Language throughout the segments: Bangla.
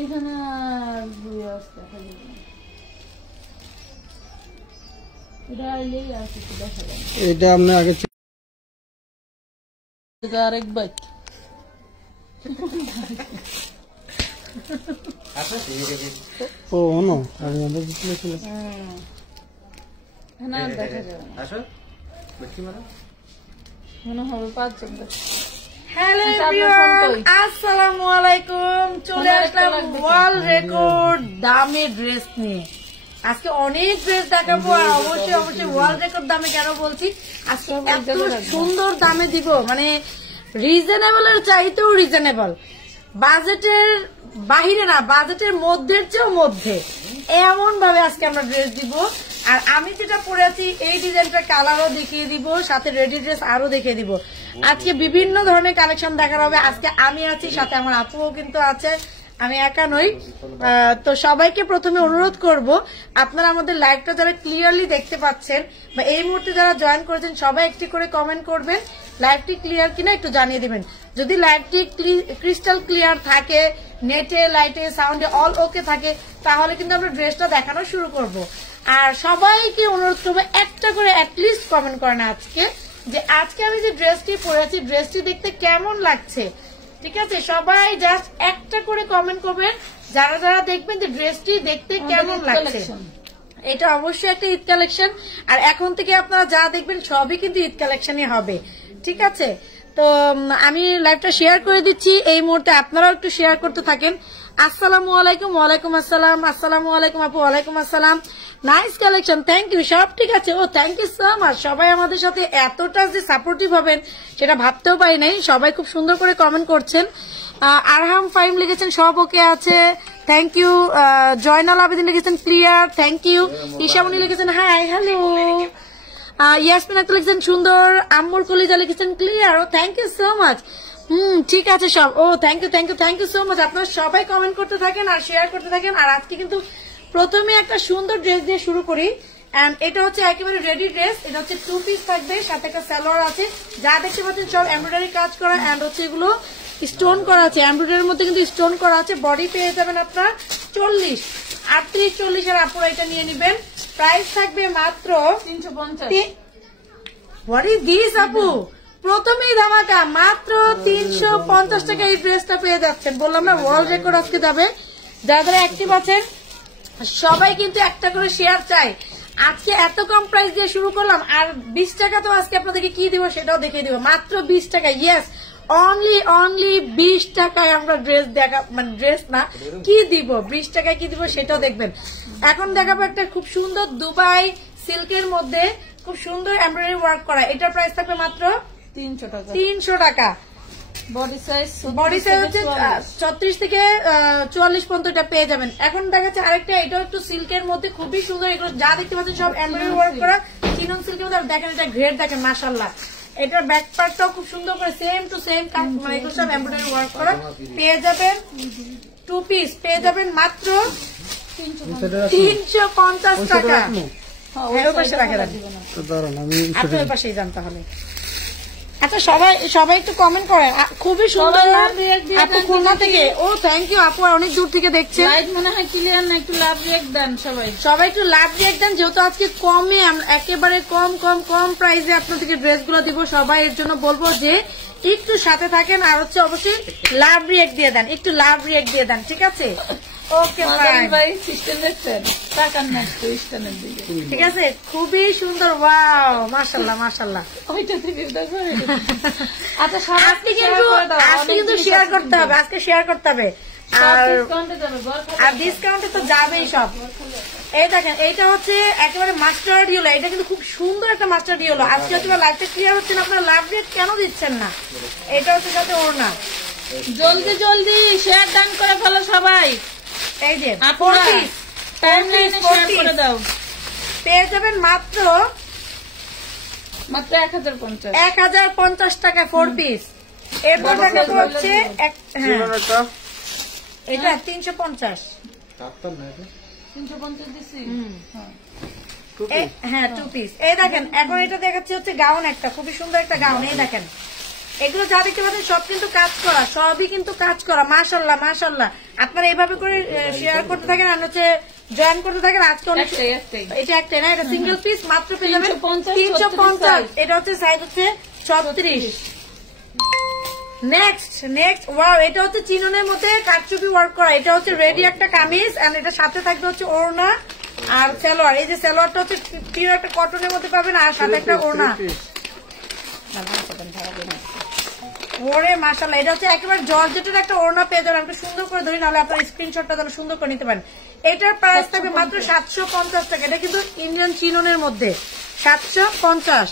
এখানে এটা আপনি আগে আরেক বাইক ও নো আমি আমরা দিতেছিল না দেখা যাবে আসো বেশি মারা মনে হবে 5 জন। হ্যালো এভরিওয়ান, আসসালামু আলাইকুম। চলে আসলাম ওয়ার্ল্ড রেকর্ড দামে ড্রেস নিয়ে। আজকে অনেক ড্রেস দেখাবো আর অবশ্যই ওয়ার্ল্ড রেকর্ড দামে কেন বলছি, আজকে এত সুন্দর দামে দিব, মানে রিজনেবলের চাইতেও রিজনেবল, বাজেটের বাহিরে না, বাজেটের মধ্যের চেয়েও মধ্যে, এমন ভাবে আজকে আমরা ড্রেস দিব। আর আমি যেটা পরে আছি এই ডিজাইনটা কালারও দেখিয়ে দিব, সাথে রেডি ড্রেস আরো দেখিয়ে দিব। আজকে বিভিন্ন ধরনের কালেকশন দেখানো হবে। আজকে আমি আছি, সাথে আমার আপুও কিন্তু আছে, আমি একা নই। তো সবাইকে প্রথমে অনুরোধ করব, আপনারা আমাদের লাইভটা যারা ক্লিয়ারলি দেখতে পাচ্ছেন বা এই মুহূর্তে যারা জয়েন করেছেন, সবাই একটি করে কমেন্ট করবেন লাইভটি ক্লিয়ার কিনা একটু জানিয়ে দিবেন। যদি লাইভটি ক্রিস্টাল ক্লিয়ার থাকে, নেটে লাইটে সাউন্ডে অল ওকে থাকে, তাহলে কিন্তু আমরা ড্রেসটা দেখানো শুরু করব। আর সবাইকে অনুরোধ করবো একটা করে অ্যাটলিস্ট কমেন্ট করেন আজকে, যে আজকে আমি যে ড্রেসটি পরেছি ড্রেসটি দেখতে কেমন লাগছে। ঠিক আছে, সবাই জাস্ট একটা করে কমেন্ট করবেন যারা যারা দেখবেন যে ড্রেসটি দেখতে কেমন লাগছে। এটা অবশ্যই একটা ঈদ কালেকশন, আর এখন থেকে আপনারা যা দেখবেন সবই কিন্তু ঈদ কালেকশনই হবে। ঠিক আছে, তো আমি লাইভটা শেয়ার করে দিচ্ছি এই মুহূর্তে, আপনারাও একটু শেয়ার করতে থাকেন। আসসালামু আলাইকুম। ওয়ালাইকুম আসসালাম। আসসালামু আলাইকুম আপু। ওয়ালাইকুম আসসালাম। Nice collection, thank you. সব ঠিক আছে, ও থ্যাংক ইউ সো মাচ। সবাই আমাদের সাথে এতটা যে সাপোর্টিভ হবেন সেটা ভাবতেও পারি নাই। সবাই খুব সুন্দর করে কমেন্ট করছেন। আরহাম ফাইম লিখেছেন সব ওকে আছে, থ্যাংক ইউ। জয়নাল আবেদিন লিখেছেন ক্লিয়ার, থ্যাংক ইউ। ঈশামণি লিখেছেন হাই, হ্যালো। ইয়াসমিন আক্তার লিখেছেন সুন্দর। আম্মুর কলিজা লিখেছেন ক্লিয়ার, ও থ্যাংক ইউ সো মাচ। ঠিক আছে সব, ও thank you thank you thank you so much. আপনারা সবাই কমেন্ট করতে থাকেন আর শেয়ার করতে থাকেন। আর আজকে কিন্তু প্রথমে একটা সুন্দর ড্রেস দিয়ে শুরু করি। এটা হচ্ছে একেবারে রেডি ড্রেস, এটা হচ্ছে 2 পিস থাকবে, সাথে একটা সালোয়ার আছে। যা দেখতে পাচ্ছেন সব এমব্রয়ডারি কাজ করা, এন্ড হচ্ছে এগুলো স্টোন করা আছে, এমব্রয়ডারির মধ্যে কিন্তু স্টোন করা আছে। বডি পেয়ে যাবেন আপনার 40, 38, 40 এর আপুরা এটা নিয়ে নেবেন। প্রাইস থাকবে মাত্র 350। হোয়াট ইজ দিস আপু, প্রথমেই ধামাকা, মাত্র 350 টাকা এই ড্রেসটা পেয়ে যাচ্ছেন। বললাম না ওয়ার্ল্ড রেকর্ড আজকে যাবে। যারা যারা অ্যাক্টিভ আছেন সবাই কিন্তু একটা করে শেয়ার চাই। আজকে এত কম প্রাইস দিয়ে শুরু করলাম, আর 20 টাকা তো আজকে আপনাদেরকে কি দিব সেটাও দেখিয়ে দিব। মাত্র 20 টাকা, ইয়েস, অনলি 20 টাকায় আমরা ড্রেস দেখা, মানে ড্রেস না কি দিব, 20 টাকায় কি দিব সেটাও দেখবেন। এখন দেখাবো একটা খুব সুন্দর দুবাই সিল্কের মধ্যে খুব সুন্দর এমব্রয়ডারি ওয়ার্ক করা। এটার প্রাইস থাকবে মাত্র 300 টাকা। 300 টাকা। বডি সাইজ হচ্ছে 36 থেকে 44 পর্যন্ত এটা পেয়ে যাবেন। এখন দেখাচ্ছে আরেকটা, এটাও একটু সিল্কের মধ্যে খুবই সুন্দর। এগুলো যা দেখতে পাচ্ছেন সব এমব্রয়ডারি ওয়ার্ক করা, চিনন সিল্কের মধ্যে। দেখেন এটা গ্রেড, দেখেন মাশাআল্লাহ। এটার ব্যাক পার্টটাও খুব সুন্দর করে সেম টু সেম, মানে এগুলো সব এমব্রয়ডারি ওয়ার্ক করা পেয়ে যাবেন। 2 পিস পেয়ে যাবেন মাত্র 350 টাকা। ওই পাশে রাখে রাখবেন, আপনি ওই পাশেই যান তাহলে। আচ্ছা সবাই একটু কমেন্ট করেন। খুবই সুন্দর আপু খুলনা থেকে, ও থ্যাংক ইউ আপু, অনেক দূর থেকে দেখছেন। মনে হয় ক্লিয়ার না, একটু লাভ রিয়েক্ট দেন সবাই একটু লাভ রিয়েক্ট দেন, যেহেতু আজকে কমে, একেবারে কম প্রাইসে আপনাদেরকে ড্রেসগুলো দিব। সবাই এর জন্য বলবো যে একটু সাথে থাকেন, আর হচ্ছে অবশ্যই লাভ রিয়েক্ট দিয়ে দেন, একটু লাভ রিয়েক্ট দিয়ে দেন। ঠিক আছে, ওকে ভাই, সিস্টেম দেখছেন ঠিক আছে, খুবই সুন্দর। ওয়াও, মাশাআল্লাহ মাশাআল্লাহ। আচ্ছা আজকে কিন্তু শেয়ার করতে হবে, আজকে শেয়ার করতে হবে, আর ডিসকাউন্টে তো যাবেই সব। এই দেখেন এইটা হচ্ছে একেবারে মাস্টার্ড ইয়েলো, এটা কিন্তু খুব সুন্দর একটা মাস্টার্ড ইয়েলো। আজকে হচ্ছে লাইভটা ক্লিয়ার হচ্ছে না, আপনারা লাভ রেট কেন দিচ্ছেন না? এটা হচ্ছে সাথে ওড়না, জলদি শেয়ার ডান করে ফেলো সবাই। এই যে পেয়ে যাবেন মাত্র 1050 টাকা 4 পিস। এরপর টাকা হচ্ছে এটা 350। হ্যাঁ 2 পিস। এই দেখেন এখন এটা দেখাচ্ছি হচ্ছে গাউন, একটা খুবই সুন্দর একটা গাউন। এই দেখেন এগুলো যা দেখতে পাচ্ছেন সব কিন্তু কাজ করা, সবই কিন্তু কাজ করা। মাশাআল্লাহ মাশাআল্লাহ, আপনারা এইভাবে করে শেয়ার করতে থাকেন আর হচ্ছে জয়েন করতে থাকেন। আজকে অনেক এটা একটা না, এটা সিঙ্গেল পিস মাত্র পেয়ে যাবেন 350। এটা হচ্ছে সাইজ হচ্ছে 36। নেক্সট ওয়াও, এটা হচ্ছে চিননের মধ্যে কারচুপি ওয়ার্ক করা। এটা হচ্ছে রেডি একটা কামিজ এন্ড এটা সাথে থাকবে হচ্ছে ওড়না আর সালোয়ার। এই যে সালোয়ারটা হচ্ছে পিওর একটা কটনের মধ্যে পাবেন আর সাথে একটা ওড়না। ওরে মাশাআল্লাহ, এটা হচ্ছে একেবারে জর্জেটের একটা ওড়না পেয়ে যাবেন। একটু সুন্দর করে ধরি, নাহলে আপনার স্ক্রিনশটটা তাহলে সুন্দর করে নিতে পারেন। এটার প্রাইস থাকবে মাত্র 750 টাকা। এটা কিন্তু ইন্ডিয়ান চিননের মধ্যে 750।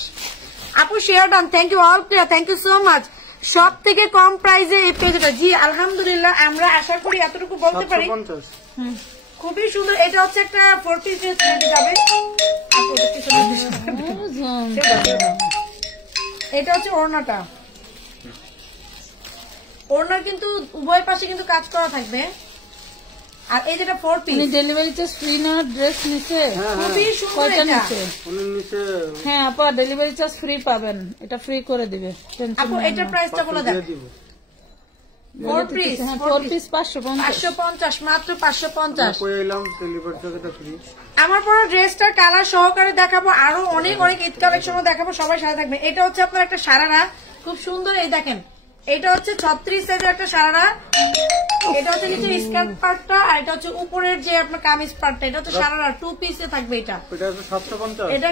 আপু share done, thank you all player, thank you so much. সব থেকে কম প্রাইসে এই পেজটা, জি আলহামদুলিল্লাহ আমরা আশা করি এতটুকু বলতে পারি। খুবই সুন্দর। এটা হচ্ছে একটা 4 পিস যাবে। এটা হচ্ছে ওড়নাটা, ওড়নার কিন্তু উভয় পাশে কিন্তু কাজ করা থাকবে। আর এই যেটা 4 পিস ডেলিভারি চার্জ ফ্রি না, ড্রেস নিচে খুবই সুন্দর। এটা হ্যাঁ আপা ডেলিভারি চার্জ ফ্রি পাবেন, এটা ফ্রি করে দিবে। আপু এটার প্রাইসটা বলে দেন। 4 পিস 550 মাত্র 550। আমার পরে ড্রেসটার কালার সহকারে দেখাবো, আরো অনেক অনেক ঈদ কালেকশনও দেখাবো, সবাই সাথে থাকবে। এটা হচ্ছে আপনার একটা সারারা, খুব সুন্দর। এই দেখেন এটা হচ্ছে 36 সাইজের একটা সারারা। এটা হচ্ছে কিছু স্কার্ট পার্টটা আর এটা হচ্ছে উপরের যে আপনার কামিজ পার্টটা। এটা হচ্ছে সারারা 2 পিসে থাকবে। এটা এটা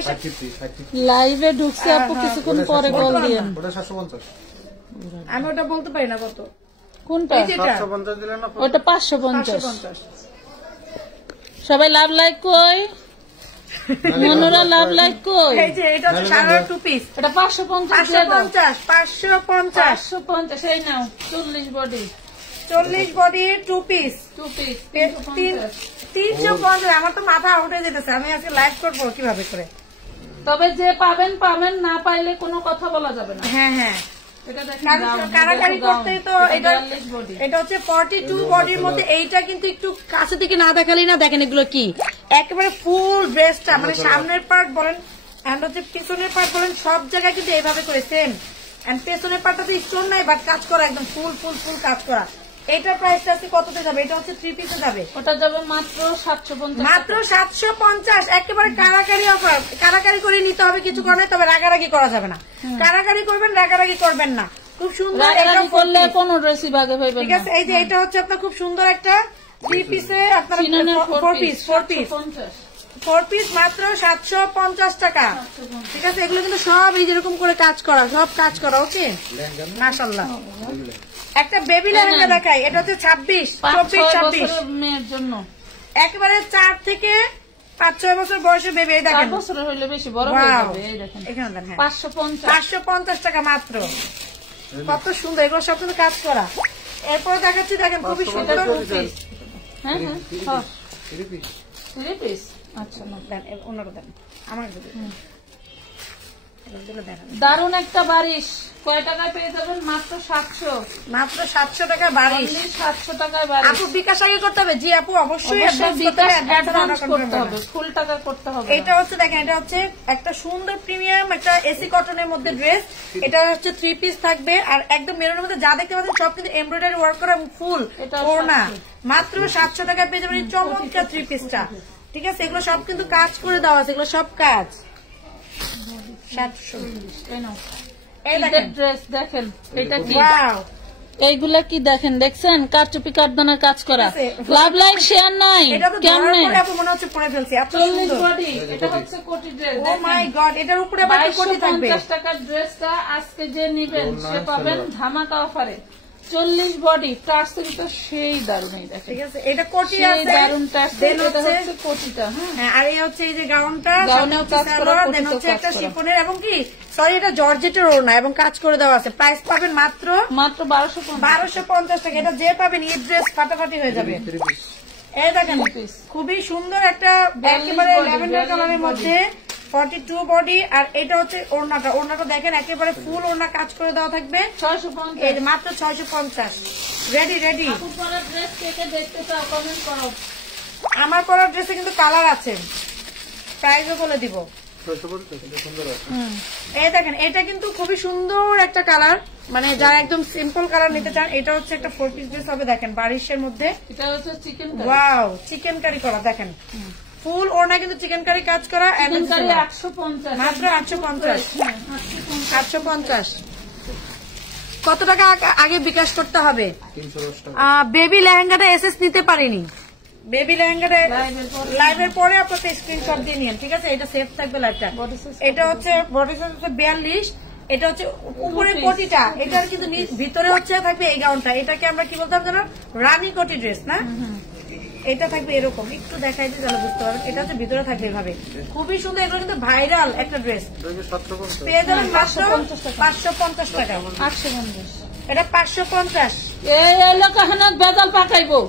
লাইভে ঢুকছে আপু, কিছুক্ষণ পরে কল দিয়েন। আমি ওটা বলতে পারি না কত, কোনটা? ওটা 550। সবাই লাভ লাইক কই, মনোরা লাভ লাইক কই। এই যে এটা হচ্ছে সারারা 2 পিস। এটা 550 550 এই নাও। 40 বডি 2 পিস 350। আমার তো মাথা উঠে যেতেছে, আমি আজকে লাইভ করবো কিভাবে করে। তবে যে পাবেন পাবেন, না পাইলে কোনো কথা বলা যাবে না। হ্যাঁ হ্যাঁ, কারাকারি করতে তো এটা হচ্ছে 42 বডির মধ্যে। এইটা কিন্তু একটু কাছে থেকে না দেখালেই না। দেখেন এগুলো কি, একেবারে ফুল ড্রেসটা, মানে সামনের পার্ট বলেন এন্ড হচ্ছে পিছনের পার্ট বলেন, সব জায়গায় কিন্তু এইভাবে করে সেম। এন্ড পেছনের পার্টটা তো স্টোন নাই, বাট কাজ করা একদম ফুল কাজ করা। এটার প্রাইসটা আছে কততে যাবে? এটা হচ্ছে 3 পিসে যাবে, ওটা যাবে মাত্র 750। মাত্র 750। একেবারে কারাকারি অফার। কারাকারি করে নিতে হবে, কিছু করে, তবে রাগারাগি করা যাবে না। কারাকারি করবেন, রাগারাগি করবেন না। খুব সুন্দর, রাগারাগি করলে কোনো ড্রেসই ভাগে পাইবেন না। ঠিক আছে, এই যে এটা হচ্ছে আপনার খুব সুন্দর একটা 3 পিসে আপনার 4 পিস মাত্র 750 টাকা। ঠিক আছে, এগুলো কিন্তু সব এই যেরকম করে কাজ করা, সব কাজ করা। ওকে মাশাআল্লাহ। একটা বেবি লেহেঙ্গা দেখাই। এটা হচ্ছে 26 মেয়ের জন্য, একেবারে 4 থেকে 5-6 বছর বয়সে বেবি। দেখেন 4 বছর হইলে বেশি বড় হয়ে যাবে। এই দেখেন এখানে দেখেন 550 টাকা মাত্র। কত সুন্দর, এগুলো সব কিন্তু কাজ করা। এরপর দেখাচ্ছি, দেখেন খুবই সুন্দর। হ্যাঁ হ্যাঁ 3 পিস। আচ্ছা দেন ওনারা দেন আমার দারুন একটা বারিশ। কয় টাকায় পেয়ে যাবেন? মাত্র 700 টাকা বারিশ। 700 টাকায় বারিশ। আপু বিকাশ আগে করতে হবে? জি আপু অবশ্যই অ্যাডভান্স করতে হবে, ফুল টাকা করতে হবে। এটা হচ্ছে দেখেন, এটা হচ্ছে একটা সুন্দর প্রিমিয়াম একটা এসি কটনের মধ্যে ড্রেস। এটা হচ্ছে 3 পিস থাকবে আর একদম মেরুনের মধ্যে যা দেখতে পাচ্ছেন সব কিন্তু এমব্রয়ডারি ওয়ার্ক করা ফুল ওড়না। মাত্র 700 টাকায় পেয়ে যাবেন চমৎকার 3 পিসটা। ঠিক আছে, এগুলো সব কিন্তু কাজ করে দেওয়া আছে, এগুলো সব কাজ। 700 ড্রেস দেখেন, এটা কি এইগুলা কি দেখেন, দেখছেন কারচুপি কারদানার কাজ করা। লাভ লাইক শেয়ার নাই কেমনে মনে হচ্ছে পরে ফেলছি। 40 বডি, এটা হচ্ছে কোটি ড্রেস। ও মাই গড, এটার উপরে আবার কোটি থাকবে। 50 টাকার ড্রেসটা আজকে যে নেবেন সে পাবেন ধামাকা অফারে। 40 বডি টার্স কিন্তু সেই দারুণ। এই দেখেন, ঠিক আছে, এটা কোটি আছে, দারুণ টার্স। এটা হচ্ছে কোটিটা। হ্যাঁ, আর এই হচ্ছে এই যে গাউনটা, গাউনেও কাজ করা, দেন হচ্ছে একটা শিফনের এবং কি সরি এটা জর্জেটের ওড়না এবং কাজ করে দেওয়া আছে। প্রাইস পাবেন মাত্র 1250 টাকা। এটা যে পাবেন এই ড্রেস ফাটাফাটি হয়ে যাবে। এই দেখেন খুবই সুন্দর একটা একেবারে ল্যাভেন্ডার কালারের মধ্যে 42 বডি। আর এটা হচ্ছে ওড়নাটা দেখেন একেবারে ফুল ওড়না কাজ করে দেওয়া থাকবে। 650 মাত্র 650। রেডি। আমার পরার ড্রেসে কিন্তু কালার আছে, প্রাইসও বলে দিব। এই দেখেন এটা কিন্তু খুবই সুন্দর একটা কালার, মানে যারা একদম সিম্পল কালার নিতে চান এটা হচ্ছে একটা 4 পিস ড্রেস হবে। দেখেন বারিশের মধ্যে এটা হচ্ছে chicken curry. Wow, chicken curry করা, দেখেন ফুল ওড়না কিন্তু চিকেন কারি কাজ করা। চিকেন কারি 850 মাত্র 850। 850। কত টাকা আগে বিকাশ করতে হবে? 310 টাকা। বেবি লেহেঙ্গাটা এসএস নিতে পারিনি, বেবি লেহেঙ্গাটা লাইভের পরে আপনাকে স্ক্রিনশট দিয়ে নিন, ঠিক আছে? এটা সেফ থাকবে লাইভটা। এটা হচ্ছে বডি সাইজ হচ্ছে 42, এটা হচ্ছে উপরের কোটিটা, এটার কিন্তু ভিতরে হচ্ছে থাকবে এই গাউনটা। এটাকে আমরা কি বলতাম জানো? রানী কোটি ড্রেস না? এটা থাকবে এরকম, একটু দেখাই দিই তাহলে বুঝতে পারবেন। এটা হচ্ছে ভিতরে থাকবে এভাবে, খুবই সুন্দর। এগুলো কিন্তু ভাইরাল একটা ড্রেস, পেয়ে যাবেন মাত্র 550 টাকা। 850, এটা 550। এই এলাকা হানাত বেজাল পাকাইবো।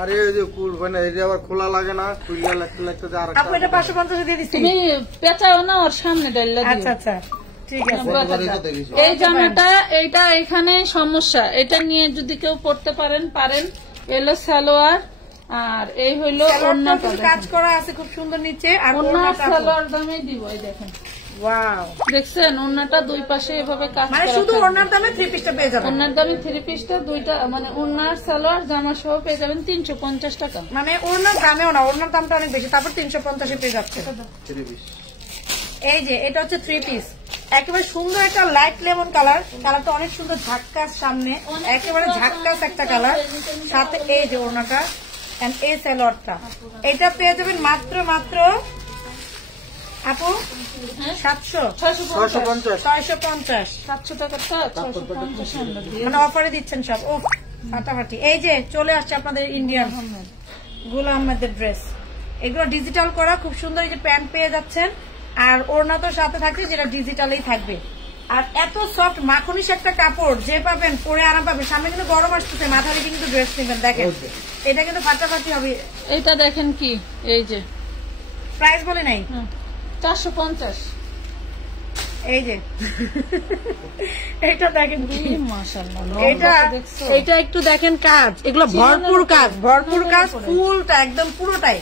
আরে ওই যে মানে এটা আবার খোলা লাগে না, খুললে লাগতে লাগতে আর আপু এটা 550 দিয়ে দিচ্ছি। তুমি পেঁচাও না, ওর সামনে ডাইলা দিও। আচ্ছা আচ্ছা ঠিক আছে। এই জামাটা এইটা এখানে সমস্যা, এটা নিয়ে যদি কেউ পড়তে পারেন এলো সালোয়ার, আর এই হইলো ওড়নাটা, কাজ করা আছে খুব সুন্দর নিচে। আর ওড়না সালোয়ার দামে দিব। এই দেখেন, ওয়াও, দেখছেন ওড়নাটা দুই পাশে এভাবে কাজ মানে করা, শুধু ওড়নার দামে 3 পিসটা পেয়ে যাবেন। ওড়নার দামে 3 পিসটা দুইটা, মানে ওড়নার সালোয়ার জামা সহ পেয়ে যাবেন 350 টাকা। মানে ওড়নার দামেও না, ওড়নার দামটা অনেক বেশি, তারপর 350 এ পেয়ে যাচ্ছে। এই যে এটা হচ্ছে 3 পিস, একেবারে সুন্দর একটা লাইট লেমন কালার, কালারটা অনেক সুন্দর, ঝাক্কাস সামনে, একেবারে ঝাক্কাস একটা কালার। সাথে এই যে ওড়নাটা এন্ড এই সালোয়ারটা, এটা পেয়ে যাবেন মাত্র আপু 650 টাকাটা 650 আমরা দিই, মানে অফারে দিচ্ছেন সব। ও ফাটাফাটি। এই যে চলে আসছে আপনাদের ইন্ডিয়ান গুল আহমেদের ড্রেস, এগুলো ডিজিটাল করা খুব সুন্দর। এই যে প্যান্ট পেয়ে যাচ্ছেন, আর ওড়না তো সাথে থাকছে, যেটা ডিজিটালেই থাকবে। আর এত সফট মাখনিস একটা কাপড়, যে পাবেন পরে আরাম পাবেন। সামনে কিন্তু গরম আসতেছে, মাথা রেখে কিন্তু ড্রেস নেবেন। দেখেন এটা কিন্তু ফাটাফাটি হবে। এটা দেখেন কি, এই যে প্রাইস বলে নাই, 450। এই যে এটা দেখেন কি মাশাআল্লাহ, এটা একটু দেখেন কাজ, এগুলো ভরপুর কাজ, ফুলটা একদম পুরোটাই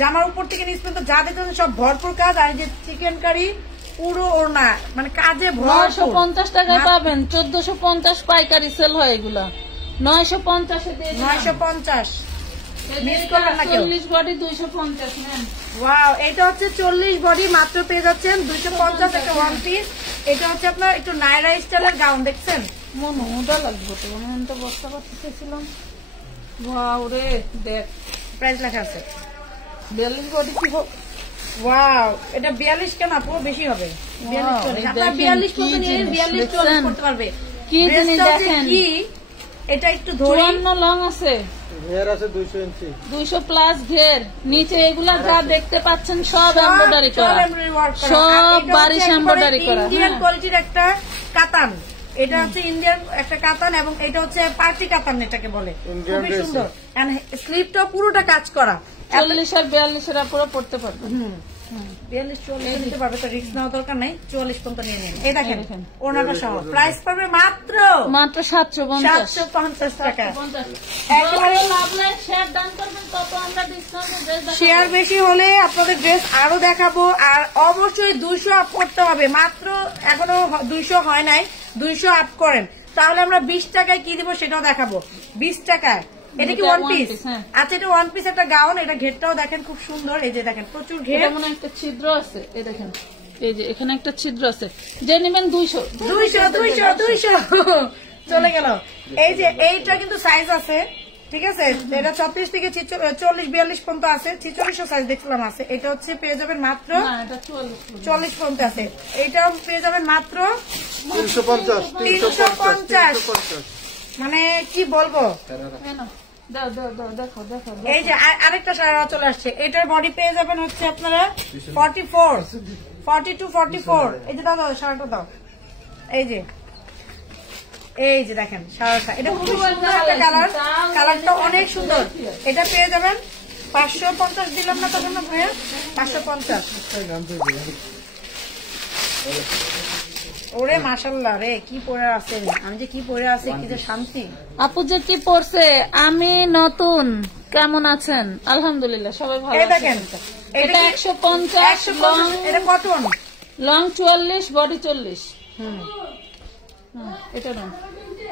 জামার উপর থেকে নিচ পর্যন্ত যা দেখছেন সব ভরপুর কাজ। আর এই যে চিকেন কারি পুরো ওড়না, মানে কাজে 950 টাকায় পাবেন। 1450 পাইকারি সেল হয় এগুলা, 950 এ দিয়ে 950 মিস করবেন না কেউ। 40 বডি 250 নেন। ওয়াও, এটা হচ্ছে 40 বডি মাত্র পেয়ে যাচ্ছেন 250 একটা ওয়ান পিস। এটা হচ্ছে আপনার একটু নায়রা স্টাইলের গাউন, দেখছেন মনে ওটা লাগবে তো, আমি তো বস্তা পাঠিয়েছিলাম। ওয়াও রে, দেখ প্রাইস লেখা আছে 42 বডি কি হোক। ওয়াও, এটা 42 কেন আপু? বেশি হবে 42 আপনার 42 কত নিয়ে 42 করতে পারবে। কি জিনিস দেখেন, কি এটা একটু ধরে 54 লং আছে, ঘের আছে 200 ইঞ্চি, 200 প্লাস ঘের। নিচে এগুলা যা দেখতে পাচ্ছেন সব এমব্রয়ডারি করা, সব বারিশ এমব্রয়ডারি করা। ইন্ডিয়ান কোয়ালিটির একটা কাতান, এটা হচ্ছে ইন্ডিয়ান একটা কাতান, এবং এটা হচ্ছে পার্টি কাতান এটাকে বলে, খুবই সুন্দর। এন্ড স্লিপটা পুরোটা কাজ করা। 40 আর 42 এর পুরো পড়তে পারবে। 42-44 নিতে পারবে তো, রিস্ক নেওয়ার দরকার নাই। 44 পর্যন্ত নিয়ে নিন। এই দেখেন ওনাটা সহ প্রাইস পাবে মাত্র 750 টাকা। শেয়ার বেশি হলে আপনাদের ড্রেস আরো দেখাবো, আর অবশ্যই 200 আপ করতে হবে। মাত্র এখনো 200 হয় নাই, 200 আপ করেন, তাহলে আমরা 20 টাকায় কি দিব সেটাও দেখাবো। 20 টাকায় এটা কি ওয়ান পিস? আচ্ছা, এটা ওয়ান পিস একটা গাউন। এটা ঘেরটাও দেখেন খুব সুন্দর, এই যে দেখেন প্রচুর ঘের, এমন একটা ছিদ্র আছে, এই দেখেন, এই যে এখানে একটা ছিদ্র আছে, যে নেবেন 200 চলে গেল। এই যে এইটা কিন্তু সাইজ আছে, ঠিক আছে? এটা 36 থেকে 40-42 পর্যন্ত আছে, 46 সাইজ দেখলাম আছে। এটা হচ্ছে পেয়ে যাবেন মাত্র 40 পর্যন্ত আছে। এটাও পেয়ে যাবেন মাত্র 350। মানে কি বলবো, এই যে আরেকটা সারা চলে আসছে। এটার বডি পেয়ে যাবেন হচ্ছে আপনারা 42-44। এই যে দাদা সারাটা দাও, এই যে দেখেন সারাটা, এটা খুব সুন্দর একটা কালার, কালারটা অনেক সুন্দর। এটা পেয়ে যাবেন 550 দিলাম না তখন ভাইয়া, 550। ওরে মাশাআল্লাহ রে, কি পরে আছেন, আমি যে কি পরে আছি, কি যে শান্তি। আপু যে কি পড়ছে, আমি নতুন, কেমন আছেন? আলহামদুলিল্লাহ সবাই ভালো। এই দেখেন এটা 150 লং, এটা কটন, লং 44 বডি 40। এটা না,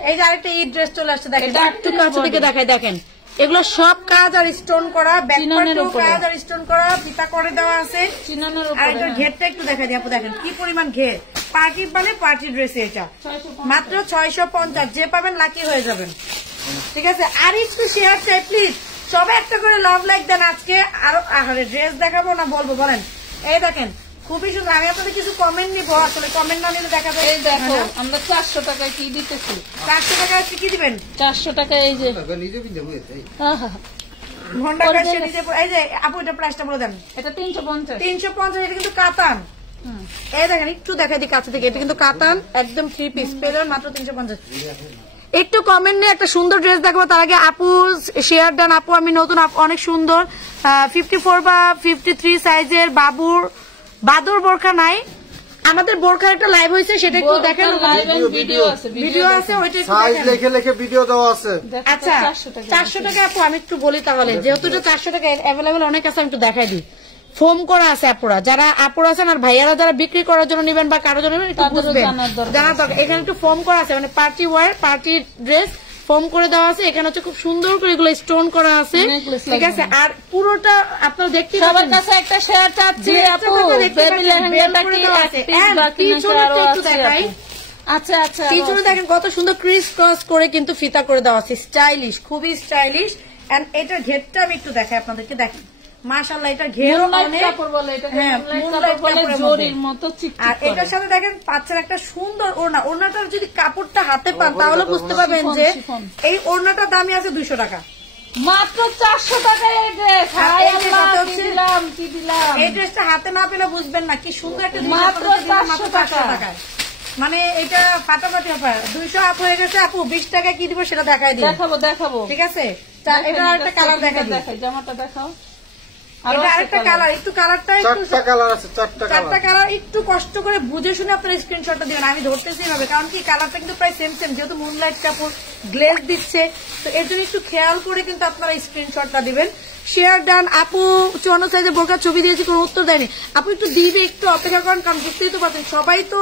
এই যে আরেকটা ঈদ ড্রেস চলে আসছে দেখেন, এটা একটু কাছে থেকে দেখাই, দেখেন এগুলো সব কাজ আর স্টোন করা, ব্যাকপার্টও কাজ আর স্টোন করা, ফিতা করে দেওয়া আছে চিনানোর উপরে। আর এটা ঘেরটা একটু দেখাই দিই আপু, দেখেন কি পরিমাণ ঘের, পার্টি মানে পার্টি ড্রেস। এটা মাত্র 650, যে পাবেন লাকি হয়ে যাবেন, ঠিক আছে। আর একটু শেয়ার চাই প্লিজ, সবাই একটা করে লাভ লাইক দেন। আজকে আরো আহারে ড্রেস দেখাবো না বলবো বলেন, এই দেখেন খুবই সুন্দর। আমি আপনাদের কিছু কমেন্ট নিবো, আসলে কমেন্ট না নিলে দেখা যায়। এই দেখো আমরা 400 টাকায় কি দিতেছি, 400 টাকায় কি দিবেন, 400 টাকায় এই যে ঘন্টা কাছে নিজে। এই যে আপু এটা প্রাইসটা বলে দেন। এটা 350, 350। এটা কিন্তু কাতান, এই দেখেন একটু দেখাই দিই কাছে থেকে, এটা কিন্তু কাতান একদম 3 পিস পেলেন মাত্র 350। একটু কমেন্ট নিয়ে একটা সুন্দর ড্রেস দেখাবো, তার আগে আপু শেয়ার ডান। আপু আমি নতুন, অনেক সুন্দর 54 বা 53 সাইজের বাদুর বোরখা নাই, আমাদের বোরখার একটা লাইভ হয়েছে, সেটা একটু দেখেন, ভিডিও আছে, ওইটা সাইজ লিখে লিখে ভিডিও দেওয়া আছে। আচ্ছা 400 টাকা আপু, আমি একটু বলি তাহলে, যেহেতু এটা 400 টাকা অ্যাভেলেবেল অনেক আছে, আমি একটু দেখাই দিই। ফোম করা আছে আপুরা, যারা আপুরা আছেন আর ভাইয়ারা যারা বিক্রি করার জন্য নেবেন বা কারোর জন্য নেবেন, একটু বুঝবেন জানার দরকার। এখানে একটু ফোম করা আছে, মানে party wear, party dress foam করে দেওয়া আছে। এখানে হচ্ছে খুব সুন্দর করে এগুলো স্টোন করা আছে, ঠিক আছে। আর পুরোটা আপনারা দেখতে সবার কাছে একটা শেয়ার চাচ্ছি আপু, বেবি লেহেঙ্গাটা কি এক পিস বাকি নাকি একটু দেখাই। আচ্ছা আচ্ছা, পিছনে দেখেন কত সুন্দর ক্রিস ক্রস করে কিন্তু ফিতা করে দেওয়া আছে, স্টাইলিশ, খুবই স্টাইলিশ। এন্ড এটার ঘেরটা আমি একটু দেখাই আপনাদেরকে, দেখেন মাশাআল্লাহ, এটা ঘেরও অনেক, হ্যাঁ জরির মতো চিকচিক। আর এটার সাথে দেখেন পাচ্ছেন একটা সুন্দর ওড়না। ওড়নাটার যদি কাপড়টা হাতে পান তাহলে বুঝতে পারবেন যে এই ওড়নাটার দামই আছে 200 টাকা, মাত্র 400 টাকায় এই ড্রেস। কি দিলাম, এই ড্রেসটা হাতে না পেলে বুঝবেন না কি সুন্দর একটা, মাত্র 400 টাকায়। মানে এটা ফাটাফাটি অফার, 200 আপ হয়ে গেছে। আপু 20 টাকা কি দিব সেটা দেখাই দিই, দেখাবো, ঠিক আছে। এটা একটা কালার দেখাই দিই, জামাটা দেখাও। এটা আরেকটা কালার, একটু কালারটা একটু 4টা কালার আছে, 4টা কালার, একটু কষ্ট করে বুঝে শুনে আপনার স্ক্রিনশটটা দিবেন। আমি ধরতেছি এভাবে, কারণ কি কালারটা কিন্তু প্রায় সেম, যেহেতু মুনলাইট কাপড় গ্লেজ দিচ্ছে, তো এর জন্য একটু খেয়াল করে কিন্তু আপনারা স্ক্রিনশটটা দিবেন। Share done. আপু 54 সাইজের বোরকার ছবি দিয়েছি, কোনো উত্তর দেয়নি। আপু একটু দিবে, একটু অপেক্ষা করেন, কারণ বুঝতেই তো পারছেন সবাই তো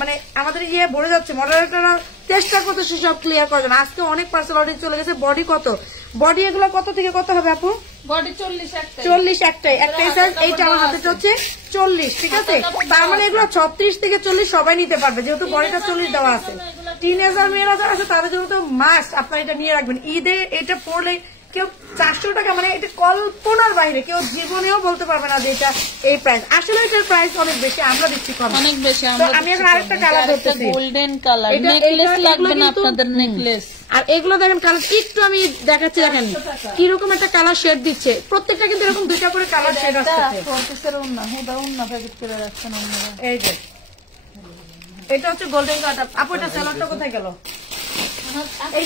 মানে আমাদের ইয়ে ভরে যাচ্ছে, মডারেটররা চেষ্টা করতে সেসব ক্লিয়ার করার জন্য। আজকে অনেক পার্সেল অর্ডার চলে গেছে। বডি কত, বডি এগুলো কত থেকে কত হবে আপু? বডি 40 একটাই সাইজ, এইটা আমার হাতে চলছে 40, ঠিক আছে। তার মানে এগুলো 36 থেকে 40 সবাই নিতে পারবে, যেহেতু বডিটা 40 দেওয়া আছে। টিনেজার মেয়েরা যারা আছে তাদের জন্য তো মাস্ট আপনারা এটা নিয়ে রাখবেন। ঈদে এটা পড়লে কেউ 400 টাকা, মানে এটা কল্পনার বাইরে, কেউ জীবনেও বলতে পারবে না যে এটা এই প্রাইস। আসলে এটার প্রাইস অনেক বেশি, আমরা দিচ্ছি কম, অনেক বেশি। আমি এখন আরেকটা কালার ধরতেছি, গোল্ডেন কালার, নেকলেস লাগবে না আপনাদের, নেকলেস। আর এগুলো দেখেন কালার একটু আমি দেখাচ্ছি, দেখেন কিরকম একটা কালার শেড দিচ্ছে, প্রত্যেকটা কিন্তু এরকম 2টা করে কালার শেড আসছে। এই যে এটা হচ্ছে গোল্ডেন কালার। আপু এটা সেলারটা কোথায় গেল? এই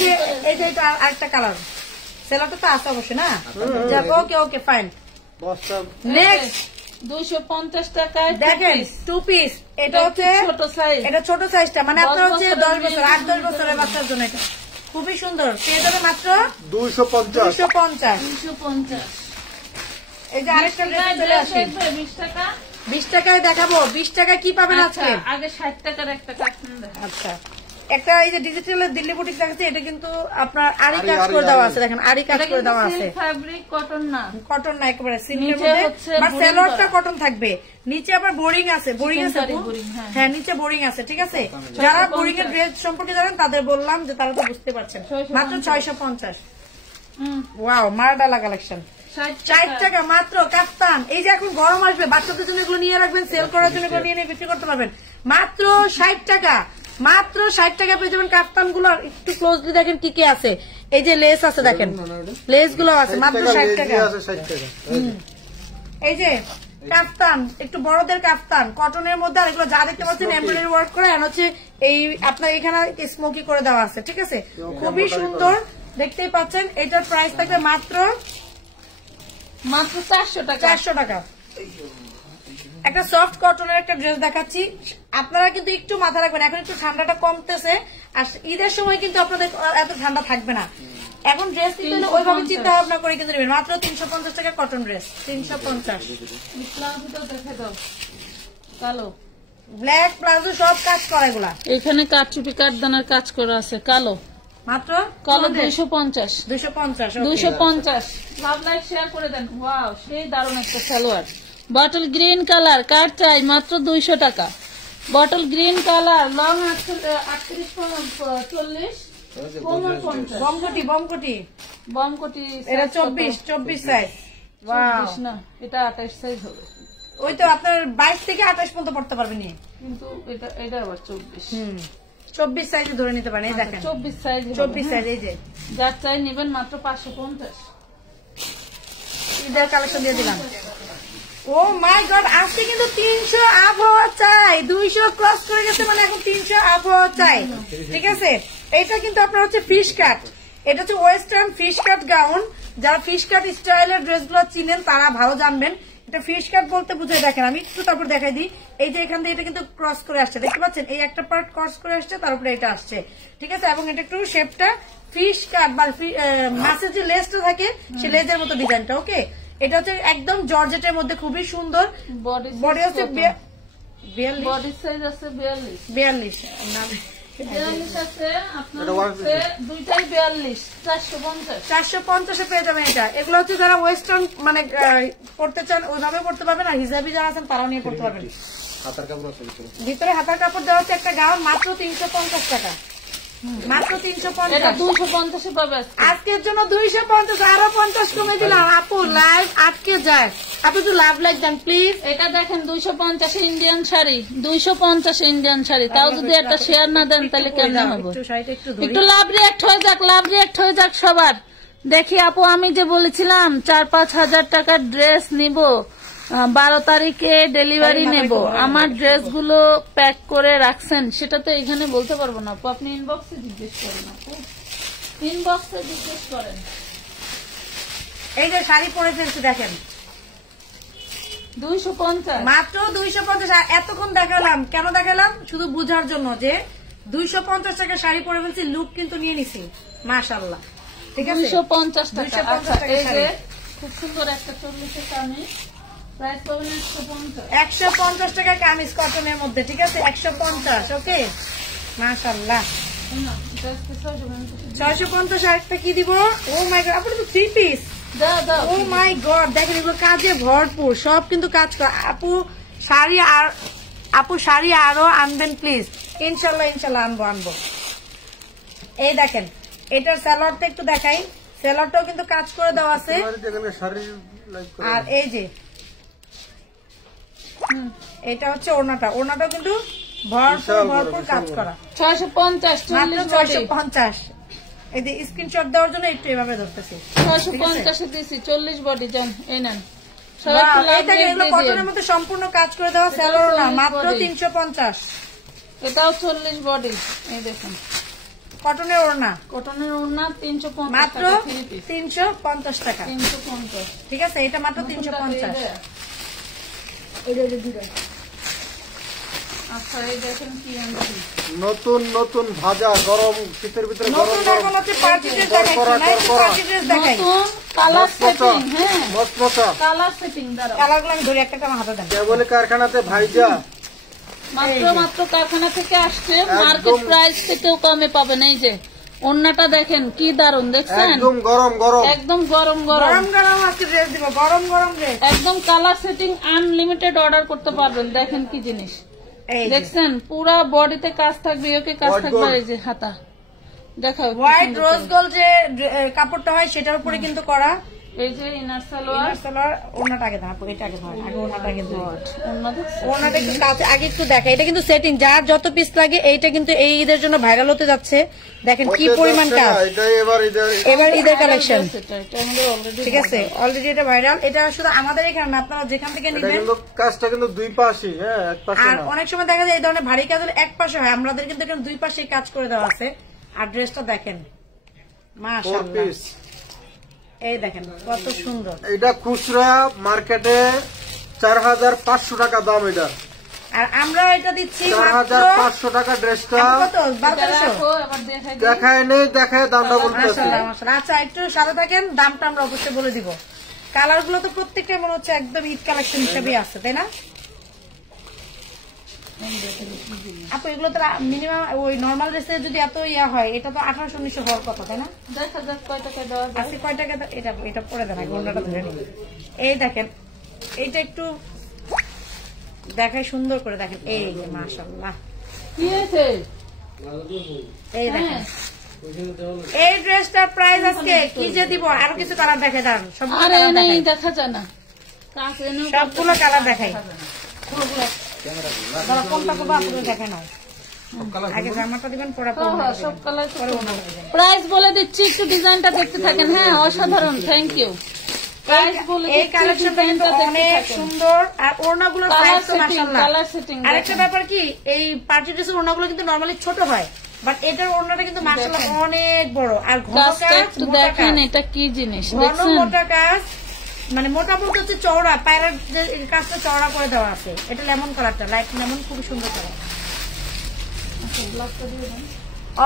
যে এটা আরেকটা কালার, সেলারটা তো আছে অবশ্যই না, যাক ওকে ফাইন। নেক্সট 250 টাকায় দেখেন 2 পিস, এটা হচ্ছে ছোট সাইজ, এটা ছোট সাইজটা, মানে আপনার হচ্ছে 10 বছর 8-10 বছরের বাচ্চার জন্য এটা খুবই সুন্দর। পেয়ে যাবে মাত্র 250। এই যে আরেকটা ড্রেস চলে আসে 20 টাকায় দেখাবো। 20 টাকায় কি পাবেন আজকে? আগে 60 টাকার একটা কাটন দেখাবো। আচ্ছা, একটা এই যে ডিজিটাল দিল্লি বুটিক দেখাচ্ছি, এটা কিন্তু আপনার আরি কাজ করে দেওয়া আছে, দেখেন আরি কাজ করে দেওয়া আছে, ফ্যাব্রিক কটন না, কটন না, একেবারে সিল্কের মধ্যে, বাট সেলরটা কটন থাকবে। নিচে আবার বোরিং আছে, হ্যাঁ নিচে বোরিং আছে, ঠিক আছে। যারা বোরিং এর ড্রেস সম্পর্কে জানেন তাদের বললাম যে তারা তো বুঝতে পারছেন। মাত্র 650। ওয়াও, মারডালা কালেকশন, 60 টাকা মাত্র। কাফতান, এই যে এখন গরম আসবে, বাচ্চাদের জন্য এগুলো নিয়ে রাখবেন, সেল করার জন্য এগুলো নিয়ে বিক্রি করতে পারবেন। মাত্র 60 টাকা, মাত্র 60 টাকা পেয়ে যাবেন কাফতান গুলো। একটু ক্লোজলি দেখেন কি কি আছে, এই যে লেস আছে, দেখেন লেস গুলো আছে, মাত্র 60 টাকা। এই যে কাফতান, একটু বড়দের কাফতান কটনের মধ্যে, আর এগুলো যা দেখতে পাচ্ছেন এমব্রয়ডারি ওয়ার্ক করে, আর হচ্ছে এই আপনার এখানে স্মোকি করে দেওয়া আছে, ঠিক আছে, খুবই সুন্দর দেখতেই পাচ্ছেন। এটার প্রাইস থাকবে মাত্র 400 টাকা। একটা সফট কটনের একটা ড্রেস দেখাচ্ছি, আপনারা কিন্তু একটু মাথা রাখবেন, এখন একটু ঠান্ডাটা কমতেছে, আর ঈদের সময় কিন্তু আপনাদের এত ঠান্ডা থাকবে না। এখন ড্রেস কিন্তু ওইভাবে চিন্তা ভাবনা করে কিন্তু নেবেন। মাত্র 350 টাকা কটন ড্রেস, 350। দেখে দাও কালো ব্ল্যাক প্লাজো সব কাজ করা এগুলা। এখানে কাটচুপি কাটদানার কাজ করা আছে কালো, মাত্র কালো 250 250। লাভ লাইক শেয়ার করে দেন। ওয়াও সেই দারুণ একটা সালোয়ার, বটল গ্রিন কালার, কার চাই মাত্র 200 টাকা। বটল গ্রিন কালার, লং 38 40 বমকটি এটা 24 সাইজ। না এটা 28 সাইজ হবে। ওই তো আপনার 22 থেকে 28 পর্যন্ত পড়তে পারবেন, কিন্তু এটা আবার 24। 24 সাইজে ধরে নিতে পারেন। এই দেখেন 24 সাইজ, এই যে যার চাই নেবেন মাত্র 550। ঈদের কালেকশন দিয়ে দিলাম। ও মাই গড, আজকে কিন্তু 300 আপ হওয়া চাই। 200 ক্রস করে গেছে মানে এখন 300 আপ হওয়া চাই। ঠিক আছে, এটা কিন্তু আপনার হচ্ছে ফিশ কাট। এটা হচ্ছে ওয়েস্টার্ন ফিশ কাট গাউন। যারা ফিশ কাট স্টাইলের ড্রেসগুলো চিনেন তারা ভালো জানবেন। এটা ফিশ কাট বলতে বুঝে দেখেন, আমি একটু তারপর দেখাই দিই। এই যে এখান থেকে এটা কিন্তু ক্রস করে আসছে, দেখতে পাচ্ছেন? এই একটা পার্ট ক্রস করে আসছে, তার উপরে এটা আসছে। ঠিক আছে, এবং এটা একটু শেপটা ফিশ কাট বা মাছের যে লেসটা থাকে সে লেজের মতো ডিজাইনটা। ওকে, এটা হচ্ছে একদম জর্জেটের মধ্যে, খুবই সুন্দর। বডি হচ্ছে 42 সাইজ আছে 42 আছে আপনার দুইটাই 42 450 পেয়ে যাবেন। এটা এগুলো হচ্ছে যারা ওয়েস্টার্ন মানে পড়তে চান ওইভাবে পড়তে পারবেন, আর হিজাবি যারা আছেন তারাও নিয়ে পড়তে পারবেন। ভিতরে হাতার কাপড় দেওয়া হচ্ছে একটা গাউন, মাত্র 350 টাকা। মাত্র 350 আজকের জন্য 250, আরো 50 কমে দিলাম। আপু লাইভ আটকে যায়, আপনি একটু লাভ লাইক দেন প্লিজ। এটা দেখেন 250 ইন্ডিয়ান শাড়ি, 250 ইন্ডিয়ান শাড়ি, তাও যদি একটা শেয়ার না দেন তাহলে কেমন হবে? একটু লাভ রিয়াক্ট হয়ে যাক সবার। দেখি আপু, আমি যে বলেছিলাম 4-5 হাজার টাকার ড্রেস নিব, 12 তারিখে ডেলিভারি নেব, আমার ড্রেসগুলো প্যাক করে রাখছেন, সেটা তো এখানে বলতে পারবো না আপু। আপনি ইনবক্সে জিজ্ঞেস করেন আপু, ইনবক্সে জিজ্ঞেস করেন। এই যে শাড়ি পরেছেন দেখেন 250, মাত্র 250। এতক্ষণ দেখালাম কেন? দেখালাম শুধু বুঝার জন্য যে 250 টাকা শাড়ি পরে ফেলছি, লুক কিন্তু নিয়ে নিছি মাশাআল্লাহ। ঠিক আছে, 250 টাকা। আচ্ছা, এই যে খুব সুন্দর একটা 40 কামিজ, প্রাইস পাবেন 150 টাকা কামিজ কটনের মধ্যে। ঠিক আছে, 150। ওকে, মাশাআল্লাহ। 650 আরেকটা কি দিব? ও মাই গড, আপনি তো 3 পিস। ও মাই গড, দেখেন এগুলো কাজে ভরপুর, সব কিন্তু কাজ করা। আপু শাড়ি আরো আনবেন প্লিজ। ইনশাল্লাহ আনবো। এই দেখেন, এটার স্যালোয়ারটা একটু দেখাই। স্যালোয়ারটাও কিন্তু কাজ করে দেওয়া আছে। আর এই যে এটা হচ্ছে ওড়নাটাও কিন্তু ভরপুর কাজ করা। 650, 650। এই যে স্ক্রিনশট দেওয়ার জন্য একটু এভাবে ধরতেছি। 650 দিছি, 40 বডি জান। এই নেন, কটনের মধ্যে সম্পূর্ণ কাজ করে দেওয়া স্যালোয়ার না, মাত্র 350। এটাও 40 বডি। এই দেখুন কটনের ওড়না 350, মাত্র 350 টাকা। 350। ঠিক আছে, এটা মাত্র 350। আচ্ছা, এই দেখেন কি আনছি, নতুন ভাজা গরম শীতের ভিতরে নতুন এখন হচ্ছে পার্টি ড্রেস দেখাই, নতুন কালার সেটিং। হ্যাঁ, মচমচা কালার সেটিং। দাঁড়াও, কালারগুলো আমি ধরে একটা আমার হাতে দেন। বলে কারখানাতে ভাইজা মাত্র কারখানা থেকে আসছে, মার্কেট প্রাইস থেকেও কমে পাবেন। এই যে ওন্নাটা দেখেন কি দারুন, দেখছেন? একদম গরম আজকে ড্রেস দিব, গরম ড্রেস একদম কালার সেটিং, আনলিমিটেড অর্ডার করতে পারবেন। দেখেন কি জিনিস, দেখছেন? পুরা বডিতে কাজ থাকবে, ওকে কাজ থাকবে। এই যে হাতা দেখাও, হোয়াইট রোজ গোল্ড যে কাপড়টা হয় সেটার উপরে কিন্তু করা। এই যে ইনার সালোয়ার, ওড়নাটা আগে দাও, এটা আগে ধর, আগে ওড়নাটা আগে ধর। ওড়নাটা একটু কাছে আগে একটু দেখা। এটা কিন্তু সেটিং, যার যত পিস লাগে। এইটা কিন্তু এই ঈদের জন্য ভাইরাল হতে যাচ্ছে। দেখেন কি পরিমাণ কাজ, এবার ঈদের কালেকশন। ঠিক আছে, অলরেডি এটা ভাইরাল। এটা শুধু আমাদের এখানে না, আপনারা যেখান থেকে নেবেন কাজটা কিন্তু দুই পাশেই। হ্যাঁ, এক পাশে। আর অনেক সময় দেখা যায় এই ধরনের ভারী কাজ এক পাশে হয়, আমাদের কিন্তু এখানে দুই পাশেই কাজ করে দেওয়া আছে। আর ড্রেসটা দেখেন মাশাআল্লাহ, এই দেখেন কত সুন্দর। এটা খুচরা মার্কেটে 4500 টাকা দাম। এটা আর আমরা এটা দিচ্ছি 4500 টাকা ড্রেসটা। কত 1200 দেখায় নেই, দেখায় দামটা বলতেছি। আচ্ছা একটু সাথে থাকেন, দামটা আমরা অবশ্যই বলে দিব। কালার গুলো তো প্রত্যেকটা মনে হচ্ছে একদম ঈদ কালেকশন হিসেবে আছে, তাই না আপু? এগুলো তো মিনিমাম ওই নর্মাল ড্রেসে যদি এত ইয়া হয়, এটা তো 1800-1900 হওয়ার কথা, তাই না? আজকে কয় টাকা? এটা পরে দেখাই, গোল্ডাটা ধরে নিই। এই দেখেন, এইটা একটু দেখাই সুন্দর করে, দেখেন এই যে মাশাআল্লাহ কি হয়েছে। এই দেখেন এই ড্রেসটার প্রাইস আজকে কি যে দিব, আরো কিছু কালার দেখাই দাঁড়ান, দেখা যায় না, সবগুলো কালার দেখাই। কোনটা করবো আপনাদের দেখে নাও, আগে জামাটা দিবেন, প্রাইস বলে দিচ্ছি, একটু ডিজাইনটা দেখতে থাকেন। হ্যাঁ অসাধারণ, থ্যাংক ইউ। এই কালেকশনটা কিন্তু অনেক সুন্দর, আর ওড়নাগুলোর প্রাইস তো মাশাআল্লাহ। আরেকটা ব্যাপার কি, এই পার্টি ড্রেসের ওড়নাগুলো কিন্তু নরমালি ছোট হয়, বাট এটার ওড়নাটা কিন্তু মাশাআল্লাহ অনেক বড়, আর ঘন কাজ। দেখেন এটা কি জিনিস, ঘন মোটা কাজ, মানে মোটা বলতে হচ্ছে চওড়া, পায়রার কাজটা চওড়া করে দেওয়া আছে। এটা লেমন কালারটা, লাইট লেমন, খুবই সুন্দর কালার।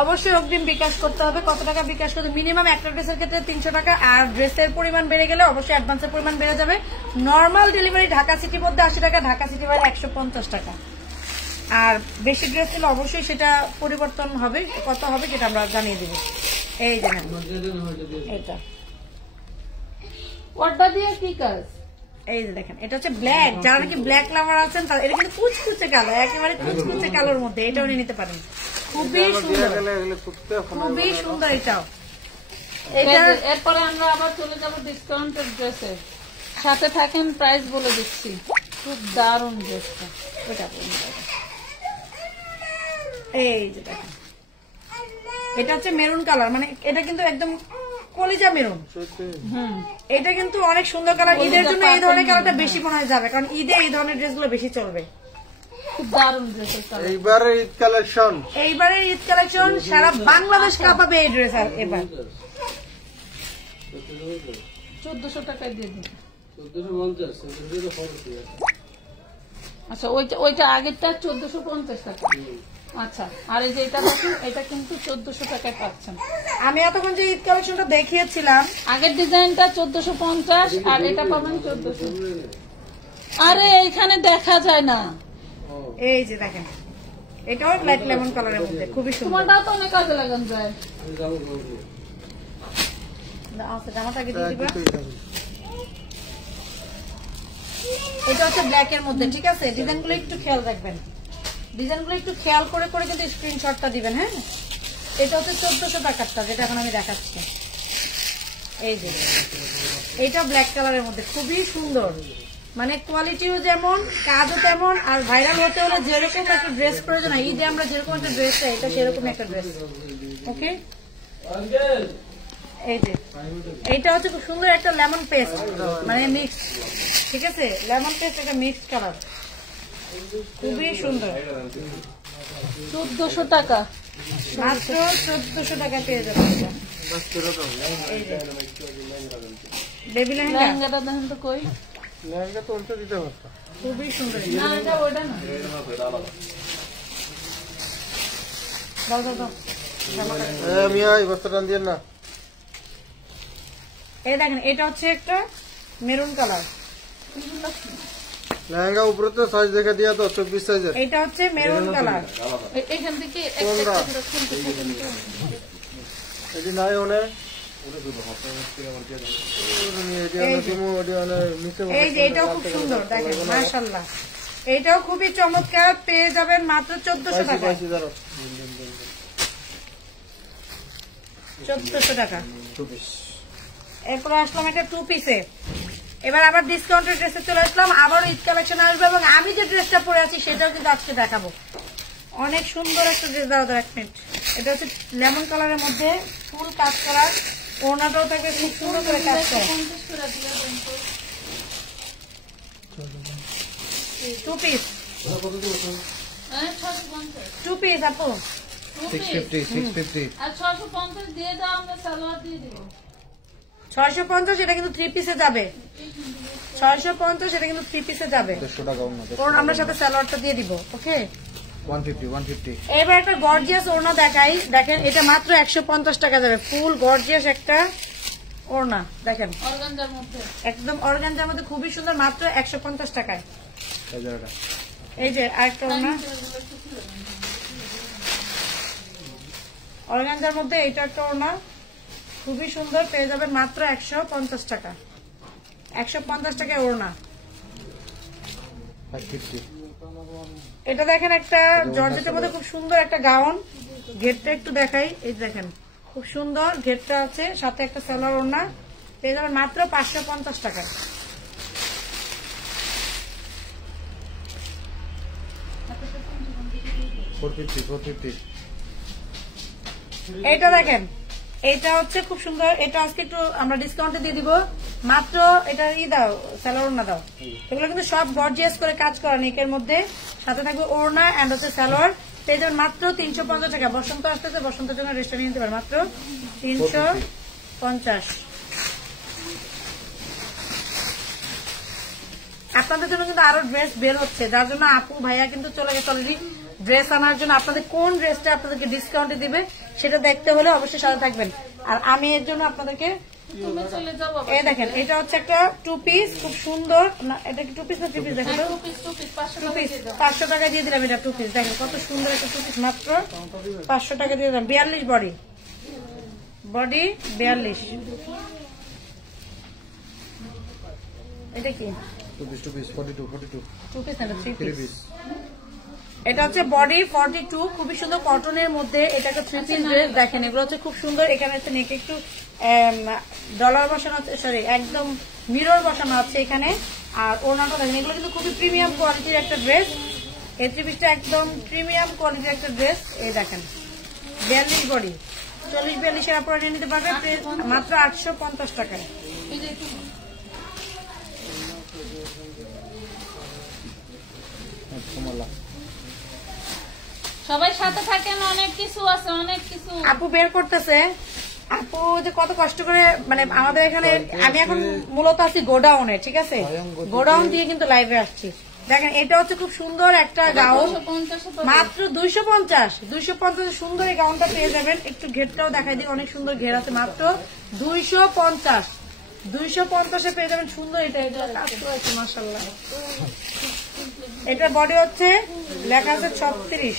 অবশ্যই অগ্রিম বিকাশ করতে হবে। কত টাকা বিকাশ করতে? মিনিমাম একটা ড্রেসের ক্ষেত্রে 300 টাকা, আর ড্রেসের পরিমাণ বেড়ে গেলে অবশ্যই অ্যাডভান্সের পরিমাণ বেড়ে যাবে। নর্মাল ডেলিভারি ঢাকা সিটির মধ্যে 80 টাকা, ঢাকা সিটি বাইরে 150 টাকা। আর বেশি ড্রেস নিলে অবশ্যই সেটা পরিবর্তন হবে, কত হবে সেটা আমরা জানিয়ে দেবো। এই দেখেন এটা ওটা দিয়ে কি কাজ, এই যে দেখেন এটা হচ্ছে ব্ল্যাক। যারা নাকি ব্ল্যাক লাভার আছেন তারা, এটা কিন্তু কুচকুচে কালো, একেবারে কুচকুচে কালোর মধ্যে, এটাও নিয়ে নিতে পারেন। খুবই সুন্দর, খুবই সুন্দর এটাও। এরপরে আমরা আবার চলে যাবো ডিসকাউন্টের ড্রেসে, সাথে থাকেন, প্রাইস বলে দিচ্ছি। খুব দারুণ ড্রেসটা, এই যে দেখেন এটা হচ্ছে মেরুন কালার, মানে এটা কিন্তু একদম কলিজা মেরুন। এটা কিন্তু অনেক সুন্দর কালার। ঈদের জন্য এই ধরনের কালারটা বেশি মনে হয় যাবে, কারণ ঈদে এই ধরনের ড্রেসগুলো বেশি চলবে। খুব দারুণ ড্রেস। এইবারে ঈদ কালেকশন, এইবারে ঈদ কালেকশন সারা বাংলাদেশ কাঁপাবে এই ড্রেস। আর এবার 1400 টাকায় দিয়ে দিন। 1450। আচ্ছা ওইটা আগেরটা 1450 টাকা। আচ্ছা, আর এই যে এটা দেখুন, এটা কিন্তু 1400 টাকায় পাচ্ছেন। আমি এতক্ষণ যে ঈদ কালেকশনটা দেখিয়েছিলাম, আগের ডিজাইনটা 1450, আর এটা পাবেন 1400। আরে এখানে দেখা যায় না, এই যে দেখেন এটাও লাইট লেমন কালারের মধ্যে, খুবই সুন্দর। তোমারটাও তো অনেক কাজে লাগান যায়। জামাটা আগে দিয়ে দিবা। এটা হচ্ছে ব্ল্যাক এর মধ্যে, ঠিক আছে? ডিজাইনগুলো একটু খেয়াল রাখবেন, ডিজাইনগুলো একটু খেয়াল করে করে কিন্তু স্ক্রিনশটটা দিবেন। হ্যাঁ, এটা হচ্ছে 1400 টাকারটা, যেটা এখন আমি দেখাচ্ছি। এই যে এটা ব্ল্যাক কালারের মধ্যে, খুবই সুন্দর, মানে কোয়ালিটিও যেমন, কাজও তেমন। আর ভাইরাল হতে হলে যেরকম একটা ড্রেস প্রয়োজন হয়, ঈদে আমরা যেরকম একটা ড্রেস চাই, এটা সেরকম একটা ড্রেস। ওকে, এই যে এইটা হচ্ছে খুব সুন্দর একটা লেমন পেস্ট, মানে মিক্স, ঠিক আছে? লেমন পেস্ট একটা মিক্স কালার, খুবই সুন্দর। 1400 টাকা, মাত্র 1400 টাকা পেয়ে যাবেন। বেবি লেহেঙ্গাটা দেখেন তো, কই লেহেঙ্গা তো উল্টে দিতে পারতাম, খুবই সুন্দর। এই দেখেন এটা হচ্ছে একটা মেরুন কালার লেহেঙ্গা, উপরে তো সাইজ দেখে দিয়া তো 24 সাইজের। এটা হচ্ছে মেরুন কালার। এখান থেকে এটি নাই ওনে, এই যে এটাও খুব সুন্দর, দেখেন মাশাআল্লাহ, এটাও খুবই চমৎকার। পেয়ে যাবেন মাত্র 1400 টাকা। 1400 টাকা। এরপর আসলাম একটা 2 পিসে। এবার আবার ডিসকাউন্টের ড্রেসে চলে আসলাম, আবার ঈদ কালেকশন আসবে, এবং আমি যে ড্রেসটা পরে আছি সেটাও কিন্তু আজকে দেখাবো। অনেক সুন্দর একটা ড্রেস, দাও 1 মিনিট। এটা হচ্ছে লেমন কালারের মধ্যে ফুল কাজ করা, ওড়নাটাও থাকে খুব সুন্দর করে কাজ করা। 2 পিস, 2 পিস আপু 650 আর 650 দিয়ে দাও, আমরা সালোয়ার দিয়ে দিব। 650, এটা কিন্তু 3 পিসে যাবে। 650, এটা কিন্তু 3 পিসে যাবে। 150 টাকা ওড়না, কারণ আমরা সাথে সালোয়ারটা দিয়ে দিব। ওকে, 150। এবার একটা গর্জিয়াস ওড়না দেখাই। দেখেন, এটা মাত্র 150 টাকা যাবে। ফুল গর্জিয়াস একটা ওড়না, দেখেন অর্গানজার মধ্যে, একদম অর্গানজার মধ্যে, খুবই সুন্দর, মাত্র 150 টাকায়। 1000 টাকা। এই যে আরেকটা ওড়না অর্গানজার মধ্যে, এটা একটা ওড়না খুবই সুন্দর, পেয়ে যাবেন মাত্র 150 টাকা। 150 টাকায় ওড়না। 550। এটা দেখেন একটা জর্জেটের মধ্যে খুব সুন্দর একটা গাউন, ঘেরটা একটু দেখাই। এই দেখেন, খুব সুন্দর ঘেরটা আছে, সাথে একটা সালোয়ার ওড়না, পেয়ে যাবেন মাত্র 550 টাকায়। এইটা দেখেন, এটা হচ্ছে খুব সুন্দর, এটা আজকে একটু আমরা ডিসকাউন্টে দিয়ে দিব মাত্র। এটা দাও, সালোয়ার ওড়না দাও। এগুলো কিন্তু সব গর্জিয়াস করে কাজ করা, নেকের মধ্যে, সাথে থাকবে ওড়না এন্ড হচ্ছে সালোয়ার, পেয়ে যাবেন মাত্র 350 টাকা। বসন্ত আসতেছে, বসন্তের জন্য রেস্টে নিয়ে নিতে পারেন মাত্র 350। আপনাদের জন্য কিন্তু আরো ড্রেস বের হচ্ছে, যার জন্য আপু ভাইয়া কিন্তু চলে গেছে অলরেডি ড্রেস আনার জন্য। আপনাদের কোন ড্রেসটা আপনাদেরকে ডিসকাউন্টে দিবে সেটা দেখতে হলে অবশ্যই সাথে থাকবেন। আর আমি এর জন্য আপনাদেরকে এই দেখেন, এটা হচ্ছে একটা 2 পিস, খুব সুন্দর। এটা কি 2 পিস না 3 পিস? দেখেন 2 পিস 500 টাকা দিয়ে দিলাম। এটা 2 পিস, দেখেন কত সুন্দর একটা 2 পিস, মাত্র 500 টাকা দিয়ে দিলাম। 42 বডি 42। এটা কি 2 পিস 42 2 পিস না 3 পিস? এটা হচ্ছে বডি 42, খুবই সুন্দর কটনের মধ্যে। এটা একটা 3 পিস ড্রেস, দেখেন এগুলো হচ্ছে খুব সুন্দর। এখানে হচ্ছে নেকে একটু ডলার বসানো আছে, সরি একদম মিরর বসানো আছে এখানে। আর ওড়নাটা দেখেন, এগুলো কিন্তু খুবই প্রিমিয়াম কোয়ালিটির একটা ড্রেস। এই 3 পিসটা একদম প্রিমিয়াম কোয়ালিটির একটা ড্রেস। এই দেখেন 42 বডি, 40-42 এর উপরে নিতে পারবে মাত্র 850 টাকায়। সবাই সাথে থাকেন, অনেক কিছু আছে, অনেক কিছু আপু বের করতেছে। আপু যে কত কষ্ট করে, মানে আমাদের এখানে, আমি এখন মূলত আছি গোডাউনে, ঠিক আছে, গোডাউন দিয়ে কিন্তু লাইভে আসছি। দেখেন, এটা হচ্ছে খুব সুন্দর একটা গাউন, মাত্র 250 সুন্দর এই গাউনটা পেয়ে যাবেন। একটু ঘেরটাও দেখাই দিই, অনেক সুন্দর ঘের আছে, মাত্র 250 পেয়ে যাবেন সুন্দর। এটা কাজ করেছে মাশাআল্লাহ। এটা বডি হচ্ছে লেখা আছে 36।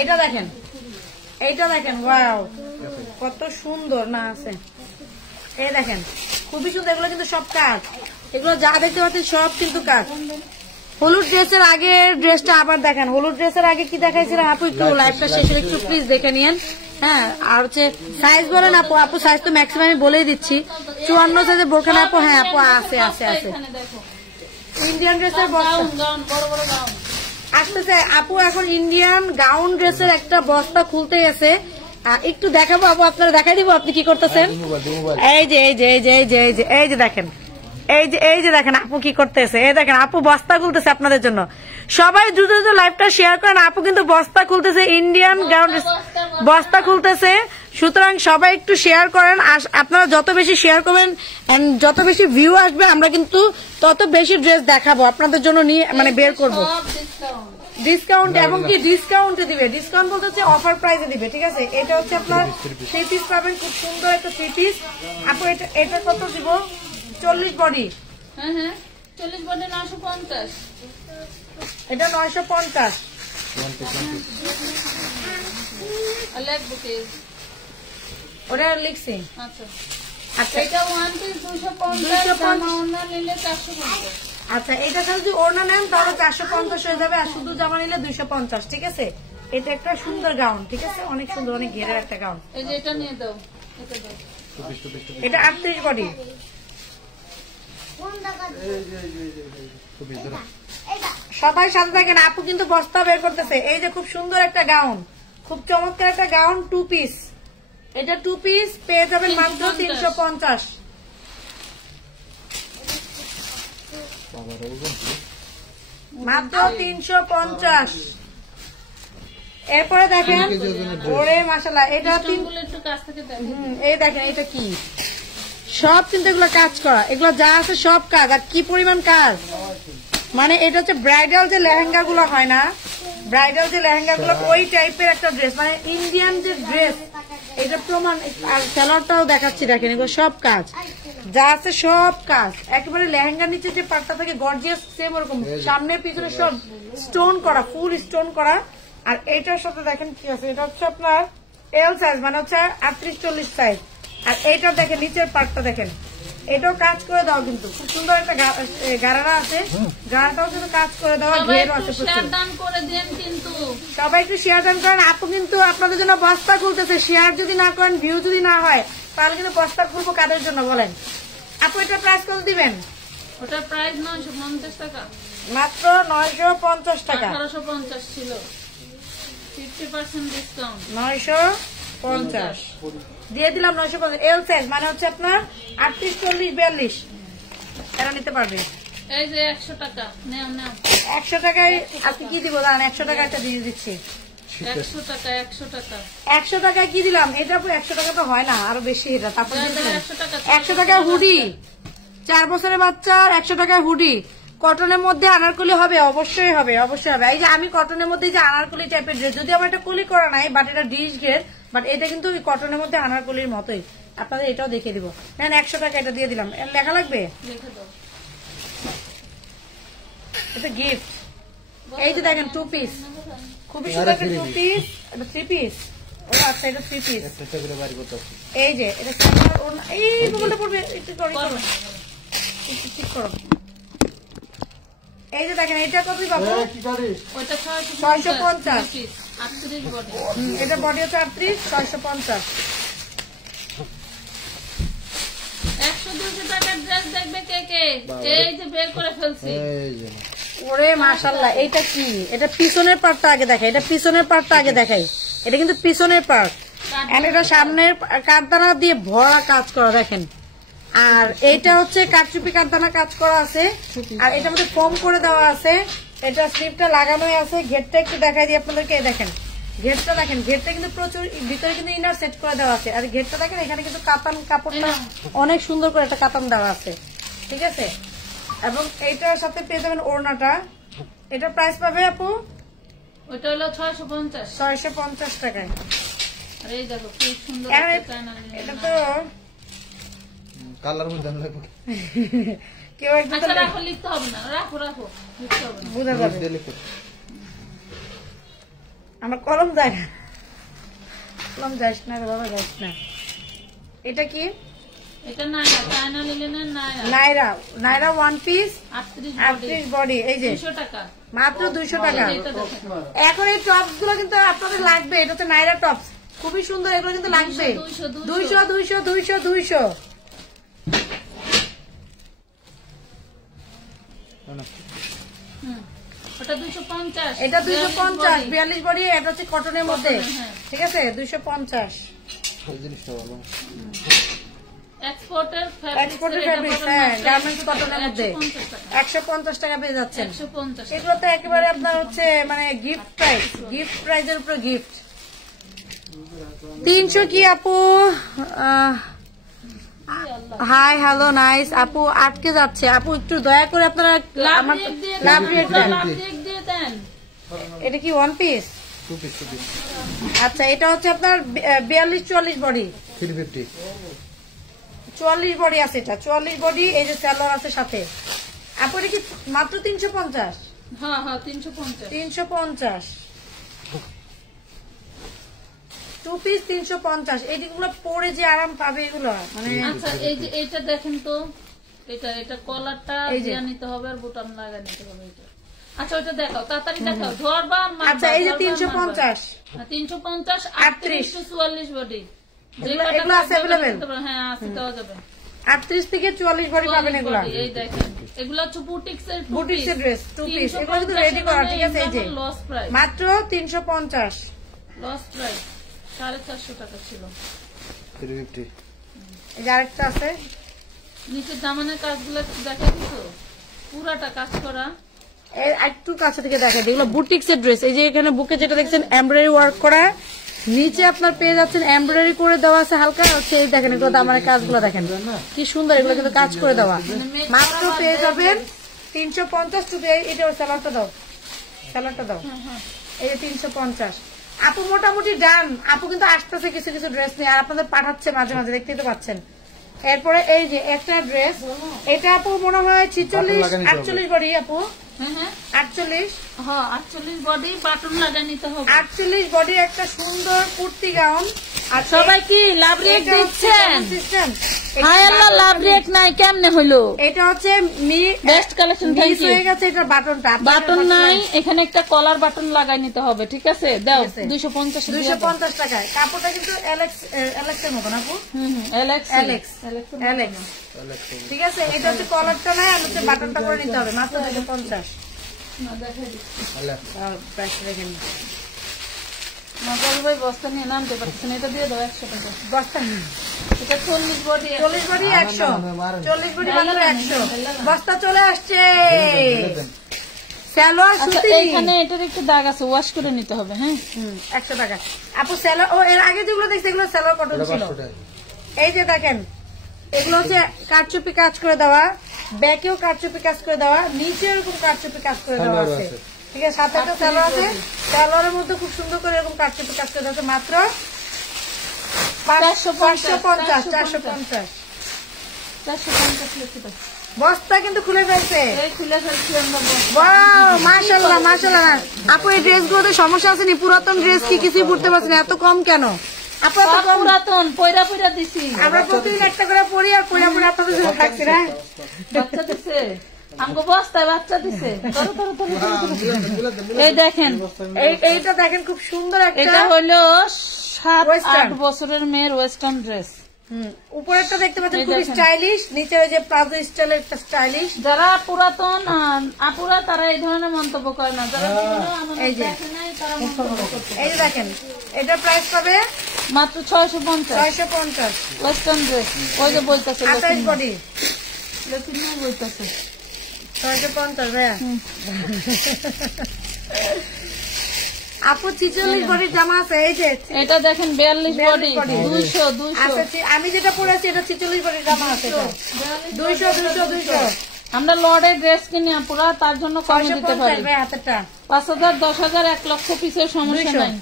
এটা দেখেন, ওয়াও কত সুন্দর না আছে। এই দেখেন খুবই সুন্দর, এগুলো কিন্তু সব কাজ, এগুলো যা দেখতে পাচ্ছেন সব কিন্তু কাজ। হলুদ ড্রেসের আগে ড্রেসটা আবার দেখেন, হলুদ ড্রেসের আগে কি দেখাইছিলাম আপু, একটু লাইভটা শেষে একটু প্লিজ দেখে নিয়েন। হ্যাঁ, আর হচ্ছে সাইজ বলেন আপু সাইজ তো ম্যাক্সিমাম আমি বলেই দিচ্ছি, 54 সাইজের বোরখানা আপু। হ্যাঁ আপু, আছে ইন্ডিয়ান ড্রেসের আসতেছে আপু। এখন ইন্ডিয়ান গাউন ড্রেসের একটা বস্তা খুলতে গেছে, একটু দেখাবো আপু, আপনারা দেখাই দিব। আপনি কি করতেছেন? এই যে দেখেন, এই যে দেখেন আপু কি করতেছে। এই দেখেন আপু বস্তা খুলতেছে আপনাদের জন্য। সবাই দ্রুত লাইভটা শেয়ার করেন। আপু কিন্তু বস্তা খুলতেছে, ইন্ডিয়ান গাউন বস্তা খুলতেছে। সুতরাং সবাই একটু শেয়ার করেন। আপনারা যত বেশি শেয়ার করবেন, যত বেশি ভিউ আসবে, আমরা কিন্তু তত বেশি ড্রেস দেখাবো আপনাদের জন্য, নিয়ে মানে বের করবো ডিসকাউন্ট, এবং কি ডিসকাউন্টে দিবে। ডিসকাউন্ট বলতে হচ্ছে অফার প্রাইসে দিবে, ঠিক আছে। এটা হচ্ছে আপনার 3 পিস পাবেন, খুব সুন্দর একটা 3 পিস আপু। এটা কত দিব? 40 বডি। হ্যাঁ 40 বডি 950। এটা 950। ওটা লিখছি। আচ্ছা এটা 1 পিস 250 নিলে 450। আচ্ছা, এটা যদি ওড়না নেন তাহলে 450 হয়ে যাবে, আর শুধু জামা নিলে 250, ঠিক আছে। এটা একটা সুন্দর গাউন, ঠিক আছে, অনেক সুন্দর, অনেক ঘেরের একটা গাউন। এই যে এটা নিয়ে দাও, এটা 38 বডি। সবাই সাথে থাকেন, আপু কিন্তু বস্তা বের করতেছে। এই যে খুব সুন্দর একটা গাউন, খুব চমৎকার একটা গাউন, 2 পিস। এটা 2 পিস পেয়ে যাবেন মাত্র 350। মাত্র 350। এরপরে দেখেন ওরে মাশাআল্লাহ, এটা একটু কাছ থেকে দেখেন। এই দেখেন এটা কি, সব কিন্তু এগুলো কাজ করা, এগুলো যা আছে সব কাজ। আর কি পরিমাণ কাজ, মানে এটা হচ্ছে ব্রাইডাল যে লেহেঙ্গা গুলো হয় না, ব্রাইডাল যে লেহেঙ্গা গুলো ওই টাইপের একটা ড্রেস, মানে ইন্ডিয়ান যে ড্রেস এটা প্রমাণ। আর সালোয়ারটাও দেখাচ্ছি, দেখেন এগুলো সব কাজ যা আছে সব কাজ, একেবারে লেহেঙ্গার নিচে যে পাটটা থাকে গর্জিয়াস সেম ওরকম, সামনে পিছনে সব স্টোন করা, ফুল স্টোন করা। আর এইটার সাথে দেখেন কি আছে, এটা হচ্ছে আপনার এল সাইজ, মানে হচ্ছে 38-40 সাইজ। আর এইটা দেখেন নিচের পাটটা দেখেন, এটাও কাজ করে দাও, কিন্তু খুব সুন্দর একটা গাড়ারা আছে, গাড়াটাও কিন্তু কাজ করে দেওয়া, ঘেরও আছে। সবাই একটু শেয়ার দান করেন। আপু কিন্তু আপনাদের জন্য বস্তা খুলতেছে, শেয়ার যদি না করেন, ভিউ যদি না হয়, তাহলে কিন্তু বস্তা খুলবো কাদের জন্য বলেন? আপু এটা প্রাইস কত দিবেন? ওটার প্রাইস 950 টাকা, মাত্র 950 টাকা। 1850 ছিল, 50% ডিসকাউন্ট, 950 দিয়ে দিলাম। 950 এল সাইজ, মানে হচ্ছে আপনার 38-40-42 এরা নিতে পারবে। এই যে 100 টাকা নাও নাও, 100 টাকায় আপনি কি দিব জানেন? 100 টাকা একটা দিয়ে দিচ্ছি। 100 টাকা 100 টাকা 100 টাকায় কি দিলাম? এটা 100 টাকা তো হয় না, আরো বেশি এটা। তারপর 100 টাকায় হুডি, 4 বছরের বাচ্চার 100 টাকায় হুডি, কটনের মধ্যে আনারকলি হবে, অবশ্যই হবে, অবশ্যই হবে। এই যে আমি কটনের মধ্যে যে আনারকলি টাইপের ড্রেস, যদি আমার এটা কলি করা নাই, বাট এটা ডিশ ঘের, বাট এটা কিন্তু কটনের মধ্যে আনারকলির মতোই। আপনাদের এটাও দেখিয়ে দিব। নেন 100 টাকা এটা দিয়ে দিলাম। এর লেখা লাগবে, এটা গিফট। এই যে দেখেন 2 পিস, খুবই সুন্দর একটা 2 পিস, এটা 3 পিস। ও আচ্ছা, এটা 3 পিস। এই যে এটা এই মোবাইলটা পড়বে, একটু করো, একটু ঠিক করো। এই যে দেখেন এটা কত পাবো? ওটা 650, 38 বডি, এটা বডি হচ্ছে 38, 650। 100-200 টাকার ড্রেস দেখবে কে কে? এই যে বের করে ফেলছি। ওরে মাশাআল্লাহ, এইটা কি? এটা পিছনের পার্টটা আগে দেখাই, এটা পিছনের পার্টটা আগে দেখাই। এটা কিন্তু পিছনের পার্ট, আর এটা সামনের কাঠদানা দিয়ে ভরা কাজ করা দেখেন। আর এইটা হচ্ছে কাঠচুপি কাঠদানা কাজ করা আছে, আর এটার মধ্যে ফোম করে দেওয়া আছে। এটা স্লিপটা লাগানোই আছে। ঘেরটা একটু দেখাই দিই আপনাদেরকে, দেখেন ঘেরটা, দেখেন ঘেরটা কিন্তু প্রচুর, ভিতরে কিন্তু ইনার সেট করে দেওয়া আছে। আর ঘেরটা দেখেন, এখানে কিন্তু কাতান কাপড়টা অনেক সুন্দর করে একটা কাতান দেওয়া আছে, ঠিক আছে। এবং এইটার সাথে পেয়ে যাবেন ওড়নাটা। এটা প্রাইস পাবে আপু? ওটা হলো 650, 650 টাকায়। আর এই দেখো কি সুন্দর এটা তো কালার মধ্যে কেউ একদম রাখো, লিখতে হবে না, রাখো রাখো, লিখতে হবে না, বুঝা যাবে। আমার কলম যায় না, কলম যাস না রে বাবা, যাস না। এটা কি? এটা নাইরা, চায়না লিলেনের নাইরা, নাইরা 1 পিস 38 বডি। এই যে 200 টাকা, মাত্র 200 টাকা। এখন এই টপস গুলো কিন্তু আপনাদের লাগবে, এটা হচ্ছে নাইরা টপস, খুবই সুন্দর, এগুলো কিন্তু লাগবে। 200 200 200 200 ওটা 250, এটা 250 42 বডি। এটা হচ্ছে কটনের মধ্যে, ঠিক আছে, 250। এক্সপোর্টের ফ্যাব্রিক, হ্যাঁ, গার্মেন্টস কটনের মধ্যে 150 টাকা পেয়ে যাচ্ছেন। 150, এগুলো তো একেবারে আপনার হচ্ছে মানে গিফট প্রাইস, গিফট প্রাইজের উপরে গিফট। 300 কি আপু? Hi hello nice. আপু আটকে যাচ্ছে, আপু একটু দয়া করে আপনারা আমার লাভ রেট দেন। এটা কি 1 পিস? 2 পিস। আচ্ছা, এটা হচ্ছে আপনার 42-44 বডি, 350, 44 বডি আছে। এটা 44 বডি, এই যে সালোয়ার আছে সাথে। আপু এটা কি মাত্র 350? হ্যাঁ হ্যাঁ 350, 350 2 পিস 350। এইগুলো পরে যে আরাম পাবে এগুলো, মানে আচ্ছা এই যে এটা দেখেন তো, এটা কলারটা দিয়া নিতে হবে আর বোতাম লাগা নিতে হবে। এটা আচ্ছা ওটা দেখাও, তাড়াতাড়ি দেখাও, ঝড়বা। আচ্ছা এই যে 350, 350 38-44 বডি, এগুলো আছে अवेलेबल? হ্যাঁ আছে, দেওয়া যাবে। 38 থেকে 44 বডি পাবেন এগুলো। এই দেখেন এগুলো হচ্ছে বুটিক্সের ড্রেস 2 পিস, এগুলো কিন্তু রেডি করা, ঠিক আছে। এই যে লস প্রাইস, মাত্র 350, লস প্রাইস 450 টাকা ছিল। 350, এই যে আরেকটা আছে, নিচের দামানের কাজগুলো দেখা দিছো, পুরাটা কাজ করা, একটু কাছে থেকে দেখেন, এগুলো বুটিক্স এর ড্রেস। এই যে এখানে বুকে যেটা দেখছেন এমব্রয়ডারি ওয়ার্ক করা, নিচে আপনার পেয়ে যাচ্ছেন এমব্রয়ডারি করে দেওয়া আছে হালকা হচ্ছে। এই দেখেন এগুলো দামানের কাজগুলো দেখেন কি সুন্দর, এগুলো কিন্তু কাজ করে দেওয়া। মাত্র পেয়ে যাবেন 350 টাকা। এটা স্যালাডটা দাও, স্যালাডটা দাও, এই যে 350। আপু মোটামুটি ডান। আপু কিন্তু আসতেছে কিছু কিছু ড্রেস নিয়ে, আর আপনাদের পাঠাচ্ছে মাঝে মাঝে, দেখতেই তো পাচ্ছেন। এরপরে এই যে একটা ড্রেস, এটা আপু মনে হয় 46-48 বডি আপু, 48 বডি বাটন লাগা নিতে হবে। 48 বডি একটা সুন্দর কুর্তি গাউন। আর সবাই কি লাভ রেট দিচ্ছেন? হায় আল্লাহ, লাভ রেট নাই কেমনে হইলো? এটা হচ্ছে বেস্ট কালেকশন। Thank you. হয়ে গেছে এটা বাটনটা, বাটন নাই, এখানে একটা কলার বাটন লাগাই নিতে হবে। ঠিক আছে, দাও 250 টাকায়। কাপড়টা কিন্তু এলেক্স এর মতন আপু, এলেক্স। ঠিক আছে, এটা হচ্ছে কলারটা নাই, আর হচ্ছে বাটনটা করে নিতে হবে। মাত্র 250। ভাই বস্তা নিয়ে নামতে পারছেন, এটা দিয়ে দাও 100 টাকা বস্তা। এটা 40 বডি 100, 40 বডি মাত্র 100। বস্তা চলে আসছে। সালোয়ার সুতি, এখানে এটার একটু দাগ আছে, ওয়াশ করে নিতে হবে। হ্যাঁ, 100 টাকা আপু। সালোয়ার ও এর আগে যেগুলো দেখছি এগুলো সালোয়ার কটন ছিল। এই যে দেখেন, এগুলো হচ্ছে কারচুপি কাজ করে দেওয়া, ব্যাকেও কারচুপি কাজ করে দেওয়া, নিচে এরকম কারচুপি কাজ করে দেওয়া আছে। ঠিক আছে, সাথে একটা সালোয়ার আছে, সালোয়ারের মধ্যে খুব সুন্দর করে এরকম কারচুপি কাজ করে দেওয়া আছে। মাত্র 450। বস্তা কিন্তু খুলে ফেলছে। মাশাআল্লাহ মাশাআল্লাহ। আপু এই ড্রেস গুলোতে সমস্যা আছে নি? পুরাতন ড্রেস কি কিছু পড়তে পারছেন? এত কম কেন? পুরাতন পয়রা পয়রা দিছি আমরা, প্রতিদিন একটা করে পড়ি, আর পড়া পড়ে আপনাদের জন্য থাকছি না। বাচ্চা দিছে আমগো বস্তায়, বাচ্চা দিছে। এই দেখেন, এইটা দেখেন খুব সুন্দর একটা, এটা হলো 7-8 বছরের মেয়ের ওয়েস্টার্ন ড্রেস। উপরেরটা দেখতে পাচ্ছেন খুব স্টাইলিশ, নিচে ওই যে প্লাজো স্টাইলের একটা স্টাইলিশ। যারা পুরাতন আপুরা তারা এই ধরনের মন্তব্য করে না, যারা এই যে দেখেন, এটার প্রাইস পাবে মাত্র 650। ওয়েস্টার্ন ড্রেস, ওই যে বলতেছে 28 বডি, বলতেছে 650 ভাইয়া। আপু 46 বডির জামা আছে। এই যে এটা দেখেন 42 বডি, 200। আমি যেটা পরেছি এটা 46 বডির জামা আছে, 200। আমরা লর্ডের ড্রেস কিনি আপুরা, তার জন্য কমে দিতে পারি। 5000, 10,000, 1 লক্ষ পিসের সমস্যা নাই।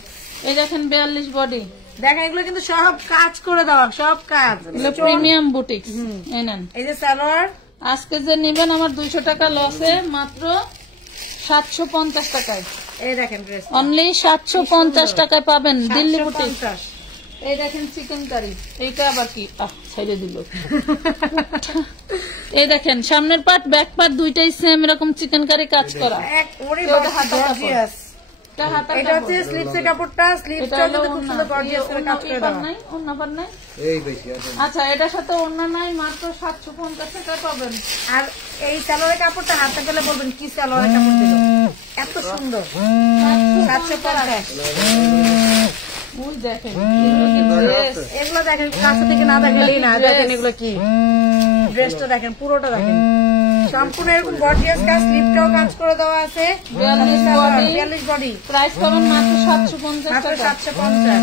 এই দেখেন 42 বডি, দেখেন এগুলো কিন্তু সব কাজ করে দেওয়া, সব কাজ প্রিমিয়াম বুটিক্স। এই নেন, এই যে সালোয়ার। আজকে যে নেবেন আমার 200 টাকা লসে, মাত্র 750 টাকায়। এই দেখেন ড্রেস অনলি 750 টাকায় পাবেন দিল্লি বুটিক। এই দেখেন চিকেন কারি, এইটা আবার কি ছেড়ে দিল। এই দেখেন সামনের পার্ট ব্যাক পার্ট দুইটাই সেম এরকম চিকেন কারি কাজ করা। এটা হচ্ছে স্লিপসের কাপড়টা, স্লিপসটা খুব সুন্দর গর্জিয়াস করে কাজ করে দেওয়া। আচ্ছা, এটার সাথে অন্য নাই, মাত্র 750 টাকা পাবেন। আর এই সালোয়ারের কাপড়টা হাতে পেলে বলবেন কি সালোয়ারের কাপড় দিল, এত সুন্দর। 750। ওই দেখেন এগুলো দেখেন, কাছে থেকে না দেখালেই না। দেখেন এগুলো কি, ড্রেসটা দেখেন, পুরোটা দেখেন সম্পূর্ণ এরকম গর্জিয়াস কাজ, স্লিপটাও কাজ করে দেওয়া আছে। 42 বডি, প্রাইস পাবেন মাত্র 750 টাকা। 750।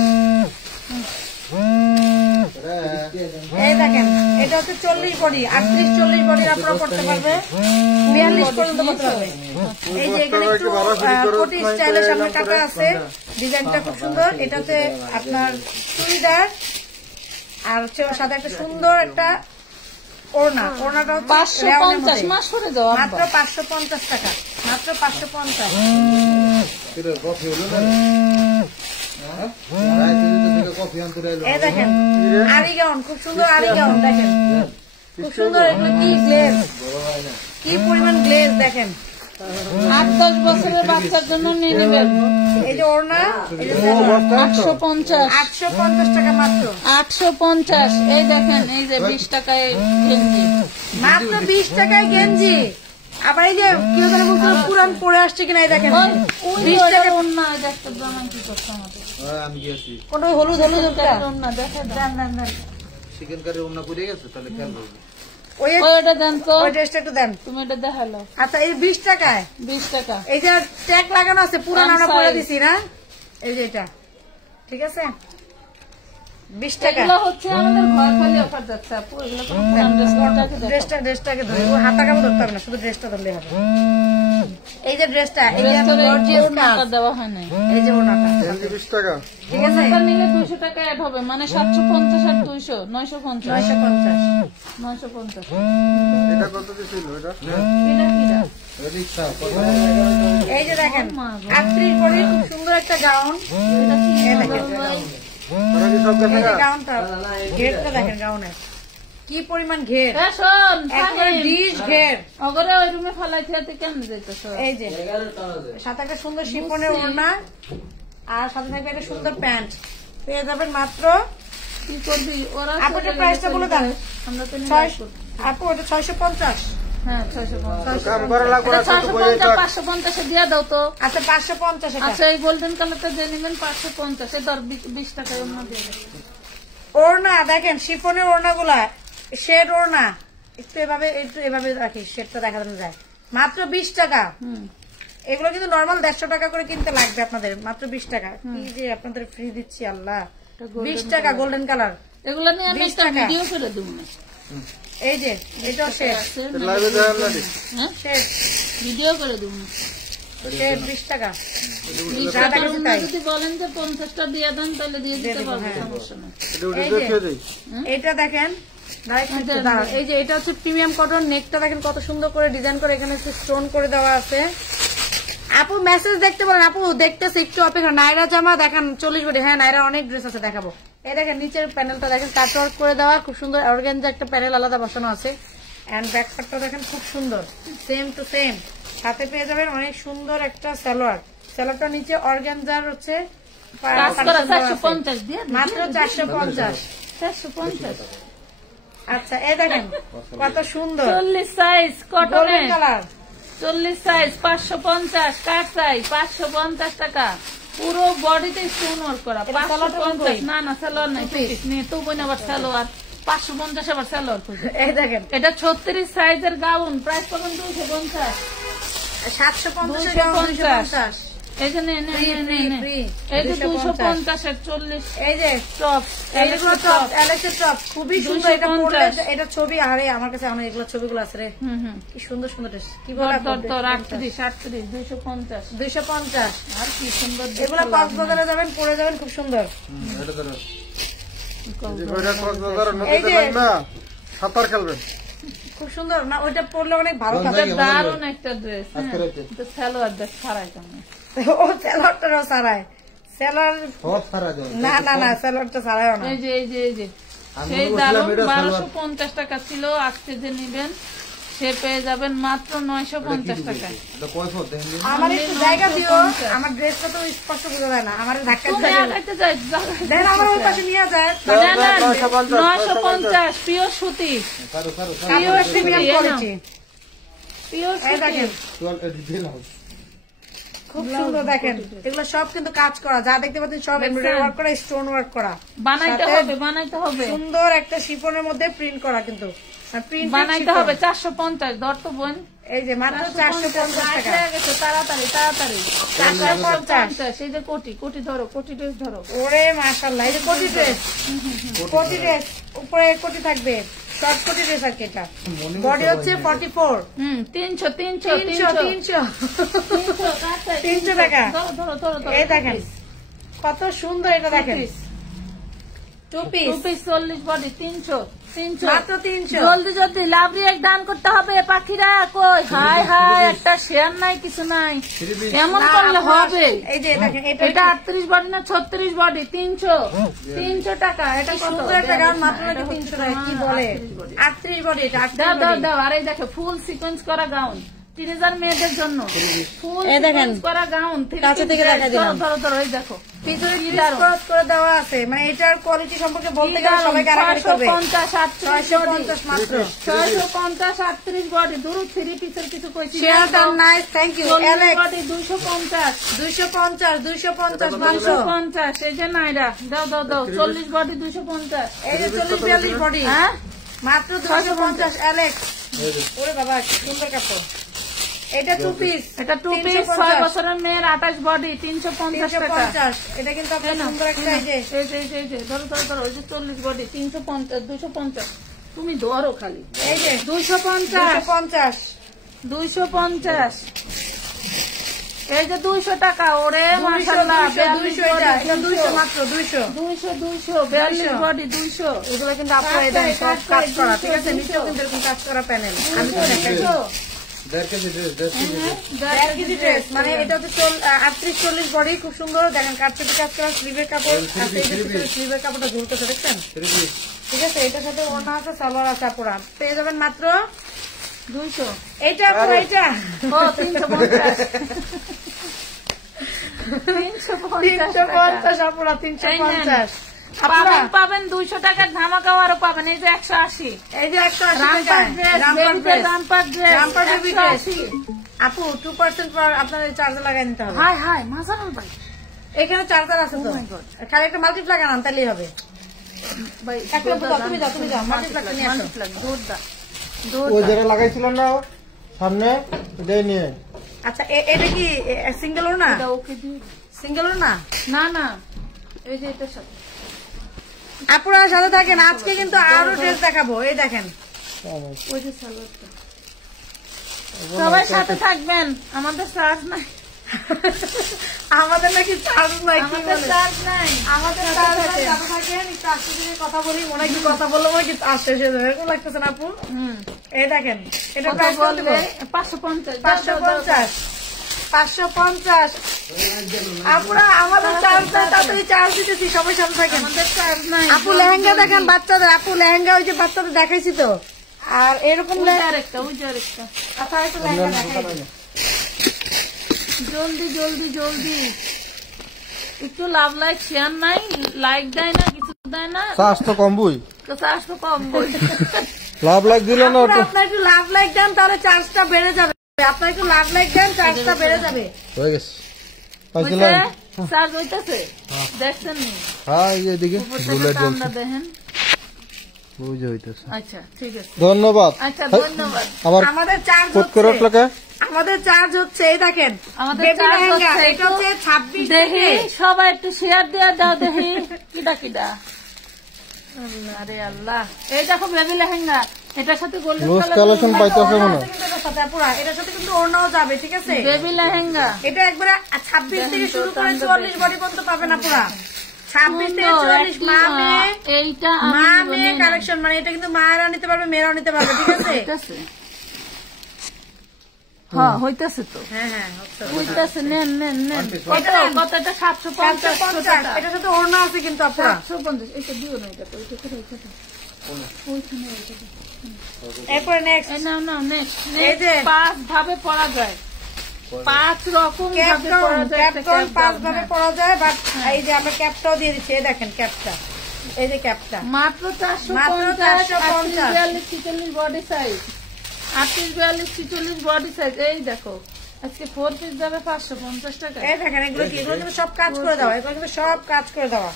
এই দেখেন, এটা হচ্ছে 40 বডি, 38-40 বডি আপনারা করতে পারবে, 42 পর্যন্ত করতে পারবে। এই যে এখানে একটু কোটি স্টাইলের সামনে কাটা আছে, ডিজাইনটা খুব সুন্দর। এটাতে আপনার চুড়িদার আর হচ্ছে সাথে একটা সুন্দর একটা ওড়না, ওড়নাটা হচ্ছে 550 মাস করে দাও মাত্র 550 টাকা, মাত্র 550। এই দেখেন আরি গাউন, খুব সুন্দর আরি গাউন, দেখেন খুব সুন্দর। এগুলো কি গ্লেজ, কি পরিমাণ গ্লেজ দেখেন। 8-10 বছরের বাচ্চার জন্য নিয়ে নেবেন। এই যে ওড়না, 850 টাকা মাত্র, 850। এই দেখেন, এই যে 20 টাকায় গেঞ্জি, মাত্র 20 টাকায় গেঞ্জি। আবার এই যে কেউ ধরে বলছিল পুরান পরে আসছে কিনা, এই দেখেন 20 টাকা ওড়না। এই একটা জামা কি করছে আমাদের, কোন হলুদ ওড়না দেখেন, চিকেন কারি ওড়না পরে গেছে, তাহলে খেয়াল করবে। ওইটা দেন তো, ওই ড্রেসটা একটু দেন তুমি এটা দেখালো। আচ্ছা এই 20 টাকায় 20 টাকা। এই যে ট্যাগ লাগানো আছে পুরানো আমরা পরে দিছি না, এই যে এটা ঠিক আছে 20 টাকা। এগুলো হচ্ছে আমাদের ঘর খালি অফার যাচ্ছে আপু, এগুলো কোনো পুরান ড্রেসটাকে ধরে হাতা কাপড় ধরতে হবে না, শুধু ড্রেসটা ধরলে হবে। এই যে ড্রেসটা এই যে গর্জিয়াস কাজ দেওয়া হয় না, এই যে ওনাটা 20 টাকা ঠিক আছে। এটা নিলে 200 টাকা অ্যাড হবে, মানে 750 আর 200 950 950। এটা কত ছিল এটা? এই যে দেখেন 38 পরে খুব সুন্দর একটা গাউন, এটা কি ওরা কি সব দেখে না? গাউনটা ঘেরটা দেখেন, গাউনের কি পরিমাণ ঘের, শোন একবারে ডিশ ঘের। অগরে ওই রুমে ফলাই থিয়াতে কেমন যাইতেছ? এই যে সাথে একটা সুন্দর শিফনের ওড়না আর সাথে থাকবে একটা সুন্দর প্যান্ট পেয়ে যাবেন মাত্র। কি করবি ওরা? আপনাদের প্রাইসটা বলে দেন। আমরা তো আপু ওটা 650। হ্যাঁ 650। কাম করা লাগবে না, তো বইয়ে 550 এ দিয়া দাও তো। আচ্ছা 550 এটা। আচ্ছা এই গোল্ডেন কালারটা দিয়ে নেবেন 550 এ, ধর 20 টাকা অন্য দিয়ে দেন। ওড়না দেখেন শিফনের ওড়নাগুলা শেড ওড়না, একটু এভাবে রাখি, শেডটা দেখানো যায় মাত্র 20 টাকা। এগুলো কিন্তু নরমাল 150 টাকা করে কিনতে লাগবে আপনাদের, মাত্র 20 টাকা। কি যে আপনাদের ফ্রি দিচ্ছি আল্লাহ, 20 টাকা গোল্ডেন কালার। এগুলো নিয়ে আমি একটা ভিডিও করে দেব না। এই যে এটাও শেড, লাইভে দেখান না দি। হ্যাঁ শেড ভিডিও করে দেব না। শেড 20 টাকা। 20 টাকা যদি বলেন যে 50টা দিয়ে দেন তাহলে দিয়ে দিতে পারবো, সমস্যা নেই। এটা উঠে দেখে দেই। এটা দেখেন এই যে এটা হচ্ছে প্রিমিয়াম কটন, নেকটা দেখেন কত সুন্দর করে ডিজাইন করে, এখানে হচ্ছে স্টোন করে দেওয়া আছে। আপু মেসেজ দেখতে পারেন, আপু দেখতেছে একটু অপেক্ষা। নাইরা জামা দেখেন 40 বডি, হ্যাঁ নাইরা অনেক ড্রেস আছে দেখাবো। এই দেখেন নিচের প্যানেলটা দেখেন কাট ওয়ার্ক করে দেওয়া, খুব সুন্দর অর্গানজা একটা প্যানেল আলাদা বসানো আছে। এন্ড ব্যাক পার্টটা দেখেন খুব সুন্দর, সেম টু সেম। সাথে পেয়ে যাবেন অনেক সুন্দর একটা সালোয়ার, সালোয়ারটা নিচে অর্গানজার হচ্ছে মাত্র 450। আচ্ছা এই দেখেন কত সুন্দর 40 সাইজ কটনের কালার, 40 সাইজ 550, কাট সাইজ 550 টাকা, পুরো বডিতে স্টোন ওয়ার্ক করা 550। না না সালোয়ার নাই, পিস নিয়ে তো বোন আবার সালোয়ার 550 আবার সালোয়ার খুঁজে। এই দেখেন এটা 36 সাইজের গাউন, প্রাইস পাবেন 250 750 এই যে নে নে নে নে এই যে 250 এর 40 এই যে টপ, এইগুলো টপ এলএক্স টপ খুবই সুন্দর। এটা পরলে এটা ছবি, আরে আমার কাছে এখন এগুলো ছবিগুলো আছে রে, কি সুন্দর সুন্দর ড্রেস। কি বলে তো 38 38 250 আর কি সুন্দর। এগুলো কক্সবাজারে যাবেন পরে যাবেন, খুব সুন্দর। এটা ধরো এটা কক্সবাজার নদীতে না সাঁতার খেলবেন, খুব সুন্দর না? ওইটা পরলে অনেক ভালো থাকে, দারুণ একটা ড্রেস। এটা সালোয়ার দেখ ছাড়াই কেমন, ও সালোয়ারটাও ছাড়ায়, সালোয়ার না না না সালোয়ারটা ছাড়ায়ও না। এই যে এই যে এই যে সেই দারুণ 1250 টাকা ছিল, আজকে যে নিবেন সে পেয়ে যাবেন মাত্র 950 টাকা। আমার একটু জায়গা দিও, আমার ড্রেসটা তো স্পষ্ট বোঝা যায় না, আমার ধাক্কা দেন, আমার ওই পাশে নিয়ে যায়। 950 পিওর সুতি, পিওর প্রিমিয়াম কোয়ালিটি, পিওর সুতি খুব সুন্দর। দেখেন এগুলো সব কিন্তু কাজ করা, যা দেখতে পাচ্ছেন সব এমব্রয়ডারি ওয়ার্ক করা, স্টোন ওয়ার্ক করা, বানাইতে হবে সুন্দর একটা শিফনের মধ্যে প্রিন্ট করা, কিন্তু বানাইতে হবে 450 ধর তো বোন। এই যে মাত্র 450 টাকা। তাড়াতাড়ি 450। এই যে কোটি ধরো, কোটি ড্রেস ধরো। ওরে মাশাআল্লাহ, এই যে কোটি ড্রেস উপরে কোটি থাকবে, শর্ট কোটি ড্রেস আর কি। এটা বডি হচ্ছে 44। 300 টাকা। এই দেখেন কত সুন্দর, এটা দেখেন টু পিস 40 বডি 300 মাত্র 300। জলদি জলদি লাভরি এক দান করতে হবে পাখিরা, কই হাই হাই একটা শেয়ার নাই কিছু নাই, এমন করলে হবে। এই যে দেখেন এটা 38 বডি না 36 বডি 300 টাকা। এটা কত সুন্দর একটা গাউন মাত্র 300 টাকা। কি বলে 38 বডি, এটা 38 দাও। আর এই দেখো ফুল সিকোয়েন্স করা গাউন 3000 মেয়েদের জন্য, ফুল সিকোয়েন্স করা গাউন। কাছে থেকে দেখা দিলাম, ধরো এই দেখো ভিতরে ক্রস করে দেওয়া আছে, মানে এটার কোয়ালিটি সম্পর্কে বলতে গেলে সবাই গালাগালি করবে। 650 মাত্র 650 38 বডি দুরু 3 পিসের কিছু কইছি। শেয়ার দাম nice, thank you Alex. Body 250 250 এই যে নাইরা দাও 40 বডি 250। এই যে 40 42 বডি, হ্যাঁ মাত্র 250 অ্যালেক্স। ওরে বাবা সুন্দর কাপড়। এটা 2 পিস, এটা 2 পিস 6 বছরের মেয়ের 28 বডি 350 টাকা। এটা কিন্তু আপনার সুন্দর একটা এই যে ধরো ওই যে 40 বডি 350 250 তুমি ধরো খালি এই যে 250 এই যে 200 টাকা। ওরে মাশাআল্লাহ 200 এটা 200 মাত্র 200 42 বডি 200। এগুলো কিন্তু আপনারা এই দেখেন সব কাজ করা, ঠিক আছে? নিচেও কিন্তু এরকম কাজ করা প্যানেল। আমি তো দেখাই 1.5 কেজি ড্রেস, মানে এটা হচ্ছে 38-40 বডি, খুব সুন্দর। দেখেন কাটছুটি কাজ করা, স্লিভের কাপড় আছে, স্লিভের কাপড়টা ঝুলতেছে দেখছেন, ঠিক আছে? এটার সাথে ওড়না আছে, সালোয়ার আছে। আপুরা পেয়ে যাবেন মাত্র 200। এইটা আপুরা এইটা 350 আপুরা 350 পাবেন 200 টাকার ধামাকাও আরো পাবেন। এই যে 180, এই যে 180 আপু 2% পর আপনার চার্জার লাগাই নিতে হবে। হাই মাজাল ভাই এখানে চার্জার আছে তো, খালি একটা মাল্টিপ্লাগ আনান তাহলেই হবে। তুমি যাও মাল্টিপ্লাগটা নিয়ে আসো। ওই যেটা লাগাইছিলেন না সামনে এটাই নিয়ে। আচ্ছা এটা কি সিঙ্গেল ওর না? সিঙ্গেল ওর না? না এই যে এটার সাথে। আপুরা সাথে থাকেন, আজকে কিন্তু আরো ড্রেস দেখাবো। এই দেখেন ওই যে সালোয়ারটা, সবাই সাথে থাকবেন। আমাদের চার্জ নাই, আমাদের নাকি চার্জ নাই, আমাদের চার্জ নাই, আমাদের চার্জ নাই। সাথে থাকেন, একটু আস্তে ধীরে কথা বলি, মনে কি কথা বলবো কি আস্তে শেষ হয়ে এরকম লাগতেছে না আপু? এই দেখেন এটা প্রাইস বলবে 550 আপুরা আমাদের চার্জ নাই, তাড়াতাড়ি চার্জ দিতেছি, সবাই সাথে থাকেন। আমাদের চার্জ নাই। আপু লেহেঙ্গা দেখেন বাচ্চাদের, আপু লেহেঙ্গা ওই যে বাচ্চাদের দেখাইছি তো, আর এরকম আরেকটা আচ্ছা একটু লেহেঙ্গা দেখাই জলদি একটু লাভ লাইক শেয়ার নাই, লাইক দেয় না, কিছু দেয় না, চার্জ তো কম বই, চার্জ তো কম বই। লাভ লাইক দিলে না, আপনার একটু লাভ লাইক দেন তাহলে চার্জটা বেড়ে যাবে। আপনার একটু লাভ লাইক দেন, চার্জটা বেড়ে যাবে। হয়ে গেছে চার্জ হইতেছে দেখছেন নি? হ্যাঁ এইদিকে আমরা দেখেন। আচ্ছা ঠিক আছে, ধন্যবাদ। আচ্ছা ধন্যবাদ। আমাদের চার্জ হচ্ছে এই দেখেন, আমাদের চার্জ হচ্ছে এটা হচ্ছে 26। দেখি সবাই একটু শেয়ার দিয়ে দাও, দেখি কিডা আরে আল্লাহ। এই দেখো বেবি লেহেঙ্গা, এটার সাথে গোল্ডেন কালেকশন পাইতেছে মনে হয়। এটার সাথে কিন্তু ওড়নাও যাবে, ঠিক আছে? বেবি লেহেঙ্গা এটা একবারে 26 থেকে শুরু করে 44 বডি পর্যন্ত পাবেন আপুরা। 26 থেকে 44 মা মেয়ে কালেকশন, মানে এটা কিন্তু মায়েরা নিতে পারবে, মেয়েরাও নিতে পারবে, ঠিক আছে? হ্যাঁ হইতেছে তো, হ্যাঁ হইতেছে। নেন কতটা 750। এটার সাথে ওড়না আছে কিন্তু আপুরা 750। এটা দিও না, এটা এরপরে নেক্সট না নেক্সট 5 ভাবে পরা যায়, 5 রকম ভাবে পরা যায়, ক্যাপটন 5 ভাবে পরা যায়। বাট এই যে আমরা ক্যাপটাও দিয়ে দিচ্ছি, এই দেখেন ক্যাপটা, এই যে ক্যাপটা মাত্র 450 বডি সাইজ, 38-42-46 বডি সাইজ। এই দেখো আজকে 4 পিস যাবে 550 টাকা। এই দেখেন এগুলো কিন্তু সব কাজ করে দেওয়া, এগুলো কিন্তু সব কাজ করে দেওয়া,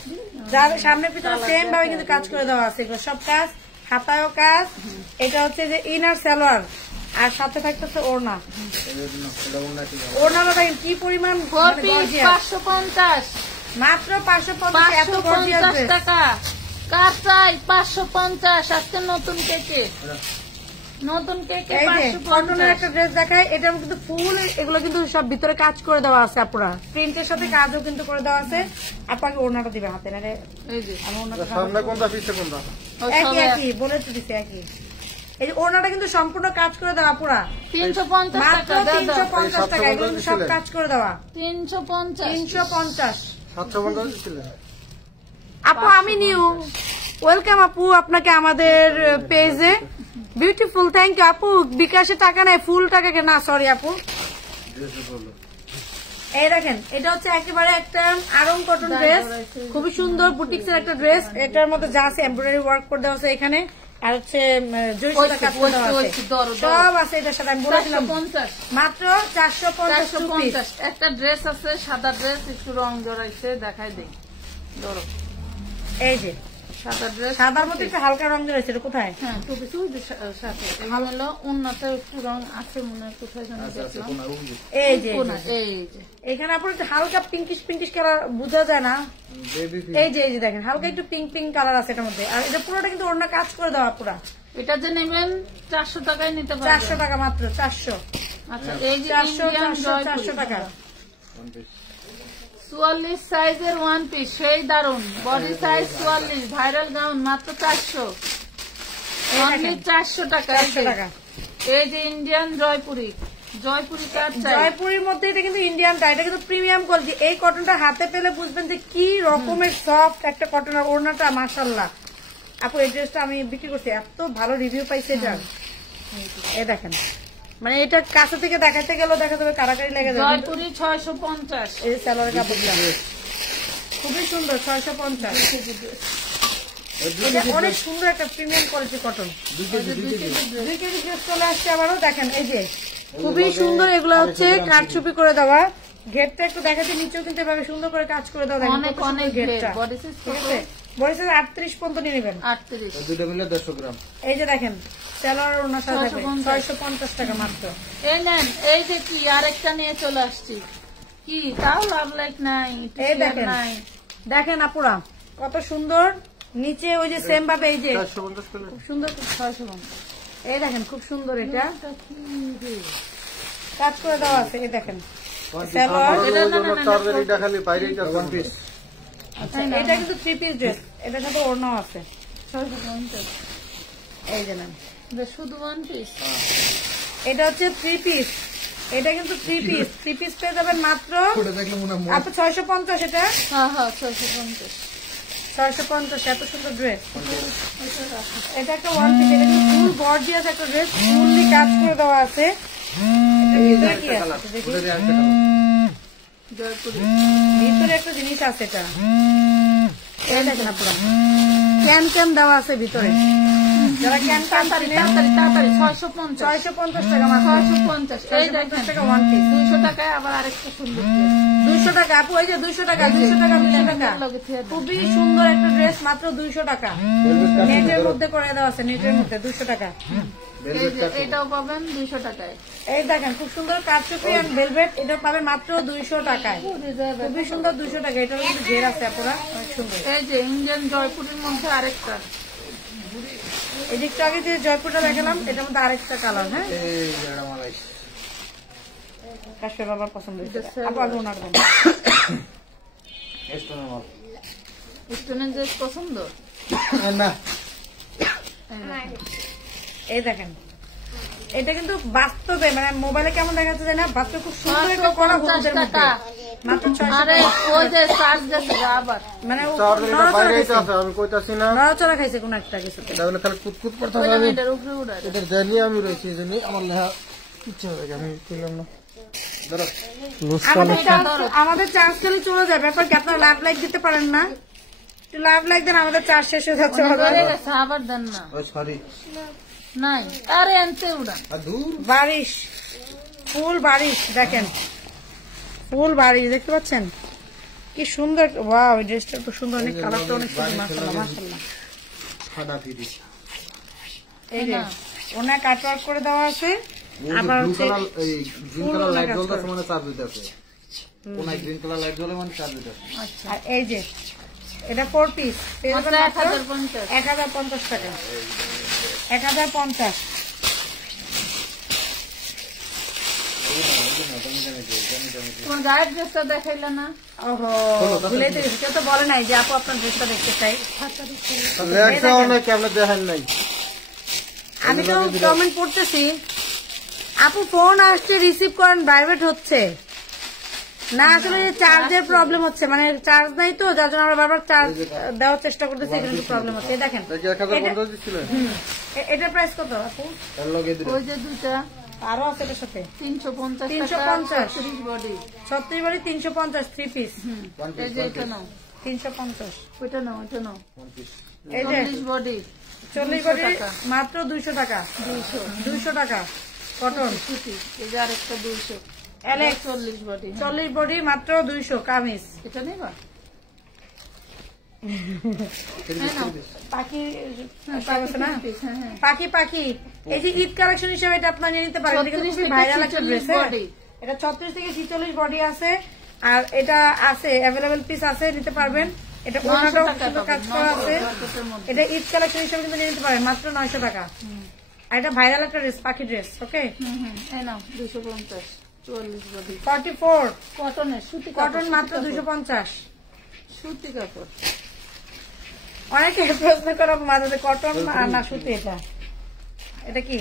যাদের সামনে পিছনে সেম ভাবে কিন্তু কাজ করে দেওয়া আছে। এগুলো সব কাজ, হাতায়ও কাজ। এটা হচ্ছে যে ইনার সালোয়ার, আর সাথে থাকতেছে ওড়না। ওড়নাটা দেখেন কি পরিমাণ, 550 মাত্র 550, এত গর্জিয়াস টাকা। কার চাই 550? আজকে নতুন কেকে কটনের একটা ড্রেস দেখায়, এটা কিন্তু ফুল, এগুলো কিন্তু সব ভিতরে কাজ করে দেওয়া আছে আপুরা, প্রিন্টের সাথে কাজও কিন্তু করে দেওয়া আছে। আপনাকে ওড়নাটা দিবে হাতে, না একই বলে তো দিচ্ছে একই। এই ওড়নাটা কিন্তু সম্পূর্ণ কাজ করে দেওয়া আপুরা, 350 মাত্র 350 টাকা। এগুলো কিন্তু সব কাজ করে দেওয়া 350। আপু আমি নিউ ওয়েলকাম আপু আপনাকে আমাদের পেজে। বিউটিফুল, থ্যাংক ইউ আপু। বিকাশে টাকা নেই, ফুল টাকা না, সরি আপু। এই দেখেন এটা হচ্ছে একেবারে একটা আরং কটন ড্রেস, খুবই সুন্দর বুটিক্স এর একটা ড্রেস। এটার মধ্যে যা আছে এমব্রয়ডারি ওয়ার্ক করে দেওয়া আছে এখানে, আর হচ্ছে জয়সুতা কাজ করে দেওয়া আছে, সব আছে এটার সাথে। আমি বলেছিলাম মাত্র 450। একটা ড্রেস আছে সাদা ড্রেস, একটু রং জড়াইছে, দেখাই দিই। ধরো এই যে সাদার মধ্যে একটু হালকা রং রয়েছে, এটা কোথায়? হ্যাঁ টু পিস সাথে হলো অন্যটা একটু রং আছে মনে হয়, কোথায় যেন দেখলাম। এই যে এখানে আপনার একটু হালকা পিঙ্কিশ পিঙ্কিশ কালার বোঝা যায় না, এই যে দেখেন হালকা একটু পিঙ্ক পিঙ্ক কালার আছে এটার মধ্যে। আর এটা পুরোটা কিন্তু অন্য কাজ করে দেওয়া পুরা। এটা যে নেবেন 400 টাকায় নিতে পারবেন, 400 টাকা মাত্র, 400। আচ্ছা এই যে 400 টাকা 44 সাইজের ওয়ান পিস, সেই দারুন বডি সাইজ 44 ভাইরাল গাউন মাত্র 400, অনলি 400 টাকা। 400 টাকা। এই যে ইন্ডিয়ান জয়পুরি কাট চাই, জয়পুরির মধ্যে এটা কিন্তু ইন্ডিয়ানটা, এটা কিন্তু প্রিমিয়াম কোয়ালিটি। এই কটনটা হাতে পেলে বুঝবেন যে কি রকমের সফট একটা কটন। আর ওড়নাটা মাশাআল্লাহ আপু, এই ড্রেসটা আমি বিক্রি করছি, এত ভালো রিভিউ পাইছে এটা। এই দেখেন মানে এটা কাছে থেকে দেখাতে গেলেও দেখা যাবে কারাকারি লেগে যাবে। জয়পুরি 650, এই যে সালোয়ারের কাপড়টা খুবই সুন্দর, 650। এটা অনেক সুন্দর একটা premium quality cotton. 2 KG dress চলে আসছে আবারও। দেখেন এই যে খুবই সুন্দর, এগুলো হচ্ছে কাটছুপি করে দেওয়া। ঘেরটা একটু দেখাতে, নিচেও কিন্তু এভাবে সুন্দর করে কাজ করে দেওয়া। অনেক অনেক ঘেরটা বডি সাইজ ঠিক আছে, বডি সাইজ 38 পর্যন্ত নিয়ে নেবেন। 38 দুটো মিলে 150 গ্রাম। এই যে দেখেন সালোয়ার ওড়না সাথে 650 টাকা মাত্র। এই নেন, এই যে কি আরেকটা নিয়ে চলে আসছি, কি তাও লাভ লাইক নাই। এই দেখেন দেখেন আপুরা কত সুন্দর, নিচে ওই যে সেম ভাবে এই যে 450 করে খুব সুন্দর 650। এই দেখেন খুব সুন্দর, এটা কাজ করে দেওয়া আছে। এই দেখেন এটা খালি বাইরে এটা ওয়ান পিস। আচ্ছা এটা কিন্তু 3 পিস ড্রেস, এটার সাথে ওড়নাও আছে। 650 এই যে নেন শুধু ওয়ান পিস, এটা হচ্ছে 3 পিস, এটা কিন্তু 3 পিস পেয়ে যাবেন মাত্র আপনি 650। এটা হ্যাঁ হ্যাঁ 650। 650 এত সুন্দর ড্রেস। এটা একটা ওয়ান পিস, এটা কিন্তু ফুল গর্জিয়াস একটা ড্রেস, ফুললি কাজ করে দেওয়া আছে। ভিতরে কি আছে দেখি, ভিতরে একটা জিনিস আছে, এটা এই দেখেন আপনারা ক্যান দেওয়া আছে ভিতরে। যারা ক্যান তাড়াতাড়ি 650 টাকা মাত্র, 650। এই দেখেন টাকা ওয়ান পিস, 200 টাকায় আবার আরেকটা সুন্দর 200 টাকা আপু, এই যে 200 টাকা 200 টাকা 200 টাকা খুবই সুন্দর একটা ড্রেস মাত্র 200 টাকা। নেটের মধ্যে করে দেওয়া আছে, নেটের মধ্যে 200 টাকা। এটাও পাবেন 200 টাকায়। এই দেখেন খুব সুন্দর কাটচুপি আর ভেলভেট, এটা পাবেন মাত্র 200 টাকায়, খুবই সুন্দর 200 টাকা। এটা কিন্তু ঘের আছে আপনারা, অনেক সুন্দর। এই যে ইন্ডিয়ান জয়পুরের মধ্যে আরেকটা, এই দিকটা আগে যে জয়পুরটা দেখালাম, এটার মধ্যে আরেকটা কালার। হ্যাঁ কাশ্মীর বাবার পছন্দ হয়েছে আপু, আগে ওনার স্টোনের ড্রেস পছন্দ না। এই দেখেন এটা কিন্তু বাস্তবে মানে মোবাইলে কেমন দেখা যাচ্ছে না, বাস্তবে খুব সুন্দর একটা করা হচ্ছে টাকা মাত্র 600। আরে ওই যে চার্জ গেছে আবার, মানে বাইরে এটা আছে, আমি কইতাছি না নড়াচড়া খাইছে কোন একটা কিছু, তাহলে খালি কুতকুত করতে হবে। এটার উপরে উড়ায় এটা জানি আমি রয়েছি, এই জন্য আমার লেখা ইচ্ছা হয়ে গেছে, আমি কইলাম না। ধরো আমাদের চার্জ খালি চলে যায়, ব্যাপার কি আপনারা লাভ লাইক দিতে পারেন না? একটু লাভ লাইক দেন, আমাদের চার্জ শেষ হয়ে যাচ্ছে। আবার দেন না, সরি নাই আরে আনতে উড়া বারিশ, ফুল বারিশ, দেখেন ফুল বারিশ দেখতে পাচ্ছেন কি সুন্দর। ওয়াও এই ড্রেসটা খুব সুন্দর, অনেক কালারটা অনেক সুন্দর, মাশাআল্লাহ মাশাআল্লাহ। এই যে ওনা কাটওয়ার্ক করে দেওয়া আছে, আবার হচ্ছে গ্রিন কালার লাইট জ্বলতেছে মানে চার্জ হইতাছে, কোন গ্রিন কালার লাইট জ্বলে মানে চার্জ হইতাছে। আচ্ছা আর এই যে এটা 4 পিস, 1050 টাকা, 1050। তোমার গায়ের ড্রেসটা দেখাইলে না? ওহো ভুলে তো কেউ তো বলে নাই যে আপু আপনার ড্রেসটা দেখতে চাই। আমি তো কমেন্ট পড়তেছি, আপু ফোন আসছে রিসিভ করেন, প্রাইভেট হচ্ছে না, আসলে চার্জের প্রবলেম হচ্ছে, মানে চার্জ নাই তো, যার জন্য আমরা বারবার চার্জ দেওয়ার চেষ্টা করতেছি, কিন্তু প্রবলেম হচ্ছে। দেখেন এটার প্রাইস কত আপু? ওই যে দুইটা আরো আছে এটার সাথে 350 350 বডি 36 বডি 350 3 পিস। এই যে এটা নাও 350, ওইটা নাও, ওইটা নাও। এই যে 40 বডি 40 বডি মাত্র 200 টাকা, 200 টাকা কটন সুতি। এই যে আরেকটা 200, এলেক্স 40 বডি 40 বডি মাত্র 200 কামিজ। এটা নেবা? পাখি পাখি পাখি এই যে ঈদ কালেকশন হিসেবে এটা আপনার নিয়ে নিতে পারেন। ভাইরাল একটা ড্রেস, এটা 36 থেকে 46 বডি আছে, আর এটা আছে অ্যাভেলেবেল পিস আছে, নিতে পারবেন। এটা ওনাটাও কাজ করা আছে। এটা ঈদ কালেকশন হিসেবে কিন্তু নিয়ে নিতে পারেন মাত্র 900 টাকা। আর এটা ভাইরাল একটা ড্রেস, পাখি ড্রেস। ওকে 250 44 বডি 44 কটনের সুতি কটন মাত্র 250 সুতি কাপড়। অনেকে প্রশ্ন করা মাঝে কটন না সুতি, এটা কি?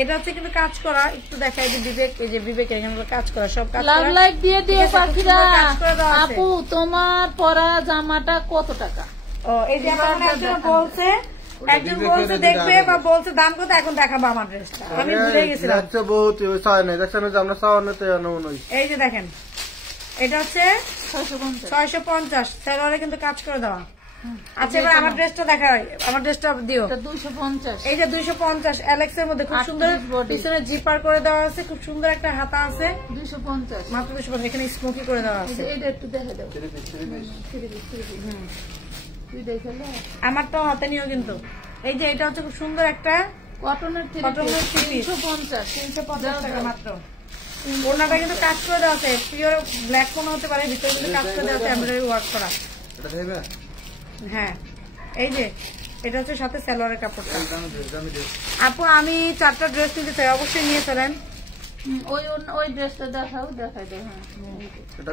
এটা হচ্ছে কিন্তু কাজ করা, একটু দেখাই যে বিবেক, এই যে বিবেক এখানে কাজ করা, সব কাজ লাভ লাইক দিয়ে দিও পাখিরা। আপু তোমার পরা জামাটা কত টাকা? ও এই যে আমার একজন বলছে দেখবে বা বলছে দাম কত, এখন দেখাবো আমার ড্রেসটা, আমি ভুলে গেছিলাম। এই যে দেখেন, এটা হচ্ছে 650 সেলরে কিন্তু কাজ করে দেওয়া। আচ্ছা এবার আমার ড্রেসটা দেখা, আমার ড্রেসটা দিও। 250, এই যে 250 অ্যালেক্স এর মধ্যে খুব সুন্দর পিছনে জিপার করে দেওয়া আছে, খুব সুন্দর একটা হাতা আছে, 250 মাত্র 250। এখানে স্মোকি করে দেওয়া আছে। এটা একটু দেখে দাও, তুই দেখে নে। আমার তো হাতে নিও কিন্তু। এই যে এটা হচ্ছে খুব সুন্দর একটা কটনের 350 টাকা মাত্র। ওনাটা কিন্তু কাজ করে দেওয়া আছে, পিওর ব্ল্যাক কোনো হতে পারে, ভিতরে কিন্তু কাজ করে দেওয়া আছে, এমব্রয়ডারি ওয়ার্ক করা। হ্যাঁ এই যে এটা হচ্ছে সাথে সালোয়ারের কাপড়টা। আপু আমি 4টা ড্রেস নিতে চাই, অবশ্যই নিয়ে চলেন। ওই ড্রেসটা দেখাও, দেখাই দাও।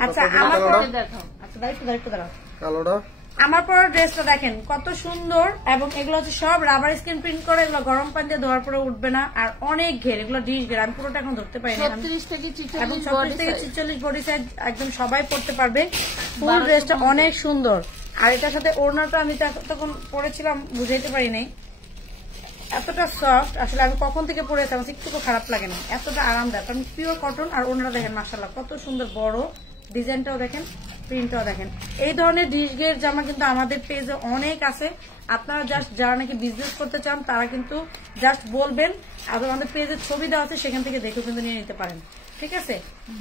আচ্ছা আমার দেখাও, আচ্ছা দাঁড়িয়ে দাঁড়াও। কালোটা আমার পরে ড্রেসটা দেখেন কত সুন্দর, এবং এগুলো হচ্ছে সব রাবার স্ক্রিন প্রিন্ট করে, এগুলো গরম পানি দিয়ে ধোয়ার পরে উঠবে না, আর অনেক ঘের, এগুলো ডিশ ঘের, আমি পুরোটা এখন ধরতে পারি না। 36 থেকে 46 বডি সাইজ একদম সবাই পড়তে পারবে। ফুল ড্রেসটা অনেক সুন্দর, আর এটার সাথে ওড়নাটা আমি তখন পরেছিলাম বুঝাইতে পারি নাই, এতটা সফট। আসলে আমি কখন থেকে পরেছি, আমার একটু খারাপ লাগে না, এতটা আরামদায়ক, কারণ পিওর কটন। আর ওড়নাটা দেখেন মাশাআল্লাহ কত সুন্দর, বড় ডিজাইনটাও দেখেন, প্রিন্টটাও দেখেন। এই ধরনের ডিশ গের জামা কিন্তু আমাদের পেজে অনেক আছে। আপনারা জাস্ট যারা নাকি বিজনেস করতে চান তারা কিন্তু জাস্ট বলবেন, আর আমাদের পেজের ছবি দেওয়া আছে, সেখান থেকে দেখে কিন্তু নিয়ে নিতে পারেন। ঠিক আছে,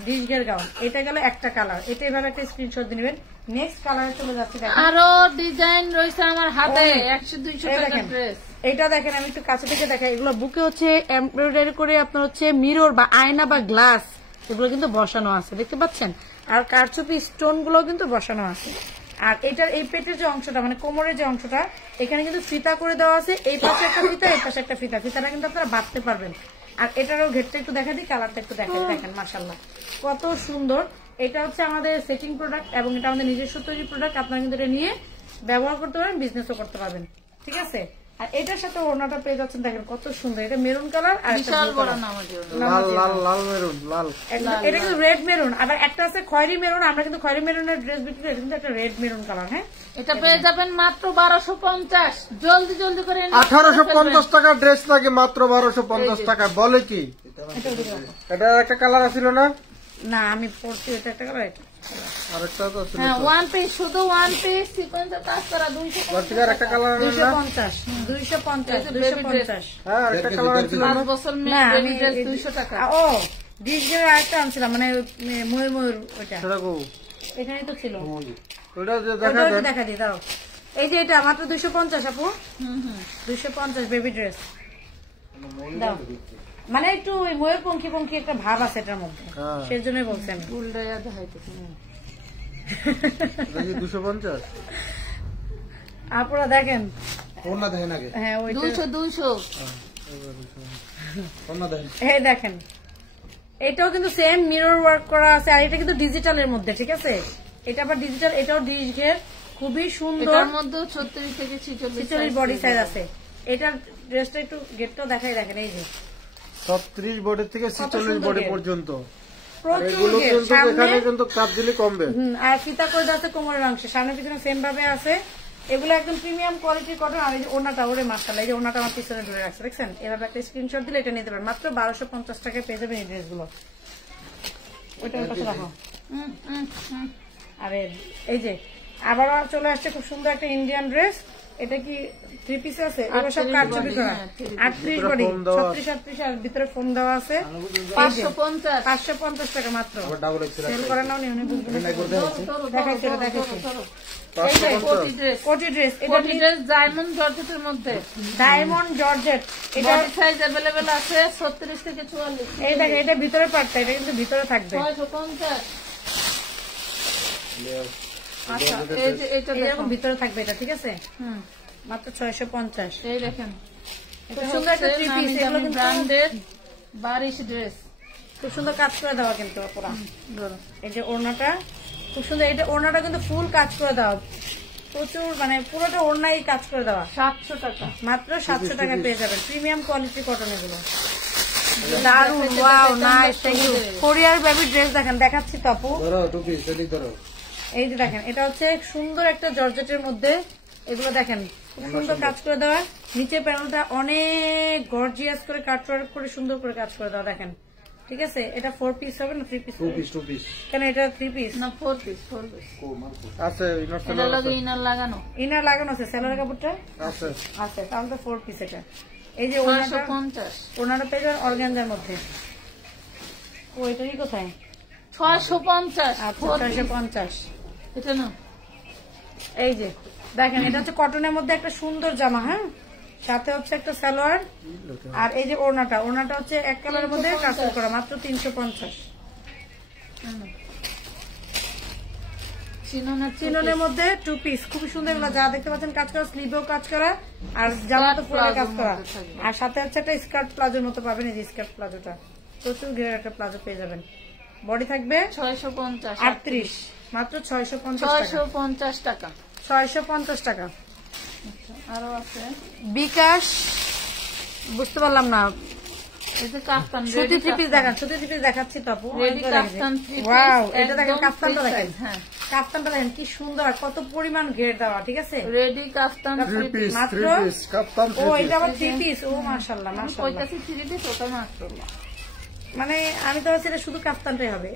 ডিশ গের গাউন, এটা গেল একটা কালার, এটা এভাবে একটা স্ক্রিনশট দিয়ে নেবেন। নেক্সট কালারে চলে যাচ্ছে, আরো ডিজাইন রয়েছে আমার হাতে, 100-200 টাকা ড্রেস। এইটা দেখেন, আমি একটু কাছে থেকে দেখাই। এগুলো বুকে হচ্ছে এমব্রয়ডারি করে আপনার হচ্ছে মিরর বা আয়না বা গ্লাস, এগুলো কিন্তু বসানো আছে, দেখতে পাচ্ছেন। আর কারচুপি স্টোন গুলো কিন্তু বসানো আছে। আর এটার এই পেটের যে অংশটা, মানে কোমরের যে অংশটা, এখানে কিন্তু ফিতা করে দেওয়া আছে, এই পাশে একটা ফিতা, এই পাশে একটা ফিতা, ফিতাটা কিন্তু আপনারা বাঁধতে পারবেন। আর এটারও ঘেরটা একটু দেখা দিই, কালারটা একটু দেখা দিই, দেখেন মাশাআল্লাহ কত সুন্দর। এটা হচ্ছে আমাদের সেটিং প্রোডাক্ট, এবং এটা আমাদের নিজস্ব তৈরি প্রোডাক্ট। আপনারা কিন্তু এটা নিয়ে ব্যবহার করতে পারবেন, বিজনেসও করতে পারবেন। ঠিক আছে, আর এটার সাথে ওড়নাটা পেয়ে যাচ্ছেন, দেখেন কত সুন্দর। এটা মেরুন কালার, আর এটা কিন্তু রেড মেরুন, আবার একটা আছে খয়েরি মেরুন। আমরা কিন্তু খয়েরি মেরুনের ড্রেস বিক্রি করি, কিন্তু একটা রেড মেরুন কালার। হ্যাঁ, এটা পেয়ে যাবেন মাত্র 1250। জলদি জলদি করে 1850 টাকা ড্রেস লাগে মাত্র 1250 টাকা। বলে কি এটা একটা কালার আছিল না? না আমি পড়ছি, এটা একটা কালার, এটা আরেকটা তো আছে। হ্যাঁ, ওয়ান পিস, শুধু ওয়ান পিস সিকোয়েন্সের কাজ করা 250 একটা কালার 250 250 হ্যাঁ, আরেকটা কালার আছিল না? 5 বছর মেয়ে বেবি ড্রেস 200 টাকা। ও ডিজের আরেকটা আনছিলাম, মানে ময়ূর ওটা সেটা কো এখানেই তো ছিল, ওটা দেখা দিই দাও। এই যে এটা মাত্র 250 আপু। 250 বেবি ড্রেস দাও, মানে একটু ময়ূর পঙ্খী একটা ভাব আছে এটার মধ্যে, সেই জন্যই বলছি আমি। 250 আপনারা দেখেন, হ্যাঁ 200 এই দেখেন, এটাও কিন্তু সেম মিরর ওয়ার্ক করা আছে, আর এটা কিন্তু ডিজিটালের মধ্যে। ঠিক আছে, এটা আবার ডিজিটাল, এটাও ডিশ ঘের, খুবই সুন্দর। এটার মধ্যে 36 থেকে 46 বডি সাইজ আছে। এটার ড্রেসটা একটু গেটটাও দেখাই, দেখেন এই যে 36 বডি থেকে 46 বডি পর্যন্ত, এগুলো কিন্তু এখানে কিন্তু কাপ দিলে কমবে। আর ফিতা করে দেওয়া আছে কোমরের অংশে, সামনে পিছনে সেম ভাবে আছে। এগুলো একদম প্রিমিয়াম কোয়ালিটির কটন। আর এই যে ওনাটা, ওরে মাশাআল্লাহ, এই যে ওনাটা আমার পিছনে ধরে রাখছে, দেখছেন। এভাবে একটা স্ক্রিনশট দিলে এটা নিতে পারেন, মাত্র 1250 টাকায় পেয়ে যাবেন এই ড্রেসগুলো। ওইটার পাশে রাখো। আরে এই যে আবার চলে আসছে খুব সুন্দর একটা ইন্ডিয়ান ড্রেস, এটা কি 3 পিস আছে? এগুলো সব কাটছবি করা। 38 বডি, 36 আর ভিতরে ফোম দেওয়া আছে। 550 টাকা মাত্র। সেল করে নাও নি উনি বুঝবেন। দেখাইছে কোটি ড্রেস। এটা ডায়মন্ড জর্জেটের মধ্যে, ডায়মন্ড জর্জেট। এটা সাইজ अवेलेबल আছে 36 থেকে 44। এই দেখেন, এটা ভিতরে পার্টটা, এটা কিন্তু ভিতরে থাকবে। 650। আচ্ছা, এই যে এটা এরকম ভিতরে থাকবে, এটা ঠিক আছে। মাত্র 650। এই দেখেন, খুব সুন্দর একটা 3 পিস। এগুলো কিন্তু ব্র্যান্ডেড বারিশ ড্রেস, খুব সুন্দর কাজ করে দেওয়া কিন্তু পুরো। এই যে ওড়নাটা খুব সুন্দর, এটা ওড়নাটা কিন্তু ফুল কাজ করে দেওয়া, প্রচুর মানে পুরোটা ওড়নাই কাজ করে দেওয়া। 700 টাকা মাত্র 700 টাকা পেয়ে যাবেন। প্রিমিয়াম কোয়ালিটি কটন এগুলো, দারুন। Wow, nice, thank you. কোরিয়ার বেবি ড্রেস দেখেন, দেখাচ্ছি তো আপু। এই যে দেখেন, এটা হচ্ছে সুন্দর একটা জর্জেটের মধ্যে। এগুলো দেখেন খুব সুন্দর কাজ করে দেওয়া। নিচে প্যানেলটা অনেক গর্জিয়াস করে কাটওয়ার্ক করে সুন্দর করে কাজ করে দেওয়া দেখেন, ঠিক আছে। এটা 4 পিস হবে না 3 পিস? 2 পিস। কেন এটা 3 পিস না 4 পিস? 4 পিস আছে। এটা লাগে ইনার লাগানো, ইনার লাগানো আছে। সেলার কাপড়টা আছে, আছে, তাহলে তো 4 পিস। এটা এই যে 650, ওনাটা পেয়ে যাবেন অর্গানজার মধ্যে। ও এটাই কোথায়? 650। আচ্ছা, 650। এটা না, এই যে দেখেন, এটা হচ্ছে কটনের মধ্যে একটা সুন্দর জামা। হ্যাঁ, সাথে হচ্ছে একটা সালোয়ার। আর এই যে ওড়নাটা হচ্ছে এক কালারের মধ্যে কাজ করা, মাত্র 350। চিননের মধ্যে 2 পিস, খুব সুন্দর। এগুলো যা দেখতে পাচ্ছেন কাজ করা, স্লিভেও কাজ করা, আর জামা তো পুরো কাজ করা। আর সাথে হচ্ছে একটা স্কার্ট প্লাজোর মতো পাবেন। এই যে স্কার্ট প্লাজোটা, প্রচুর ঘেরের একটা প্লাজো পেয়ে যাবেন। বডি থাকবে 650, 38, মাত্র 650 টাকা। 650 টাকা। আরো আছে বিকাশ, বুঝতে পারলাম না। এই যে কাফতান, সুতি 3 পিস দেখান, সুতি 3 পিস দেখাচ্ছি তো আপু। রেডি কাফতান 3 পিস। ওয়াও, এটা দেখেন, কাফতানটা দেখেন। হ্যাঁ, কাফতানটা দেখেন কি সুন্দর, আর কত পরিমাণ ঘের দেওয়া, ঠিক আছে। রেডি কাফতান 3 পিস মাত্র। ও এটা আবার 3 পিস। ও মাশাআল্লাহ, মাশাআল্লাহ। কয়টাছি 3 পিস ওটা মাত্র। মানে আমি তো ভাবছি এটা শুধু কাফতানটাই হবে।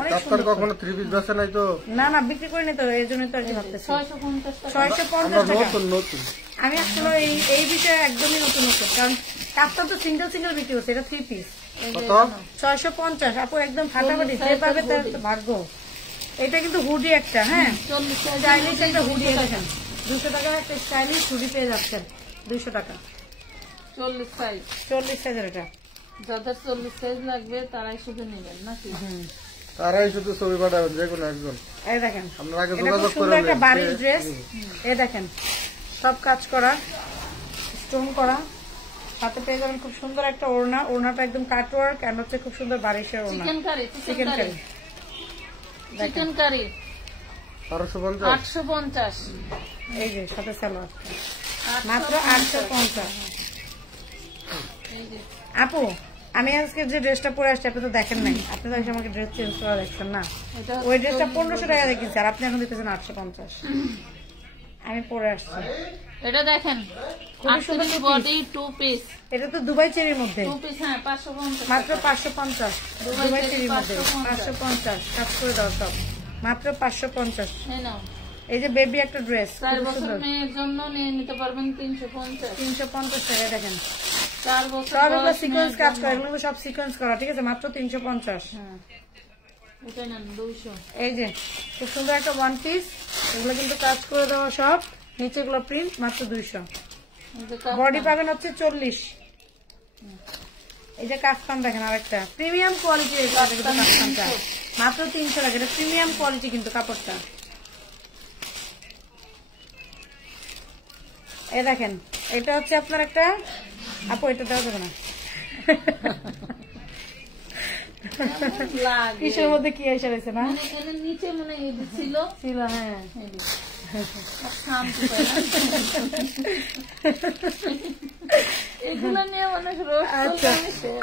অনেক কাফতান কখনো 3 পিস বেচে নাই তো? না না, বিক্রি করিনি তো, এই জন্যই তো আর কি ভাবতেছি। 650 টাকা। 650 টাকা। নতুন আমি আসলে এই বিষয়ে একদমই নতুন, কারণ কাফতান তো সিঙ্গেল সিঙ্গেল বিক্রি হচ্ছে, এটা 3 পিস। কত? 650। আপু একদম ফাটাফাটি, যে পাবে তার ভাগ্য। এটা কিন্তু হুডি একটা, হ্যাঁ, স্টাইলিশ একটা হুডি। দেখেন 200 টাকা একটা স্টাইলিশ হুডি পেয়ে যাচ্ছেন। 200 টাকা 40 সাইজ। 40 সাইজের। এটা যাদের 40 সাইজ লাগবে তারাই শুধু নেবেন নাকি? তারাই শুধু ছবি পাঠাবেন, যে কোনো একজন। এই দেখেন, আপনারা আগে এটা যোগাযোগ খুব সুন্দর করে একটা বাড়ির ড্রেস। এই দেখেন, সব কাজ করা, স্টোন করা, সাথে পেয়ে যাবেন খুব সুন্দর একটা ওড়না। ওড়নাটা একদম কাটওয়ার্ক, আর হচ্ছে খুব সুন্দর বারিশের ওড়না। Chicken curry, chicken curry, chicken curry 850। এই যে সাথে সালোয়ার, মাত্র 850। আপু আমি আজকে যে ড্রেসটা পরে আসছি আপনি তো দেখেন নাই, আপনি তো এসে আমাকে ড্রেস চেঞ্জ করা দেখছেন না। ওই ড্রেসটা 1500 টাকা দেখেছি, আর আপনি এখন দিতেছেন 850। আমি পরে আসছি। এটা দেখেন, 38 বডি 2 পিস। এটা তো দুবাই চেরির মধ্যে 2 পিস। হ্যাঁ, 550, মাত্র 550। দুবাই চেরির মধ্যে 550 কাজ করে দাও সব, মাত্র 550। এই নাও, এই যে বেবি একটা ড্রেস, 4 বছর মেয়ের জন্য নিয়ে নিতে পারবেন 350। 350 টাকা। দেখেন 4 বছর সব এগুলো সিকোয়েন্স কাজ করা, এগুলো সব সিকোয়েন্স করা, ঠিক আছে, মাত্র 350। হ্যাঁ, এটা নেন 200। এই যে খুব সুন্দর একটা 1 পিস, এগুলো কিন্তু কাজ করে দেওয়া সব, নিচে গুলো প্রিন্ট, মাত্র 200। বডি পাবেন হচ্ছে 40। এই যে কাফতান দেখেন, আরেকটা প্রিমিয়াম কোয়ালিটির কাফতানটা, মাত্র 300 টাকা। এটা প্রিমিয়াম কোয়ালিটি কিন্তু কাপড়টা। এই দেখেন, এটা হচ্ছে আপনার একটা, আপু এটা দেওয়া যাবে না, কিসের মধ্যে কি এসে রয়েছে না, নিচে মনে ছিল ছিল। হ্যাঁ,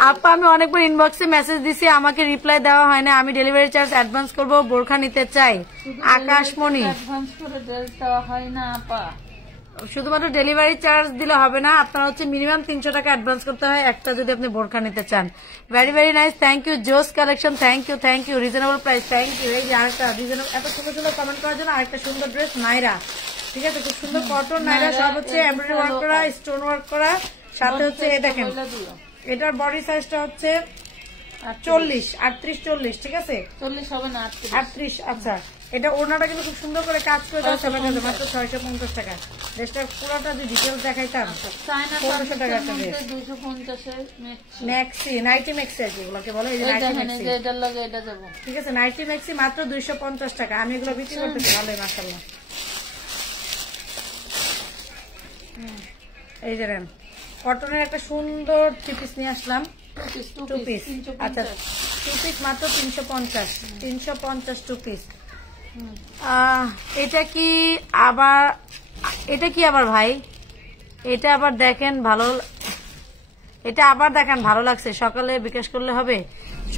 আপা আমি অনেকবার ইনবক্সে মেসেজ দিছি, আমাকে রিপ্লাই দেওয়া হয় না। আমি ডেলিভারি চার্জ অ্যাডভান্স করব, বোরখা নিতে চাই। আকাশমণি, অ্যাডভান্স করে ড্রেস দেওয়া হয় না আপা। শুধুমাত্র ডেলিভারি চার্জ দিলে হবে না, আপনার হচ্ছে মিনিমাম 300 টাকা অ্যাডভান্স করতে হয় একটা যদি আপনি বোরখা নিতে চান। Very very nice, thank you জোস collection, thank you reasonable price, thank you. এই যে আরেকটা রিজনেবল, এত সুন্দর সুন্দর কমেন্ট করার জন্য আরেকটা সুন্দর ড্রেস নাইরা, ঠিক আছে, খুব সুন্দর কটন নাইরা, সব হচ্ছে এমব্রয়ডারি ওয়ার্ক করা, স্টোন ওয়ার্ক করা, সাথে হচ্ছে এই দেখেন এটার বডি সাইজটা হচ্ছে 40 38 40, ঠিক আছে 40 হবে না 38। আচ্ছা, এটা ওড়নাটা কিন্তু খুব সুন্দর করে কাজ করে দেওয়া সবার কাছে, মাত্র 650 টাকা। ড্রেসটা পুরোটা যদি ডিটেলস দেখাইতাম 1500 টাকা একটা ড্রেস। 250 এর ম্যাক্সি, নাইটি ম্যাক্সি আর কি এগুলোকে বলে, এই যে নাইটি ম্যাক্সি, এটার লগে এটা যাব, ঠিক আছে, নাইটি ম্যাক্সি মাত্র 250 টাকা। আমি এগুলো বিক্রি করতেছি ভালোই মাশাআল্লাহ। এই যে রেন কটনের একটা সুন্দর থ্রি পিস নিয়ে আসলাম, টু পিস। আচ্ছা, টু পিস মাত্র 350 টু পিস। এটা কি আবার ভাই, এটা আবার দেখেন ভালো, এটা আবার দেখেন ভালো লাগছে। সকালে বিকাশ করলে হবে,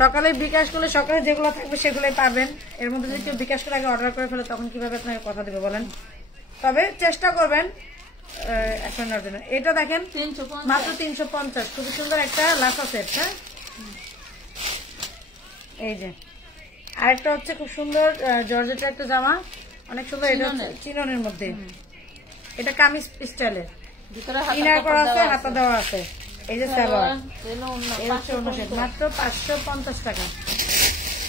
সকালে বিকাশ করলে সকালে যেগুলো থাকবে সেগুলোই পাবেন। এর মধ্যে যদি কেউ বিকাশ করে আগে অর্ডার করে ফেলে তখন কিভাবে আপনাকে কথা দেবে বলেন? তবে চেষ্টা করবেন এখন জন্য। এটা দেখেন মাত্র 350, খুব সুন্দর একটা লাফা সেট। হ্যাঁ, এই যে আরেকটা হচ্ছে খুব সুন্দর জর্জেটের একটা জামা, অনেক সুন্দর, এটা চিননের মধ্যে, এটা কামিজ স্টাইলের, ইনার করা আছে, হাতা দেওয়া আছে। এই যে সালোয়ার, এই হচ্ছে অন্য সেট, মাত্র 550 টাকা,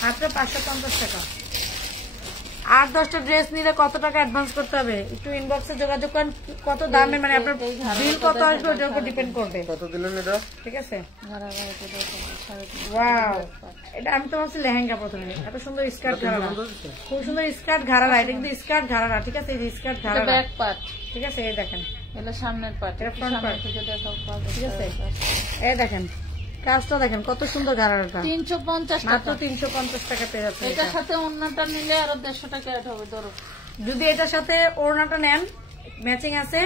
মাত্র 550 টাকা। 8-10টা ড্রেস নিলে কত টাকা অ্যাডভান্স করতে হবে একটু ইনবক্সে যোগাযোগ করেন। কত দামে মানে আপনার বিল কত আসবে ওটার উপর ডিপেন্ড করবে। কত দিলেন এটা? ঠিক আছে, ওয়াও, এটা আমি তো ভাবছি লেহেঙ্গা প্রথমে। এত সুন্দর স্কার্ট ঘাড়া, খুব সুন্দর স্কার্ট ঘাড়া, এটা কিন্তু স্কার্ট ঘাড়া, ঠিক আছে, এই যে স্কার্ট ঘাড়া ব্যাক পার্ট, ঠিক আছে, এই দেখেন এটা সামনের পার্ট, এটা ফ্রন্ট পার্ট, ঠিক আছে, এই দেখেন কাজটা দেখেন কত সুন্দর ঘাড়াটা, 350 মাত্র 350 টাকা পেয়ে যাচ্ছে। এটার সাথে ওড়নাটা নিলে আরো 150 টাকা অ্যাড হবে। ধরো যদি এটার সাথে ওড়নাটা নেন ম্যাচিং আছে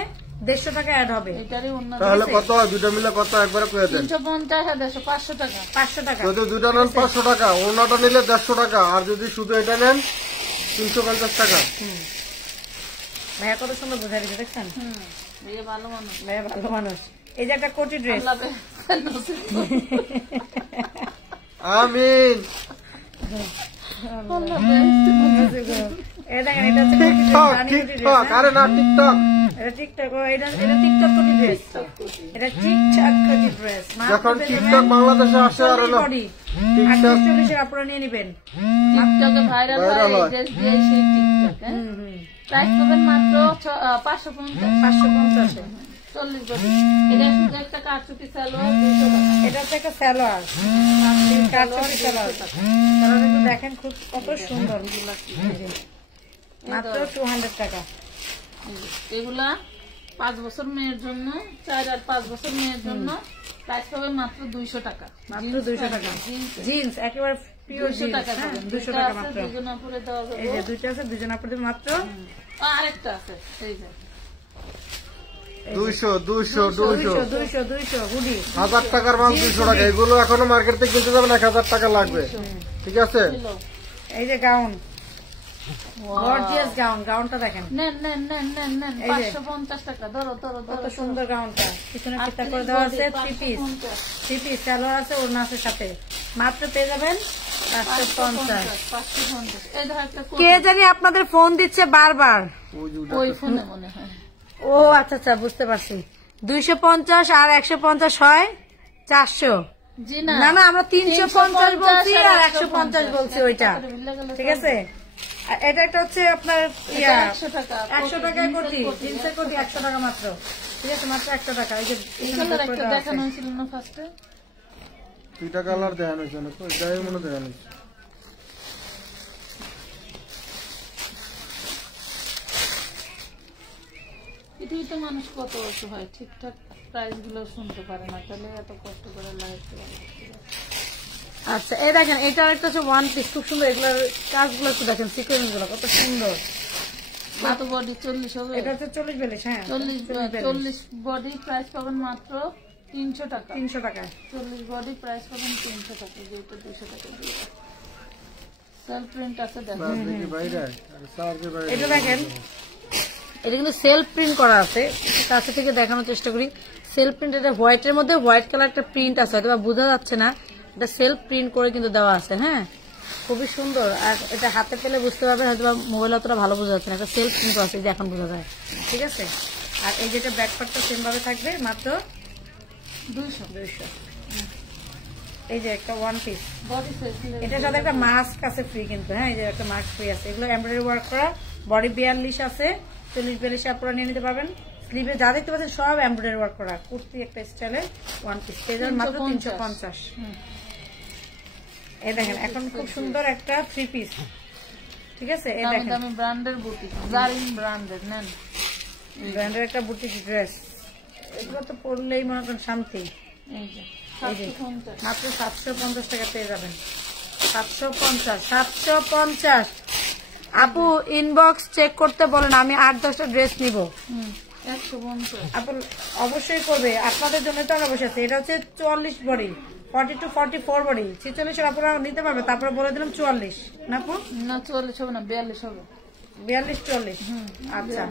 150 টাকা অ্যাড হবে। এটারই ওড়না তাহলে কত হয়? দুটো মিলে কত একবারে কয়ে দেন? 350 আর 150 500 টাকা, 500 টাকা। যদি দুটো নেন 500 টাকা, ওড়নাটা নিলে 150 টাকা, আর যদি শুধু এটা নেন 350 টাকা। ভাইয়া কত সুন্দর বোঝাই দিচ্ছে, দেখছেন? ভাইয়া ভালো মানুষ, ভাইয়া ভালো মানুষ। এই যে একটা কোটি ড্রেস, আমিন। আরে না টিকটক, এটা টিকটক, এটা টিকটক কোটি ড্রেস, এটা ঠিকঠাক কোটি ড্রেস। যখন টিকটক বাংলাদেশে আসে আর হলো 40 আপনারা নিয়ে নেবেন, টিকটকে ভাইরাল হয় ড্রেস দিয়ে সেই টিকটক। প্রাইস পাবেন মাত্র 550 40 বডি। এটা শুধু একটা কারচুপি সালোয়ার 200 টাকা, এটা হচ্ছে একটা সালোয়ার, কারচুপি সালোয়ার, কিন্তু দেখেন খুব কত সুন্দর, মাত্র 200 টাকা। এগুলা 5 বছর মেয়ের জন্য, 4 আর 5 বছর মেয়ের জন্য প্রাইস পাবেন মাত্র 200 টাকা, মাত্র 200 টাকা। জিন্স একেবারে পিওর জিন্স, 200 টাকা মাত্র। দুজনাপুরে দেওয়া যাবে, এই যে দুইটা আছে, দুজনাপুরে মাত্র। আরেকটা আছে এই যে 200 হুডি 1000 টাকার মাল 200 টাকা। এগুলো এখনো মার্কেট থেকে কিনতে যাবেন 1000 টাকা লাগবে, ঠিক আছে? এই যে গাউন, গর্জিয়াস গাউন, গাউনটা দেখেন, নেন 550 টাকা। ধরো কত সুন্দর গাউনটা, পিছনে ফিতা করে দেওয়া আছে, থ্রি পিস সালোয়ার আছে, ওড়না আছে সাথে, মাত্র পেয়ে যাবেন 550। এই ধর একটা কে জানি আপনাদের ফোন দিচ্ছে বারবার, ওই ফোনে মনে হয়। ও আচ্ছা আচ্ছা, বুঝতে পারছি। 250 আর 150 হয় 400। জি না না, আমরা 350 বলছি আর 150 বলছি, ওইটা ঠিক আছে। এটা একটা হচ্ছে আপনার 100 টাকায় কোটি, জিন্সের কোটি 100 টাকা মাত্র, ঠিক আছে, মাত্র 100 টাকা। এই যে দেখানো হয়েছিল না ফার্স্টে, 2টা কালার দেখানো হয়েছে না, এটাই মনে দেখানো হয়েছে। পৃথিবীতে মানুষ কত অসুখ হয়, ঠিকঠাক প্রাইস গুলো শুনতে পারে না, তাহলে এত কষ্ট করে লাইফ। আচ্ছা, এই দেখেন এটা একটা হচ্ছে ওয়ান পিস, খুব সুন্দর, এগুলোর কাজগুলো একটু দেখেন, সিকোয়েন্স গুলো কত সুন্দর। কত বডি 40 হবে, এটা হচ্ছে 40 হ্যাঁ 40 বডি প্রাইস পাবেন মাত্র 300 টাকা, 300 টাকা। 40 বডি প্রাইস পাবেন 300 টাকা, যেটা 200 টাকা দিয়ে সেলফ প্রিন্ট আছে। দেখেন এটা দেখেন এটা কিন্তু সেলফ প্রিন্ট করা আছে, কাছে থেকে দেখানোর চেষ্টা করি। সেলফ প্রিন্ট, এটা হোয়াইটের মধ্যে হোয়াইট কালার একটা প্রিন্ট আছে, হয়তো বোঝা যাচ্ছে না, এটা সেলফ প্রিন্ট করে কিন্তু দেওয়া আছে। হ্যাঁ, খুবই সুন্দর। আর এটা হাতে পেলে বুঝতে পারবেন, হয়তো মোবাইল অতটা ভালো বোঝা যাচ্ছে না, একটা সেলফ প্রিন্ট আছে, যে এখন বোঝা যায়। ঠিক আছে। আর এই যেটা ব্যাক পার্টটা সেম ভাবে থাকবে, মাত্র 200। এই যে একটা ওয়ান পিস, এটার সাথে একটা মাস্ক আছে ফ্রি কিন্তু। হ্যাঁ, এই যে একটা মাস্ক ফ্রি আছে। এগুলো এমব্রয়ডারি ওয়ার্ক করা, বডি 42 আছে, 40-42 আপনারা নিয়ে নিতে পারবেন। স্লিভে যা দেখতে পাচ্ছেন সব এমব্রয়ডারি ওয়ার্ক করা, কুর্তি একটা স্টাইলে ওয়ান পিস, মাত্র 350। এই দেখেন এখন খুব সুন্দর একটা 3 পিস। ঠিক আছে, এই দেখেন আমি ব্র্যান্ডের বুটিক, জারিন ব্র্যান্ডের নেন, ব্র্যান্ডের একটা বুটিক ড্রেস। এগুলো তো পরলেই মনে করেন শান্তি। এই যে মাত্র 750 টাকা পেয়ে যাবেন। 750। আপু ইনবক্স চেক করতে বলেন, আমি 8-10টা ড্রেস নিব। 150 আপু অবশ্যই করবে, আপনাদের জন্য তো আমরা বসে আছি। এটা হচ্ছে 44 বডি, 40-44 বডি, 46 আপনারা নিতে পারবে। তারপরে বলে দিলাম 44 না আপু? না 44 হবে না, 42 হবে। 42-44। আচ্ছা,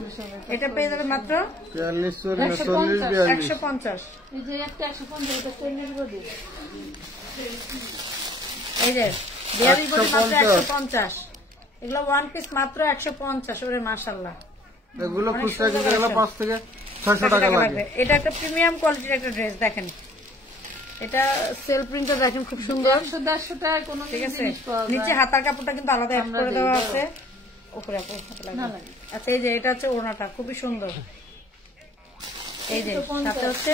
এটা পেয়ে যাবে মাত্র 150। এই যে একটা 150, এটা 40 বডি। এই যে 42 বডি মাত্র 150। এগুলো ওয়ান পিস মাত্র 150। ওরে মাশাআল্লাহ, এগুলো খুচরা কিনতে গেলে 5 থেকে 600 টাকা লাগবে। এটা একটা প্রিমিয়াম কোয়ালিটির একটা ড্রেস। দেখেন এটা সেলফ প্রিন্টটা দেখেন, খুব সুন্দর। 150 টাকা কোনো জিনিস পাওয়া যায়। নিচে হাতার কাপড়টা কিন্তু আলাদা অ্যাড করে দেওয়া আছে। উপরে আপু হাতে লাগবে। আচ্ছা, এই যে এটা হচ্ছে ওড়নাটা, খুবই সুন্দর। এই যে সাথে হচ্ছে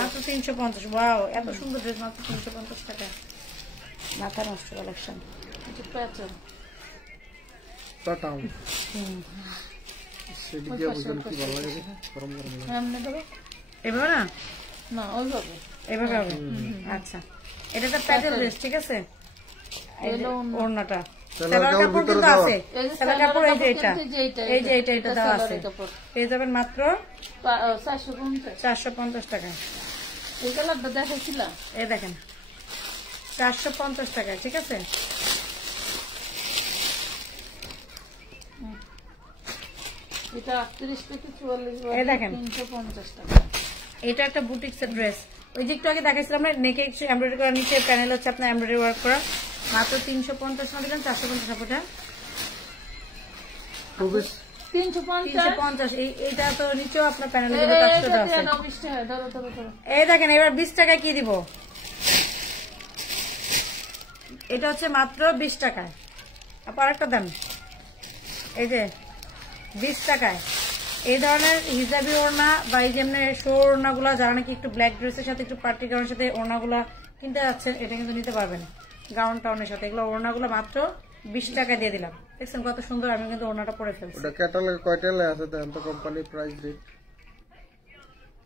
মাত্র 350। ওয়াও, এত সুন্দর ড্রেস মাত্র 350 টাকা। মাথা নষ্ট কালেকশন। টাটাও সেদিকে বুঝুন কি ভালো লাগে, গরম গরম লাগে। এমনি দেবো এভাবে না, না ওইভাবে, এভাবে হবে। আচ্ছা, এটা একটা প্যাটেল ড্রেস। ঠিক আছে, ওড়নাটা সালোয়ার কাপড় কিন্তু আছে। সালোয়ার কাপড় এই যে এটা, এই যে এটা দেওয়া আছে। পেয়ে যাবেন মাত্র 450 টাকা। এই কালারটা দেখাইছিলাম, এই দেখেন 450 টাকা। ঠিক আছে, এটা 38 থেকে 44, এই দেখেন 350 টাকা। এটা একটা বুটিক্সের ড্রেস। ওই যে একটু আগে দেখাইছিলাম না, নেকে একটু এমব্রয়ডারি করা, নিচে প্যানেল হচ্ছে আপনার এমব্রয়ডারি ওয়ার্ক করা, মাত্র 350 না দিলাম 450 টাকা। 350। এইটা তো নিচেও আপনার প্যানেলের জন্য কাজ করে আছে। এই দেখেন এবার 20 টাকায় কি দিব, এটা হচ্ছে মাত্র 20 টাকায়। আবার একটা দাম, এই যে 20 টাকায়। এই ধরনের হিজাবি ওড়না বা এই যেমনি শো ওড়না গুলা, যারা নাকি একটু ব্ল্যাক ড্রেসের সাথে একটু পার্টি গাউনের সাথে ওড়না গুলা কিনতে যাচ্ছেন, এটা কিন্তু নিতে পারবেন গাউন টাউনের সাথে। এগুলো ওড়না গুলো মাত্র 20 টাকা দিয়ে দিলাম। দেখছেন কত সুন্দর, আমি কিন্তু ওড়নাটা পরে ফেলছি। ওটা ক্যাটালগে কয়টা লে আছে দেন তো, কোম্পানি প্রাইস রেট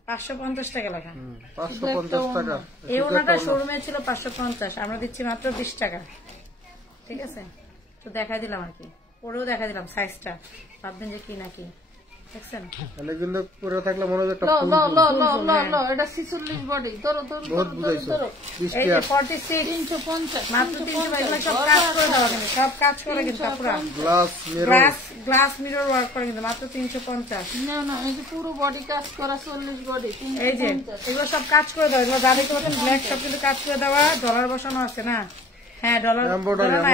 550 টাকা লেখা। 550 টাকা। এই ওড়নাটা শোরুমে ছিল 550, আমরা দিচ্ছি মাত্র 20 টাকা। ঠিক আছে, তো দেখাই দিলাম আর কি, পরেও দেখাই দিলাম সাইজটা, ভাববেন যে কি নাকি। দেখছেন তাহলে কিন্তু পুরো থাকলে মনে হয় একটা ফুল এটা 46 বডি। ধরো বহুত বুঝাইছো। এই যে 46 350 মাত্র 300। সব কাজ করে দেওয়া কিন্তু, সব কাজ করে কিন্তু পুরো গ্লাস মিরর ওয়ার্ক করে কিন্তু, মাত্র 350। না এই যে পুরো বডি কাজ করা 40 বডি। এই যে এগুলো সব কাজ করে দেওয়া, এগুলো যা দেখতে পাচ্ছেন ব্ল্যাক সব কিন্তু কাজ করে দেওয়া। ডলার বসানো আছে না? হ্যাঁ, ডলার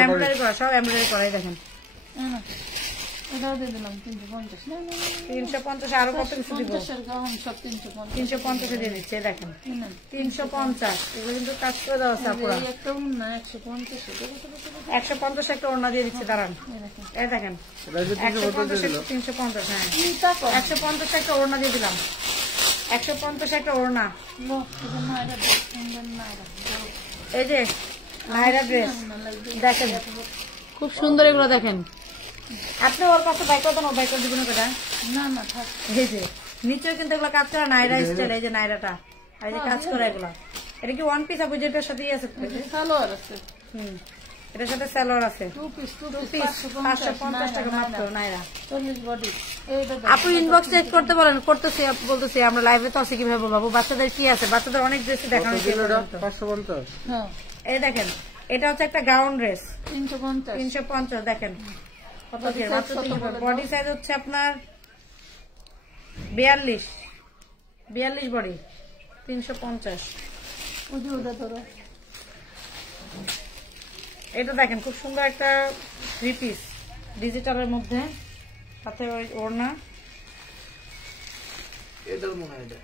এমব্রয়ডারি করা, সব এমব্রয়ডারি করা। দেখেন এটাও দিয়ে দিলাম 350। 350 আরো কত কিছু দিব, 350 দিয়ে দিচ্ছে। দেখেন 350, এগুলো কিন্তু কাজ করে দেওয়া আছে। আপনারা 150 একটা ওড়না দিয়ে দিচ্ছে। দাঁড়ান, এই দেখেন 350। হ্যাঁ, 150 একটা ওড়না দিয়ে দিলাম। 150 একটা ওড়না। এই যে নাইরা ড্রেস দেখেন, খুব সুন্দর। এগুলো দেখেন, আপনি ওর কাছে বাই করে দেন, ও বাই করে দিবেন ওটা। না থাক। এই যে নিচেও কিন্তু এগুলো কাজ করা নাইরা স্টাইল। এই যে নাইরাটা, এই যে কাজ করা এগুলো। এটা কি ওয়ান পিস? আপু যেটার সাথেই আছে, সালোয়ার আছে। এটার সাথে সালোয়ার আছে। 2 পিস 550 টাকা মাত্র নাইরা 40 বডি। আপু ইনবক্স চেক করতে বলেন, করতেছি। আপু বলতেছি আমরা লাইভে তো আছি, কিভাবে বলবো? বাবু বাচ্চাদের কি আছে, বাচ্চাদের অনেক ড্রেস দেখানো হচ্ছে। 550। হ্যাঁ, এই দেখেন এটা হচ্ছে একটা গাউন ড্রেস, 350। 350। দেখেন কত কি, মাত্র 350। বডি সাইজ হচ্ছে আপনার 42 বডি 350। এটা দেখেন খুব সুন্দর একটা 3 পিস ডিজিটালের মধ্যে, সাথে ওই ওড়না। এটার মনে হয় এটা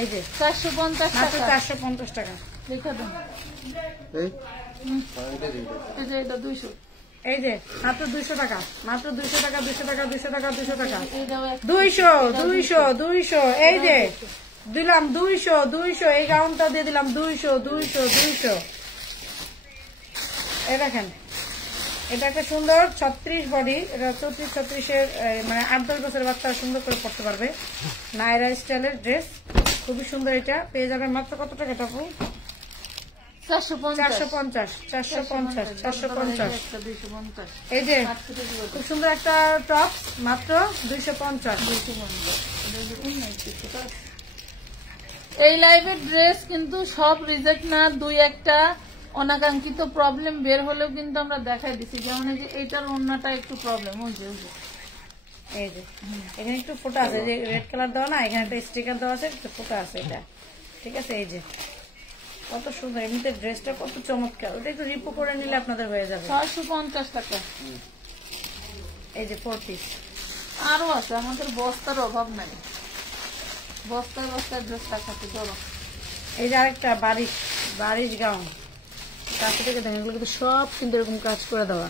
এই যে 450 মাত্র টাকা। 450 টাকা। লিখে দেন। এই এই যে এটা 200। এই যে মাত্র 200 টাকা, মাত্র 200 টাকা, 200 টাকা, 200 টাকা, 200 টাকা, এইটাও একটা। 200 200 200। এই যে দিলাম 200 200, এই গাউনটা দিয়ে দিলাম 200 200 200। এই দেখেন এটা একটা সুন্দর 36 বডি, এটা 34-36-এর মানে 8-10 বছরের বাচ্চারা সুন্দর করে পড়তে পারবে। নায়রা স্টাইলের ড্রেস, খুবই সুন্দর। এটা পেয়ে যাবেন মাত্র কত টাকা টাপু? 450। 450 450 450। একটা 250। এই যে খুব সুন্দর একটা টপ, মাত্র 250। এই লাইভের ড্রেস কিন্তু সব রিজেক্ট না, 2-1টা অনাকাঙ্ক্ষিত প্রবলেম বের হলেও কিন্তু আমরা দেখাই দিছি। যেমন এই যে এইটার ওড়নাটা একটু প্রবলেম, ওই যে এই যে এখানে একটু ফোটা আছে, যে রেড কালার দেওয়া না, এখানে একটা স্টিকার দেওয়া আছে, একটু ফোটা আছে এটা, ঠিক আছে। এই যে কত সুন্দর, এমনিতে ড্রেসটা কত চমৎকার। ওটা একটু রিপো করে নিলে আপনাদের হয়ে যাবে। 650 টাকা। এই যে 4 পিস আরো আছে, আমাদের বস্তার অভাব নাই, বস্তায় বস্তায় ড্রেস রাখাতে। চলো এই যে আরেকটা বারিশ গাউন, কাছে থেকে দেখেন, এগুলো কিন্তু সব কিন্তু এরকম কাজ করে দেওয়া।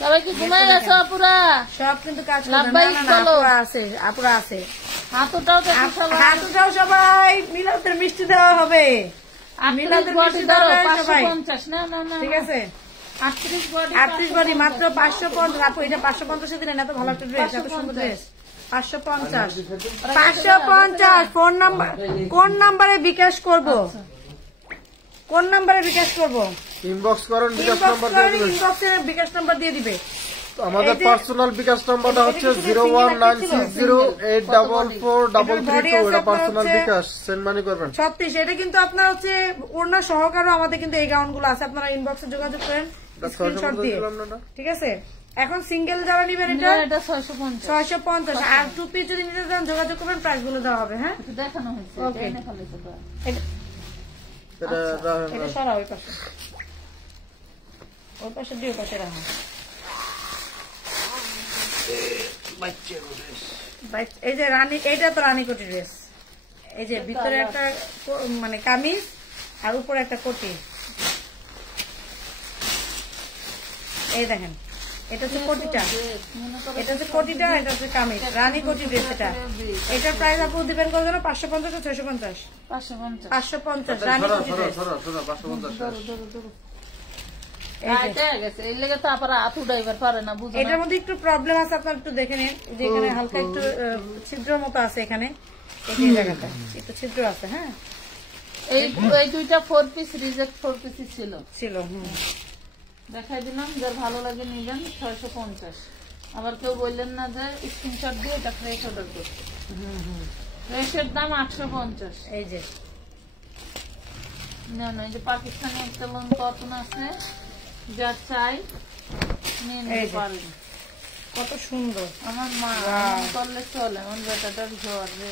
সবাই কি ঘুমাই গেছো আপুরা? সব কিন্তু কাজ করে লাভবাই দেওয়া। চলো। আপুরা আছে, হাতটাও দেখো সবাই। হাতুটাও সবাই মিলাদের মিষ্টি দেওয়া হবে। 38 বডি ধরো 550। না না না, ঠিক আছে 38 বডি 38 বডি মাত্র 550। আপু এটা 550 দিলেন, এত ভালো একটা ড্রেস, এত সুন্দর ড্রেস। 550 550। ফোন নাম্বার, কোন নাম্বারে বিকাশ করব? কোন নাম্বারে বিকাশ করব? ইনবক্স করেন, বিকাশ ইনবক্স নাম্বার করে দিয়ে দিবেন। ইনবক্সে বিকাশ নাম্বার দিয়ে দিবে। আমাদের পার্সোনাল বিকাশ নাম্বারটা হচ্ছে 0196084442232। এটা পার্সোনাল বিকাশ, সেন্ড মানি করবেন। 36। এটা কিন্তু আপনার হচ্ছে ওড়না সহকারে আমাদের কিন্তু এই গাউনগুলো আছে, আপনারা ইনবক্সে যোগাযোগ করেন স্ক্রিনশট দিয়ে, ঠিক আছে। এখন সিঙ্গেল যারা নিবেন এটা 650, আর 2 পিস যদি নিতে চান যোগাযোগ করবেন, প্রাইস গুলো দেওয়া হবে। হ্যাঁ দেখানো হয়েছে। ওকে, এটা এটা সরা ওই পাশে, ওই পাশে দিয়ে ওই পাশে রাখা। এই যে রানী, এইটা তো রানীকোটি ড্রেস। এই যে ভিতরে একটা মানে কামিজ আর উপরে একটা কোটি। এই দেখেন এটা হচ্ছে কোটিটা, এটা হচ্ছে কোটিটা, এটা হচ্ছে কামিজ, রানীকোটি ড্রেস। এটা এটার প্রাইস আপু দিবেন কত জানো? 550 না 650? 550 রানীকোটি ড্রেস। এটার মধ্যে একটু প্রবলেম আছে, আপনার একটু দেখে নিন। যে এখানে হালকা একটু ছিদ্র মতো আছে, এখানে এই জায়গাটা একটু ছিদ্র আছে। হ্যাঁ এই 2টা 4 পিস রিজেক্ট 4 পিসই ছিল। দেখাই দিলাম, যার ভালো লাগে নিবেন। 650। আবার কেউ বললেন না যে স্ক্রিনশট দিয়ে এটা ফ্রেশ অর্ডার করতে। ফ্রেশের দাম 850। এই যে না না, এই যে পাকিস্তানি একটা লোন কটন আছে, যা চাই নিয়ে নিতে পারেন। কত সুন্দর, আমার মা করলে চলে, আমার বেটাটার জ্বর রে।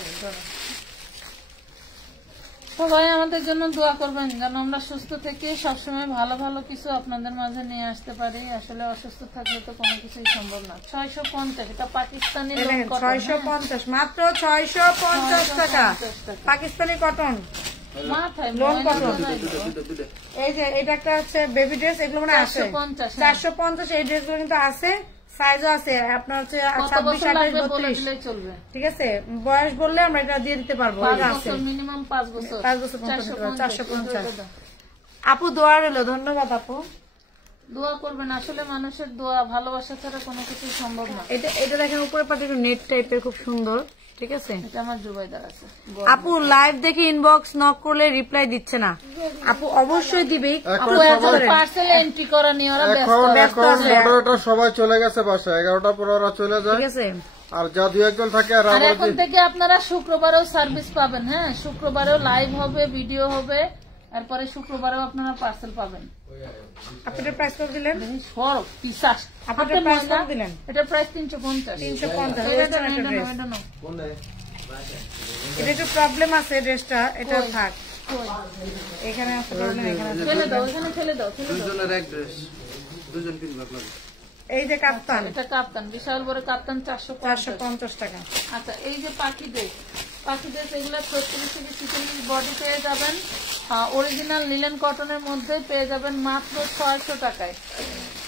সবাই আমাদের জন্য দোয়া করবেন, যেন আমরা সুস্থ থেকে সবসময় ভালো ভালো কিছু আপনাদের মাঝে নিয়ে আসতে পারি। আসলে অসুস্থ থাকলে তো কোনো কিছুই সম্ভব না। 650, এটা পাকিস্তানি 650, মাত্র 650 টাকা পাকিস্তানি কটন মাথায় লোন কটন। এই যে এটা একটা হচ্ছে বেবি ড্রেস, এগুলো মানে আছে 450। এই ড্রেসগুলো কিন্তু আছে, সাইজও আছে আপনার হচ্ছে 26, 28, 32 চলবে, ঠিক আছে। বয়স বললে আমরা এটা দিয়ে দিতে পারবো। মিনিমাম 5 বছর 450। আপু দোয়া রইল, ধন্যবাদ আপু। দোয়া করবেন, আসলে মানুষের দোয়া ভালোবাসা ছাড়া কোনো কিছু সম্ভব না। এটা দেখেন উপরে পাটে একটু নেট টাইপের, খুব সুন্দর, ঠিক আছে। এটা আমার জুবাইদার আছে। আপু লাইভ দেখে ইনবক্স নক করলে রিপ্লাই দিচ্ছে না। আপু অবশ্যই দিবে। আপু এখন পার্সেল এন্ট্রি করা নিয়ে ওরা ব্যস্ত আছে। মডারেটর সবাই চলে গেছে বাসায়, 11টার পর ওরা চলে যায়, ঠিক আছে। আর যা 2-1 থাকে। আর এখন থেকে আপনারা শুক্রবারেও সার্ভিস পাবেন। হ্যাঁ, শুক্রবারেও লাইভ হবে, ভিডিও হবে, এরপরে শুক্রবারেও আপনারা পার্সেল পাবেন। আপনাদের প্রাইস কত দিলেন? সব পিসাস আপনাদের প্রাইস কত দিলেন? এটা প্রাইস 350। 350। এটা একটু প্রবলেম আছে ড্রেসটা, এটা থাক এখানে আছে প্রবলেম, এখানে ফেলে দাও, এখানে ফেলে দাও। দুজনের এক ড্রেস, দুজন কিনবে আপনারা। এই যে কাপ্তান, এটা কাপ্তান, বিশাল বড় কাপ্তান 450 টাকা। আচ্ছা, এই যে পাখি ড্রেস, এগুলো 36 থেকে 46 বডি পেয়ে যাবেন, অরিজিনাল লিলেন কটনের মধ্যে পেয়ে যাবেন মাত্র 600 টাকায়।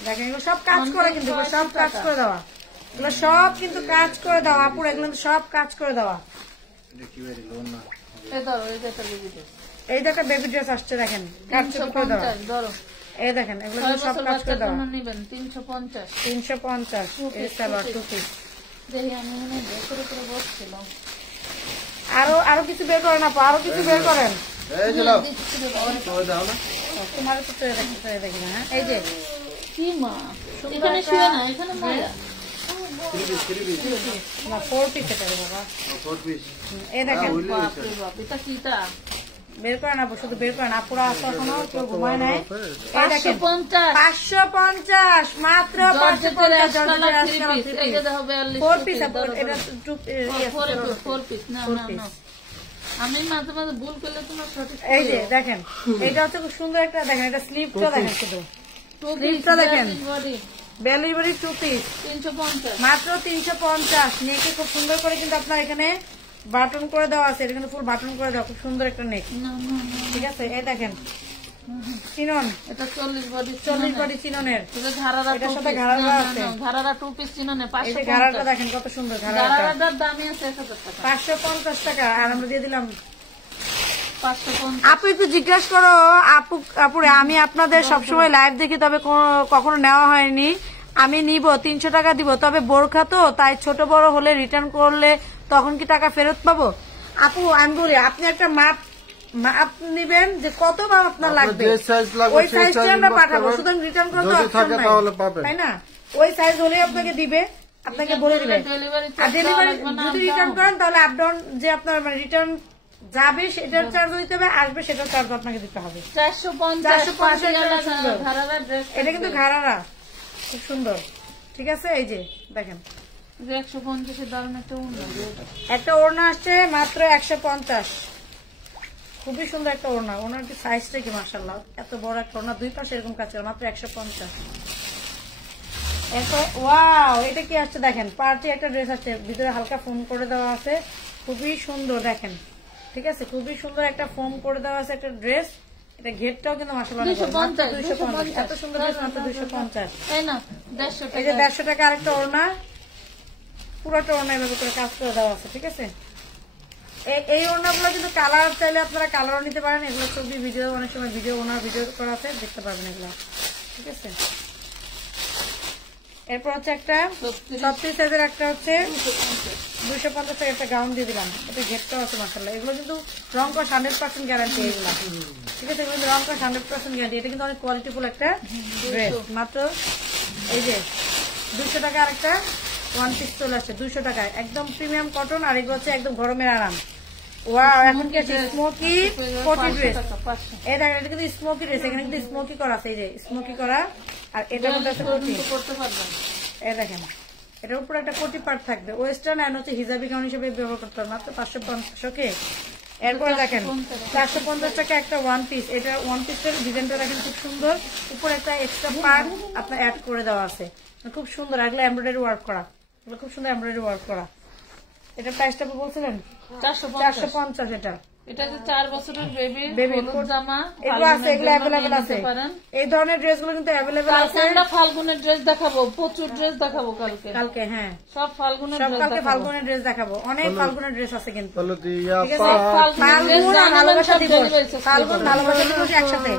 দেখেন এগুলো সব কাজ করে, কিন্তু সব কাজ করে দেওয়া, এগুলো সব কিন্তু কাজ করে দেওয়া আপুর, এগুলো সব কাজ করে দেওয়া। এই দেখো বেবি ড্রেস আসছে, দেখেন কাজ করে দেওয়া, এই দেখেন এগুলো সব কাজ করে দেওয়া। 350 এই সালোয়ার টু পিস। আরো কিছু বের করেন আপু, আরো কিছু বের করেন। তোমার তো দেখি না। এই যে কি মা, এখানে শুয়ে না, এখানে মায়া না 4 পিস এটা বাবা, 4 পিস। এই দেখেন বাপরে বাপ, এটা কিটা বের করেন আপু, শুধু বের করেন। আপুরা আসো, এখনো কেউ ঘুমায় নাই। 550 মাত্র 4 পিস। আমি মাঝে মাঝে ভুল করলে তোমার সঠিক। এই যে দেখেন, এটা হচ্ছে খুব সুন্দর একটা, দেখেন এটা স্লিপটা দেখেন, শুধু স্লিপটা দেখেন, বেলি বডি 2 পিস 350 মাত্র 350। নেকে খুব সুন্দর করে কিন্তু আপনার এখানে বাটন করে দেওয়া আছে, এখানে ফুল বাটন করে দেওয়া, খুব সুন্দর একটা নেক, ঠিক আছে। এই দেখেন চিনন, এটা 40 বডি চিননের, এটার সাথে ঘাড়ারা আছে, ঘাড়ারা 2 পিস চিননে 550। ঘাড়াটা দেখেন কত সুন্দর, ঘাড়াটার দামই আছে 1000 টাকা, 550 টাকা। আর আমরা দিয়ে দিলাম 550। আপু একটু জিজ্ঞাসা করো আপুরে, আমি আপনাদের সবসময় লাইভ দেখি, তবে কখনো নেওয়া হয়নি। আমি নিব 300 টাকা দিব, তবে বোরখা তো তাই ছোট বড় হলে রিটার্ন করলে তখন কি টাকা ফেরত পাবো? আপু আমি বলি, আপনি একটা মাপ নিবেন যে কত মাপ আপনার লাগবে, ওই সাইজটা আমরা পাঠাবো, সুতরাং রিটার্ন করতে তাই না? ওই সাইজ হলে আপনাকে দিবে, আপনাকে বলে দিবে। আর ডেলিভারি যদি রিটার্ন করেন তাহলে আপ ডাউন যে আপনার মানে রিটার্ন যাবে সেটার চার্জ দিতে হবে, আসবে সেটার চার্জ আপনাকে দিতে হবে। 450। এটা কিন্তু ঘাড়ারা খুব সুন্দর, ঠিক আছে। এই যে দেখেন 150 এর দারুণ একটা ওড়না আসছে মাত্র 150, খুবই সুন্দর একটা ওড়না। ওনার কি সাইজটা কি মাশাআল্লাহ, এত বড় একটা ওড়না, দুই পাশে এরকম কাজ করে, মাত্র 150। ওয়াও, এটা কি আসছে দেখেন, পার্টি একটা ড্রেস আছে, ভিতরে হালকা ফোম করে দেওয়া আছে, খুবই সুন্দর দেখেন, ঠিক আছে। খুবই সুন্দর একটা ফোম করে দেওয়া আছে একটা ড্রেস, এটা ঘেরটাও কিন্তু মাশাআল্লাহ 250, এত সুন্দর ড্রেস মাত্র 250। তাই না, 150 এই যে 150 টাকা আরেকটা ওড়না, পুরোটা ওড়না এভাবে করে কাজ করে দেওয়া আছে, ঠিক আছে। এই ওড়নাগুলো কিন্তু কালার চাইলে আপনারা কালারও নিতে পারেন, এগুলো ছবি ভিডিও অনেক সময় ওনার ভিডিও করা আছে, দেখতে পারবেন এগুলো, ঠিক আছে। এরপর হচ্ছে একটা 36 সাইজের একটা হচ্ছে 250 টাকা একটা গাউন দিয়ে দিলাম, এটা ঘেরটাও আছে মাশাআল্লাহ। এগুলো কিন্তু রং কস 100% গ্যারান্টি, এগুলো ঠিক আছে, এগুলো রং কস 100% গ্যারান্টি। এটা কিন্তু অনেক কোয়ালিটিফুল একটা ড্রেস, মাত্র এই যে 200 টাকা আরেকটা ওয়ান পিস চলে আসছে 200 টাকায়, একদম প্রিমিয়াম কটন। আর এগুলো হচ্ছে একদম গরমের আরাম। ওয়াও, এখন কি আছে স্মোকি কোটি ড্রেস, এই দেখেন এটা কিন্তু স্মোকি ড্রেস, এখানে কিন্তু স্মোকি করা আছে, এই যে স্মোকি করা। আর এটার মধ্যে আছে কোটি করতে পারবেন, এই দেখেন এটার উপরে একটা কোটি পার্ট থাকবে, ওয়েস্টার্ন এন্ড হচ্ছে হিজাবি গাউন হিসেবে ব্যবহার করতে পারবেন, মাত্র 550 কে। এরপরে দেখেন 450 টাকা একটা ওয়ান পিস, এটা ওয়ান পিসের ডিজাইনটা দেখেন খুব সুন্দর, উপরে একটা এক্সট্রা পার্ট আপনার অ্যাড করে দেওয়া আছে, খুব সুন্দর। এগুলো এমব্রয়ডারি ওয়ার্ক করা, এগুলো খুব সুন্দর এমব্রয়ডারি ওয়ার্ক করা। এটা প্রাইসটা বলছিলেন 450। এটা যে 4 বছরের বেবি জামা, এগুলো আছে, এগুলো অ্যাভেলেবেল আছে, এই ধরনের ড্রেসগুলো কিন্তু অ্যাভেলেবেল আছে। আমরা ফাল্গুনের ড্রেস দেখাবো, প্রচুর ড্রেস দেখাবো কালকে, হ্যাঁ সব ফাল্গুনের ড্রেস দেখাবো, অনেক ফাল্গুনের ড্রেস আছে কিন্তু, একসাথে।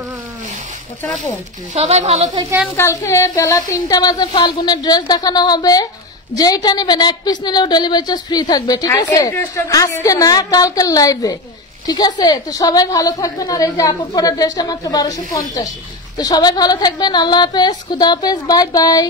সবাই ভালো থাকেন, কালকে বেলা 3টা বাজে ফাল্গুনের ড্রেস দেখানো হবে, যেটা নিবেন 1 পিস নিলেও ডেলিভারি চার্জ ফ্রি থাকবে, ঠিক আছে। আজকে না, কালকের লাইভে, ঠিক আছে। তো সবাই ভালো থাকবেন। আর এই যে আপুর পরা ড্রেসটা মাত্র 1250। তো সবাই ভালো থাকবেন, আল্লাহ হাফেজ, খুদা হাফেজ, বাই বাই।